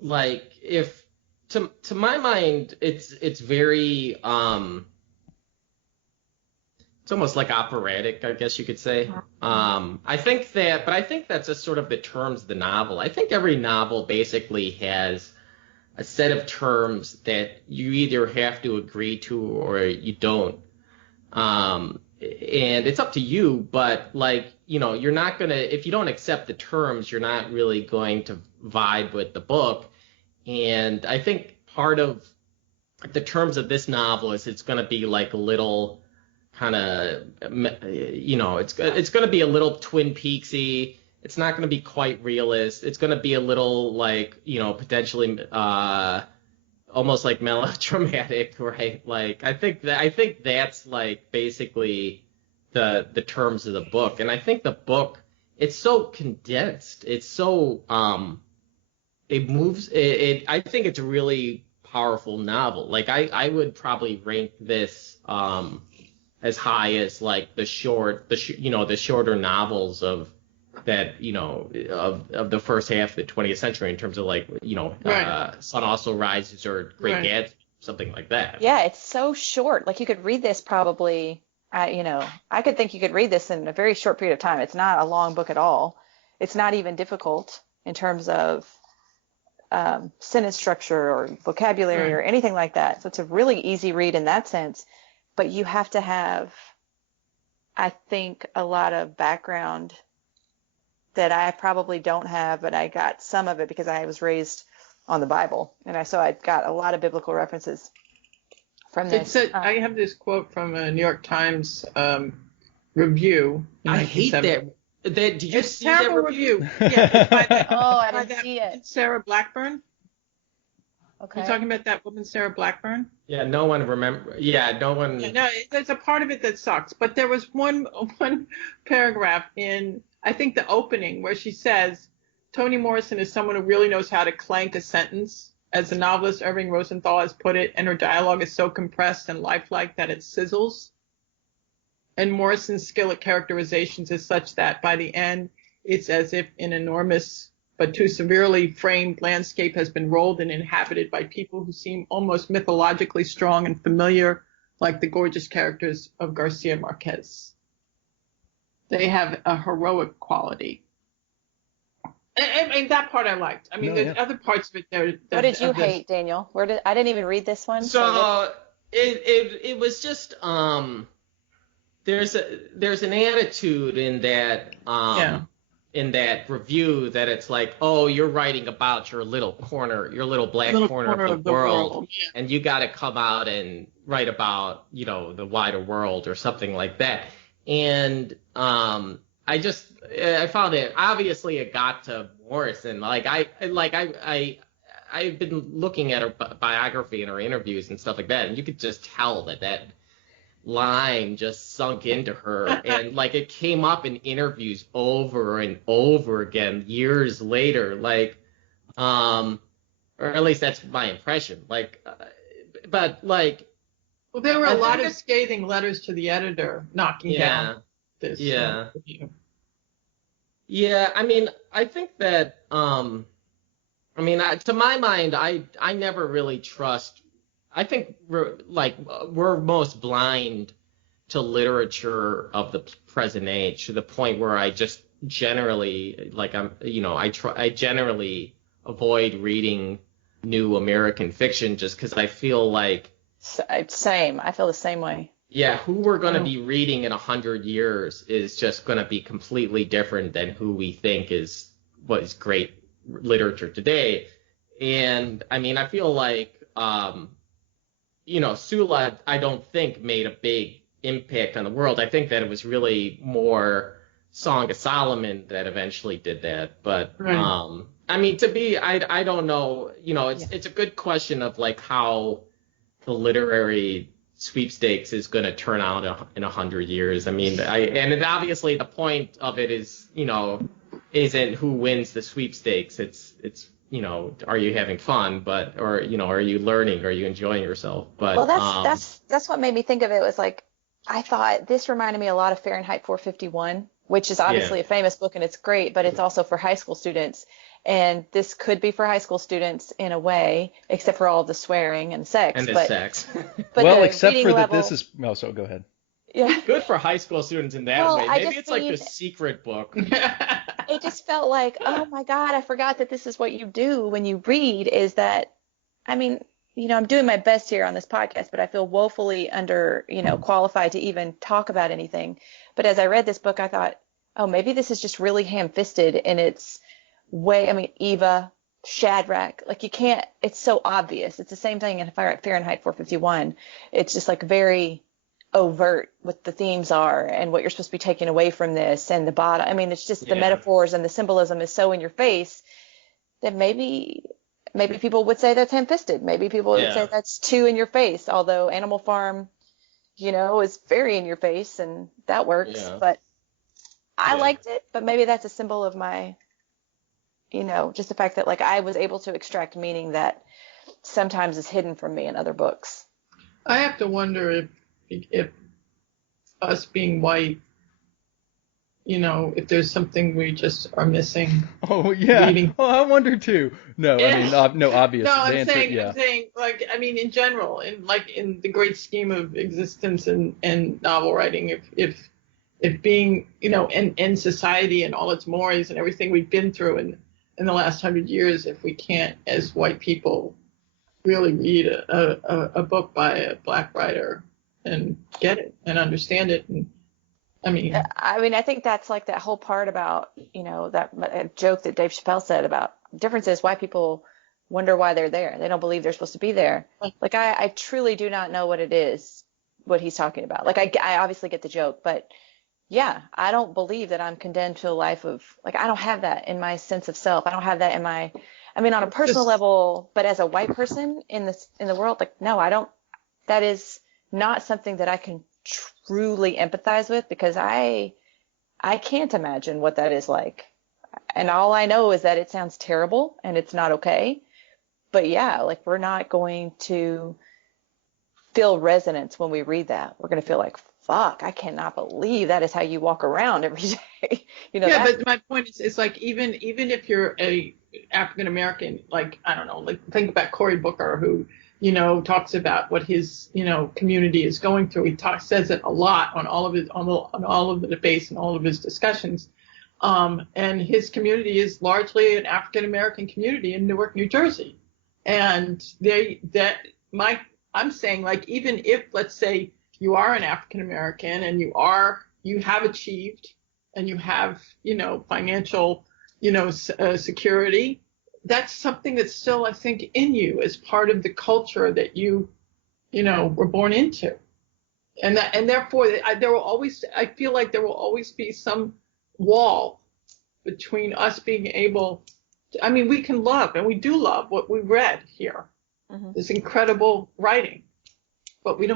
like, if to my mind, it's very it's almost like operatic, I guess you could say. I think that's just sort of the terms of the novel. I think every novel basically has a set of terms that you either have to agree to or you don't. And it's up to you, but like, you're not going to, if you don't accept the terms, you're not really going to vibe with the book. And I think part of the terms of this novel is it's going to be like a little kind of, it's going to be a little Twin Peaksy. It's not going to be quite realist. It's going to be a little like, potentially almost like melodramatic, right? Like, I think that's like basically the terms of the book. And I think the book, it's so condensed. It's so it moves. I think it's a really powerful novel. Like, I would probably rank this as high as like the shorter novels of that, of the first half of the 20th century in terms of like, Sun Also Rises or Great Gatsby, something like that. Yeah, it's so short. Like, you could read this probably, I could think you could read this in a very short period of time. It's not a long book at all. It's not even difficult in terms of sentence structure or vocabulary or anything like that. So it's a really easy read in that sense. But you have to have, I think, a lot of background that I probably don't have, but I got some of it because I was raised on the Bible, and so I got a lot of biblical references from this. I have this quote from a New York Times review. I hate that. Did you see that review? Yeah. I didn't see it. Sarah Blackburn. Okay. You're talking about that woman, Sarah Blackburn? Yeah, no one remember. Yeah, no one. Yeah, no, there's a part of it that sucks. But there was one paragraph in, I think, the opening where she says, Toni Morrison is someone who really knows how to clank a sentence, as the novelist Irving Rosenthal has put it, and her dialogue is so compressed and lifelike that it sizzles. And Morrison's skill at characterizations is such that by the end, it's as if an enormous but too severely framed landscape has been rolled and inhabited by people who seem almost mythologically strong and familiar, like the gorgeous characters of Garcia Marquez. They have a heroic quality. And that part I liked. I mean, there's other parts of it there. What did you hate, Daniel? I didn't even read this one. So it was just there's an attitude in that in that review that it's like, oh, you're writing about your little black corner of the world. Yeah. And you got to come out and write about, the wider world or something like that. And I found it, obviously it got to Morrison. I've been looking at her biography and her interviews and stuff like that, and you could just tell that line just sunk into her, and it came up in interviews over and over again years later, or at least that's my impression. Well, there were a lot of scathing letters to the editor knocking down this. Review. Yeah, I mean, I think that, to my mind, I never really trust. I think we're most blind to literature of the present age, to the point where I just generally I generally avoid reading new American fiction just because I feel like same. I feel the same way. Yeah, who we're going to be reading in 100 years is just going to be completely different than who we think is what is great literature today. And I mean, I feel like Sula, I don't think made a big impact on the world. I think that it was really more Song of Solomon that eventually did that. But I don't know. It's a good question of how the literary sweepstakes is going to turn out in 100 years. I mean, obviously the point of it is, isn't who wins the sweepstakes. It's are you having fun? Or are you learning? Are you enjoying yourself? But well, that's what made me think of it. Was I thought this reminded me a lot of Fahrenheit 451, which is obviously a famous book and it's great, but it's also for high school students. And this could be for high school students in a way, except for all the swearing and sex. Sex. But well, except for that level, this is... Oh, so go ahead. Yeah. Good for high school students in that way. Maybe it's like the secret book. It just felt like, oh my God, I forgot that this is what you do when you read, is that, I'm doing my best here on this podcast, but I feel woefully qualified to even talk about anything. But as I read this book, I thought, oh, maybe this is just really ham-fisted in its way. Eva, Shadrach, you can't, it's so obvious. It's the same thing in Fahrenheit 451. It's just very overt what the themes are and what you're supposed to be taking away from this, and the bottom. It's just the metaphors and the symbolism is so in your face that maybe people would say that's ham-fisted. Maybe people would say that's too in your face, although Animal Farm, is very in your face and that works. Yeah. But I liked it, but maybe that's a symbol of my, just the fact that I was able to extract meaning that sometimes is hidden from me in other books. I have to wonder if us being white, if there's something we just are missing. Oh yeah. Reading. Oh, I wonder too. No, no, obvious. No, I'm saying, in general, in the great scheme of existence and novel writing, if being, and society and all its mores and everything we've been through in the last 100 years, if we can't, as white people, really read a book by a black writer and get it and understand it. And I think that's that whole part about, that joke that Dave Chappelle said about differences, why people wonder why they're there. They don't believe they're supposed to be there. I truly do not know what it is, what he's talking about. I obviously get the joke, but yeah, I don't believe that I'm condemned to a life of, I don't have that in my sense of self. I don't have that in my, I mean, on a It's personal just, level, but as a white person in the world, like, no, I don't. That is not something that I can truly empathize with, because I can't imagine what that is like. And all I know is that it sounds terrible and it's not okay. But yeah, like, we're not going to feel resonance when we read that. We're going to feel like, fuck, I cannot believe that is how you walk around every day. yeah, but my point is, it's like, even if you're a African American, like, I don't know, like, think about Cory Booker, who, talks about what his, community is going through. He says it a lot on all of the debates and all of his discussions. And his community is largely an African American community in Newark, New Jersey. And I'm saying, like, even if, let's say, you are an African American and you have achieved and you have, financial, security, that's something that's still, I think, in you as part of the culture that you were born into. And therefore, I feel like there will always be some wall between us being able to, I mean, we can love, and we do love what we read here. Mm-hmm. This incredible writing, but I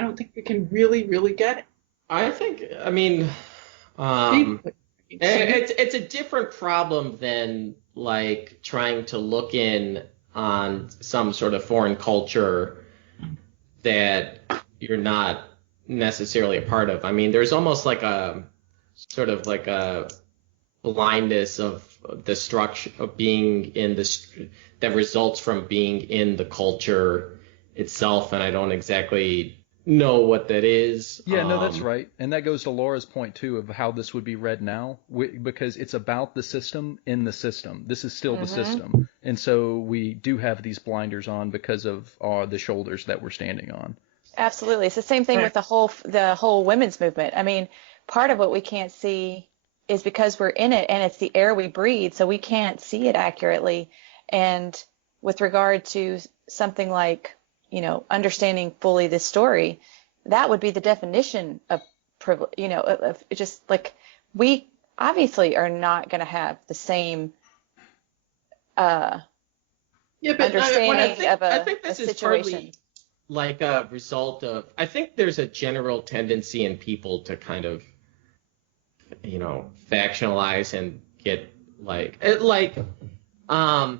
don't think we can really, really get it. I mean, it's a different problem than, like, trying to look in on some sort of foreign culture that you're not necessarily a part of. I mean, there's almost like a sort of like a blindness of the structure of being in this that results from being in the culture itself, and I don't exactly know what that is. Yeah, no, that's right. And that goes to Laura's point, too, of how this would be read now, because it's about the system in the system. This is still the system. And so we do have these blinders on because of the shoulders that we're standing on. Absolutely. It's the same thing with the whole women's movement. I mean, part of what we can't see is because we're in it, and it's the air we breathe, so we can't see it accurately. And with regard to something like, understanding fully this story, that would be the definition of privilege, of just, like, we obviously are not going to have the same understanding of I think a this is situation. partly like a result of, I think there's a general tendency in people to kind of, factionalize and get I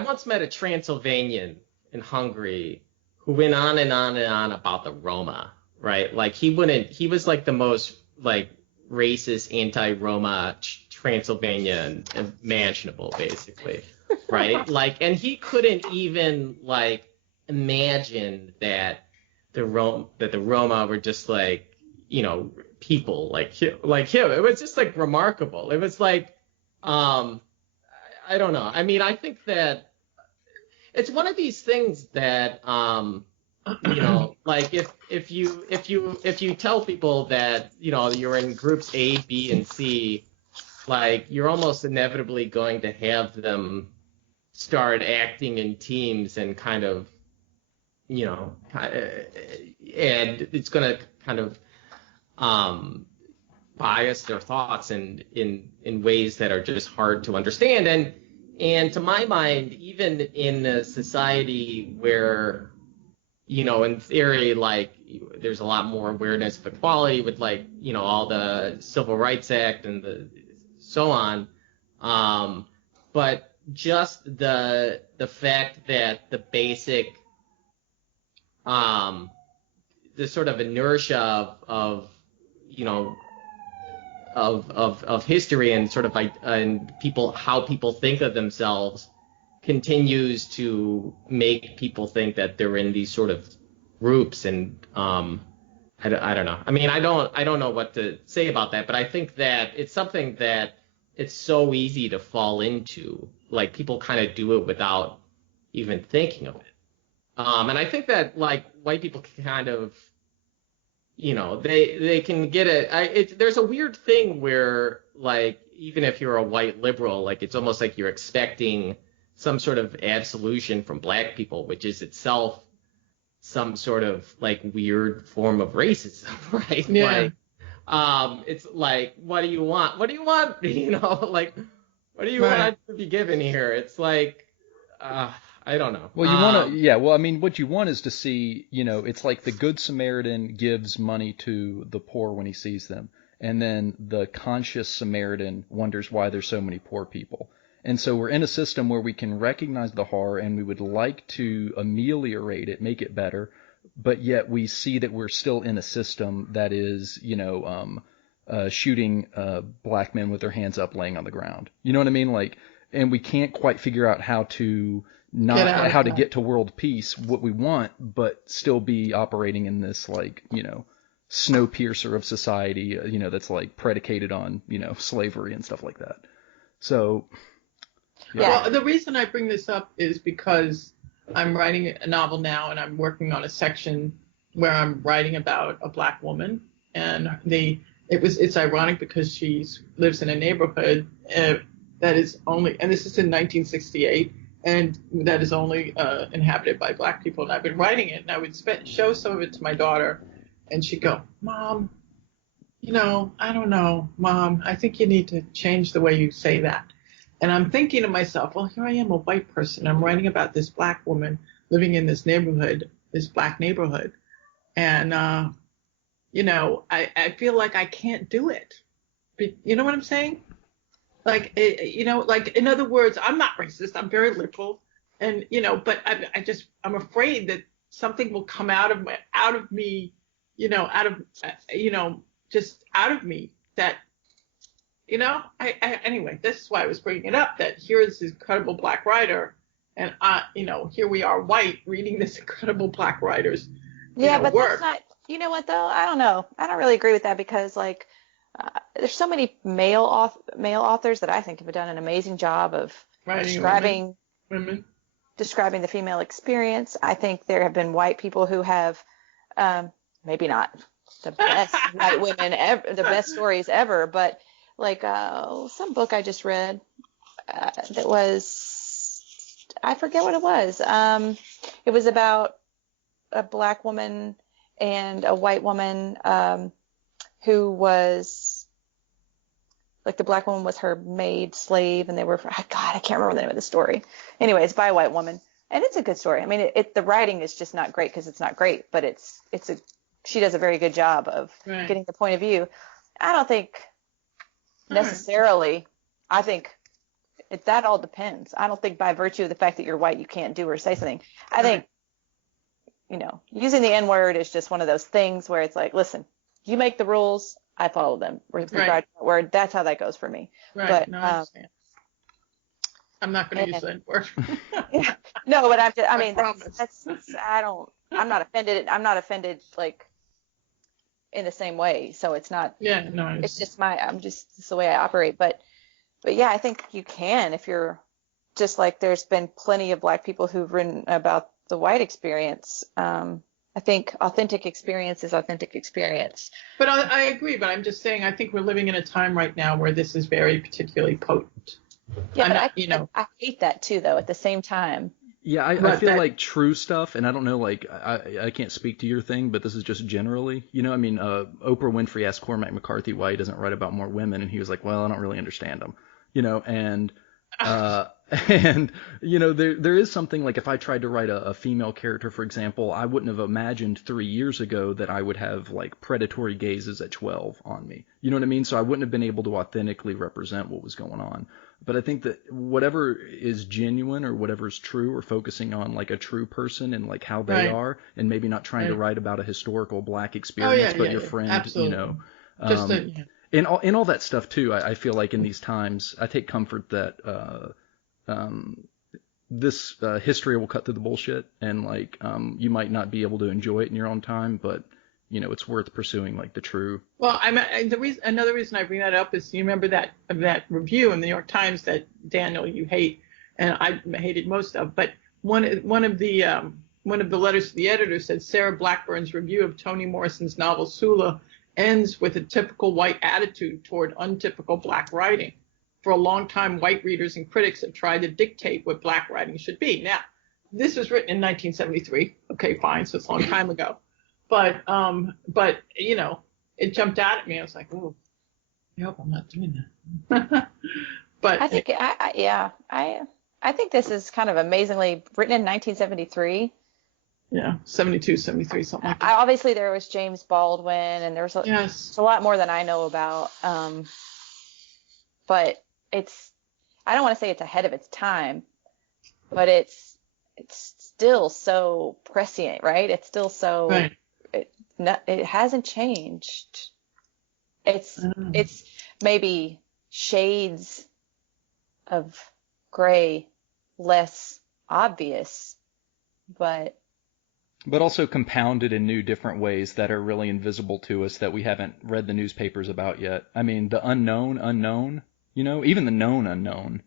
once met a Transylvanian in Hungary who went on and on and on about the Roma, right? Like, he was like the most, like, racist anti-Roma Transylvanian imaginable, basically, right? Like, and he couldn't even, like, imagine that the Roma were just, like, people like him. It was just, like, remarkable. It was like, I don't know. I mean, I think that it's one of these things that, like, if you tell people that, you're in groups A, B, and C, like, you're almost inevitably going to have them start acting in teams and kind of, and it's going to kind of bias their thoughts in ways that are just hard to understand. And to my mind, even in a society where, in theory, like, there's a lot more awareness of equality with, like, all the Civil Rights Act and so on. But just the fact that the basic, the sort of inertia of history and sort of and how people think of themselves continues to make people think that they're in these sort of groups. And I don't know. I mean, I don't know what to say about that, but I think that it's something that it's so easy to fall into. Like, people kind of do it without even thinking of it. And I think that, like, white people can kind of, they can get it. There's a weird thing where, like, even if you're a white liberal, like, it's almost like you're expecting some sort of absolution from black people, which is itself some sort of, like, weird form of racism, right? Yeah. Like, it's like, what do you want? What do you want? Like, What do you want to be given here? It's like, I don't know. Well, you want to, yeah. Well, I mean, what you want is to see, it's like the Good Samaritan gives money to the poor when he sees them, and then the conscious Samaritan wonders why there's so many poor people. And so we're in a system where we can recognize the horror and we would like to ameliorate it, make it better, but yet we see that we're still in a system that is, shooting black men with their hands up laying on the ground. You know what I mean? Like, and we can't quite figure out how to get to world peace, what we want, but still be operating in this, like, snow piercer of society, that's like predicated on, slavery and stuff like that. So, yeah. Well, the reason I bring this up is because I'm writing a novel now, and I'm working on a section where I'm writing about a black woman, and it's ironic because she lives in a neighborhood that is only, and this is in 1968, and that is only inhabited by black people. And I've been writing it, and I would show some of it to my daughter, and she'd go, "Mom, I don't know, Mom, I think you need to change the way you say that." And I'm thinking to myself, well, here I am, a white person. I'm writing about this black woman living in this neighborhood, this black neighborhood. And, I feel like I can't do it. But you know what I'm saying? Like, like, in other words, I'm not racist. I'm very liberal. And, but I'm afraid that something will come out of me, just out of me that, anyway, this is why I was bringing it up, that here is this incredible black writer, and here we are white reading this incredible black writer's but work. That's not, you know what though? I don't know. I don't really agree with that because like there's so many male authors that I think have done an amazing job of describing the female experience. I think there have been white people who have maybe not the best white women ever, the best stories ever, but like some book I just read that was, I forget what it was. It was about a black woman and a white woman who was, like, the black woman was her maid slave, and they were, God, I can't remember the name of the story. Anyways, by a white woman, and it's a good story. I mean, the writing is just not great because it's not great, but she does a very good job of getting the point of view. I don't think necessarily. I think that all depends. I don't think by virtue of the fact that you're white you can't do or say something. I think using the N-word is just one of those things where it's like, listen, you make the rules, I follow them. With regard to that word, that's how that goes for me. Right. But, no, I understand. I'm not going to use that word. No, but I'm not offended. I'm not offended like in the same way. So it's not. Yeah, no. It's just it's the way I operate. But yeah, I think you can if you're just like there's been plenty of black people who've written about the white experience. I think authentic experience is authentic experience. But I agree. But I'm just saying I think we're living in a time right now where this is very particularly potent. Yeah, I hate that too, though. At the same time. Yeah, I feel like true stuff, and I don't know, like, I can't speak to your thing, but this is just generally, Oprah Winfrey asked Cormac McCarthy why he doesn't write about more women, and he was like, well, I don't really understand them, and there is something, like, if I tried to write a female character, for example, I wouldn't have imagined 3 years ago that I would have, like, predatory gazes at 12 on me, you know what I mean? So I wouldn't have been able to authentically represent what was going on. But I think that whatever is genuine or whatever is true, or focusing on like a true person and like how they are, and maybe not trying to write about a historical black experience, but your friend, absolutely. And all that stuff too. I feel like in these times, I take comfort that this history will cut through the bullshit, and like you might not be able to enjoy it in your own time, but it's worth pursuing, like, the true. Well, another reason I bring that up is you remember that review in the New York Times that Daniel you hate, and I hated most of. But one of the letters to the editor said Sarah Blackburn's review of Toni Morrison's novel Sula ends with a typical white attitude toward untypical black writing. For a long time, white readers and critics have tried to dictate what black writing should be. Now, this was written in 1973. Okay, fine, so it's a long time ago. But it jumped out at me. I was like, "Ooh, I hope I'm not doing that." But I think I think this is kind of amazingly written in 1973. yeah, 72, 73, something like that. Obviously, there was James Baldwin, and there's Yes. a lot more than I know about. But I don't want to say it's ahead of its time, but it's still so prescient, right? It's still so Right. it hasn't changed. It's maybe shades of gray less obvious, but also compounded in new different ways that are really invisible to us that we haven't read the newspapers about yet. I mean, the unknown, even the known unknown.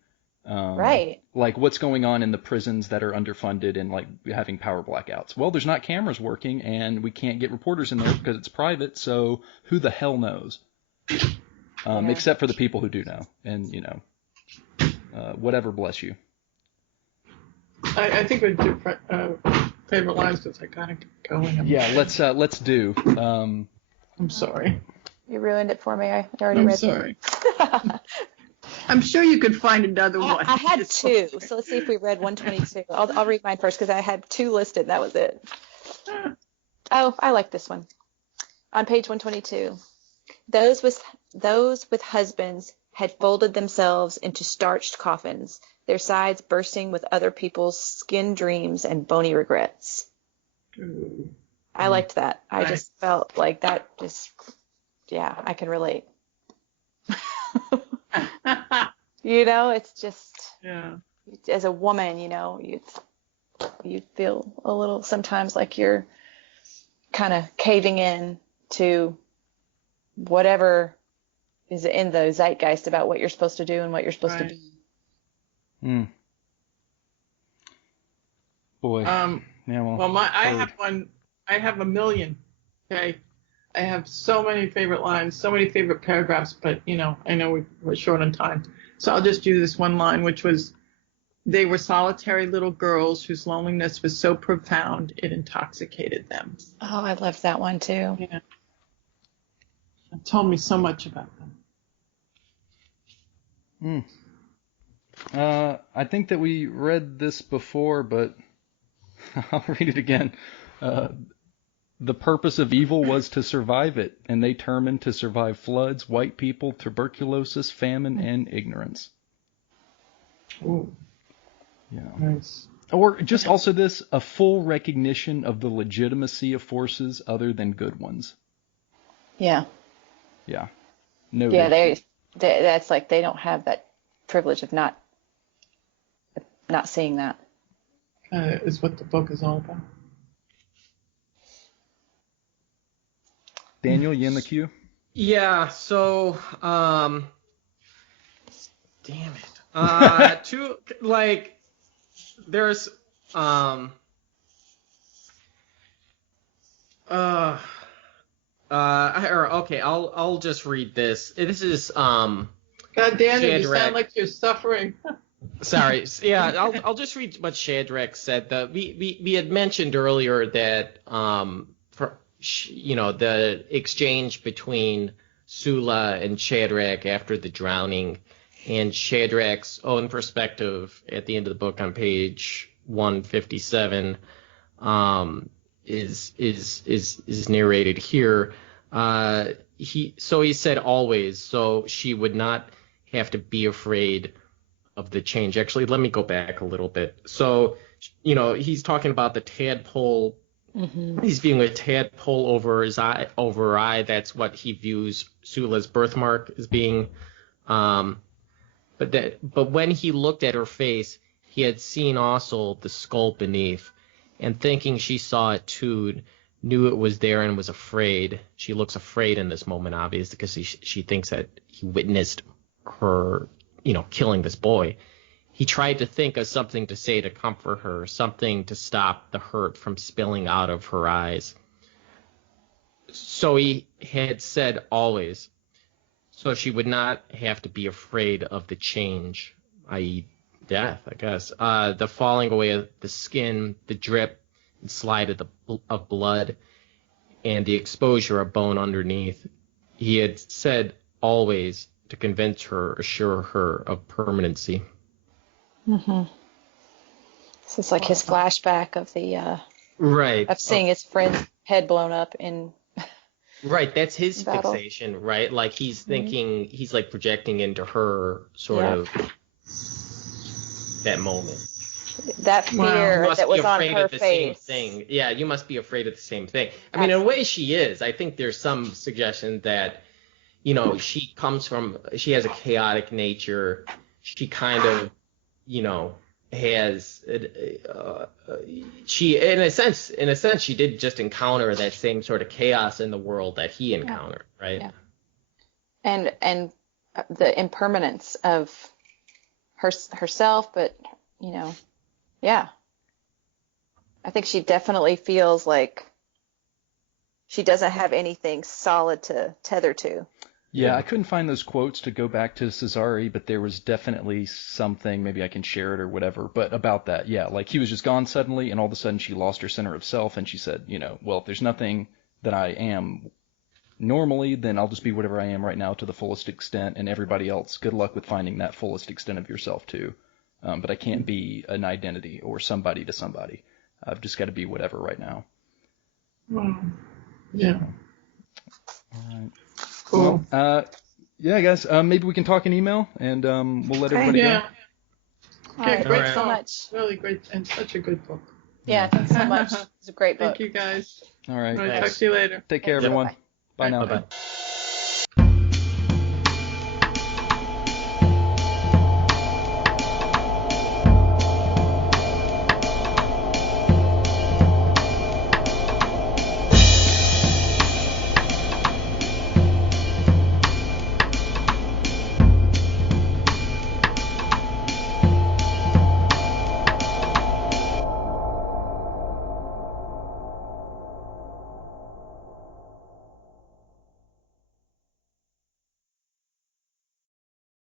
right. Like what's going on in the prisons that are underfunded and like having power blackouts. Well, there's not cameras working and we can't get reporters in there because it's private. So who the hell knows? Except for the people who do know. And, whatever, bless you. I think we do favorite lines because I kind of going. Yeah, let's do. I'm sorry. You ruined it for me. I already I'm read sorry. I'm sure you could find another one. I had two, so let's see if we read 122. I'll read mine first because I had two listed and that was it. Oh, I like this one. On page 122, those with husbands had folded themselves into starched coffins, their sides bursting with other people's skin dreams and bony regrets. Ooh. I liked that. I Right. just felt like that I can relate. It's just, Yeah. as a woman, you feel a little sometimes like you're kind of caving in to whatever is in the zeitgeist about what you're supposed to do and what you're supposed to Right. be. Boy. Yeah, Well, I have one. I have a million. Okay. I have so many favorite lines, so many favorite paragraphs, but I know we're short on time. So I'll just do this one line, which was, they were solitary little girls whose loneliness was so profound it intoxicated them. Oh, I loved that one too. Yeah. It told me so much about them. I think that we read this before, but I'll read it again. The purpose of evil was to survive it, and they determined to survive floods, white people, tuberculosis, famine, and ignorance. Ooh, Yeah. nice. Or just also this, a full recognition of the legitimacy of forces other than good ones. Yeah. Yeah. No. Yeah, that's like they don't have that privilege of not seeing that. Is what the book is all about. Daniel, you in the queue? Yeah, so damn it. There's okay, I'll just read this. This is God damn it, you Shadrach. sound like you're suffering. Sorry. Yeah, I'll just read what Shadrach said. We had mentioned earlier that the exchange between Sula and Shadrach after the drowning, and Shadrach's own perspective at the end of the book on page 157 is narrated here. He said always, so she would not have to be afraid of the change. Actually, let me go back a little bit. So, he's talking about the tadpole. Mm-hmm. He's viewing a tadpole over her eye. That's what he views Sula's birthmark as being. But when he looked at her face, he had seen also the skull beneath, and thinking she saw it too, knew it was there and was afraid. She looks afraid in this moment, obviously, because she thinks that he witnessed her, killing this boy. He tried to think of something to say to comfort her, something to stop the hurt from spilling out of her eyes. So he had said always, so she would not have to be afraid of the change, i.e. death, I guess. The falling away of the skin, the drip and slide of blood, and the exposure of bone underneath. He had said always to convince her, assure her of permanency. Mm-hmm. This is like his flashback of the Right. of seeing his friend's head blown up in Right, that's his battle. fixation, right? Like he's thinking, he's like projecting into her sort Yeah. of that moment. That Wow. fear You must that be was on afraid her of the same face. thing. Yeah, you must be afraid of the same thing. I mean, in a way she is. I think there's some suggestion that, you know, she has a chaotic nature. She kind of, you know, has, she, in a sense, she did just encounter that same sort of chaos in the world that he encountered, right? Yeah. And the impermanence of herself, but, you know, yeah. I think she definitely feels like she doesn't have anything solid to tether to. Yeah, I couldn't find those quotes to go back to Cesare, but there was definitely something, maybe I can share it or whatever, but about that, yeah, like he was just gone suddenly, and all of a sudden she lost her center of self, and she said, you know, well, if there's nothing that I am normally, then I'll just be whatever I am right now to the fullest extent, and everybody else, good luck with finding that fullest extent of yourself too. But I can't be an identity or somebody to somebody. I've just got to be whatever right now. Wow. Yeah. All right. Cool. Well, yeah, guys, maybe we can talk in email, and we'll let everybody Yeah. All Okay, right, great thanks so talk. much. Really great and such a good book. Yeah, thanks so much. It's a great book. Thank you guys. go. All right. All right, Thanks. talk to you later. Take care, Thanks. everyone. Bye-bye. Bye now. Bye-bye.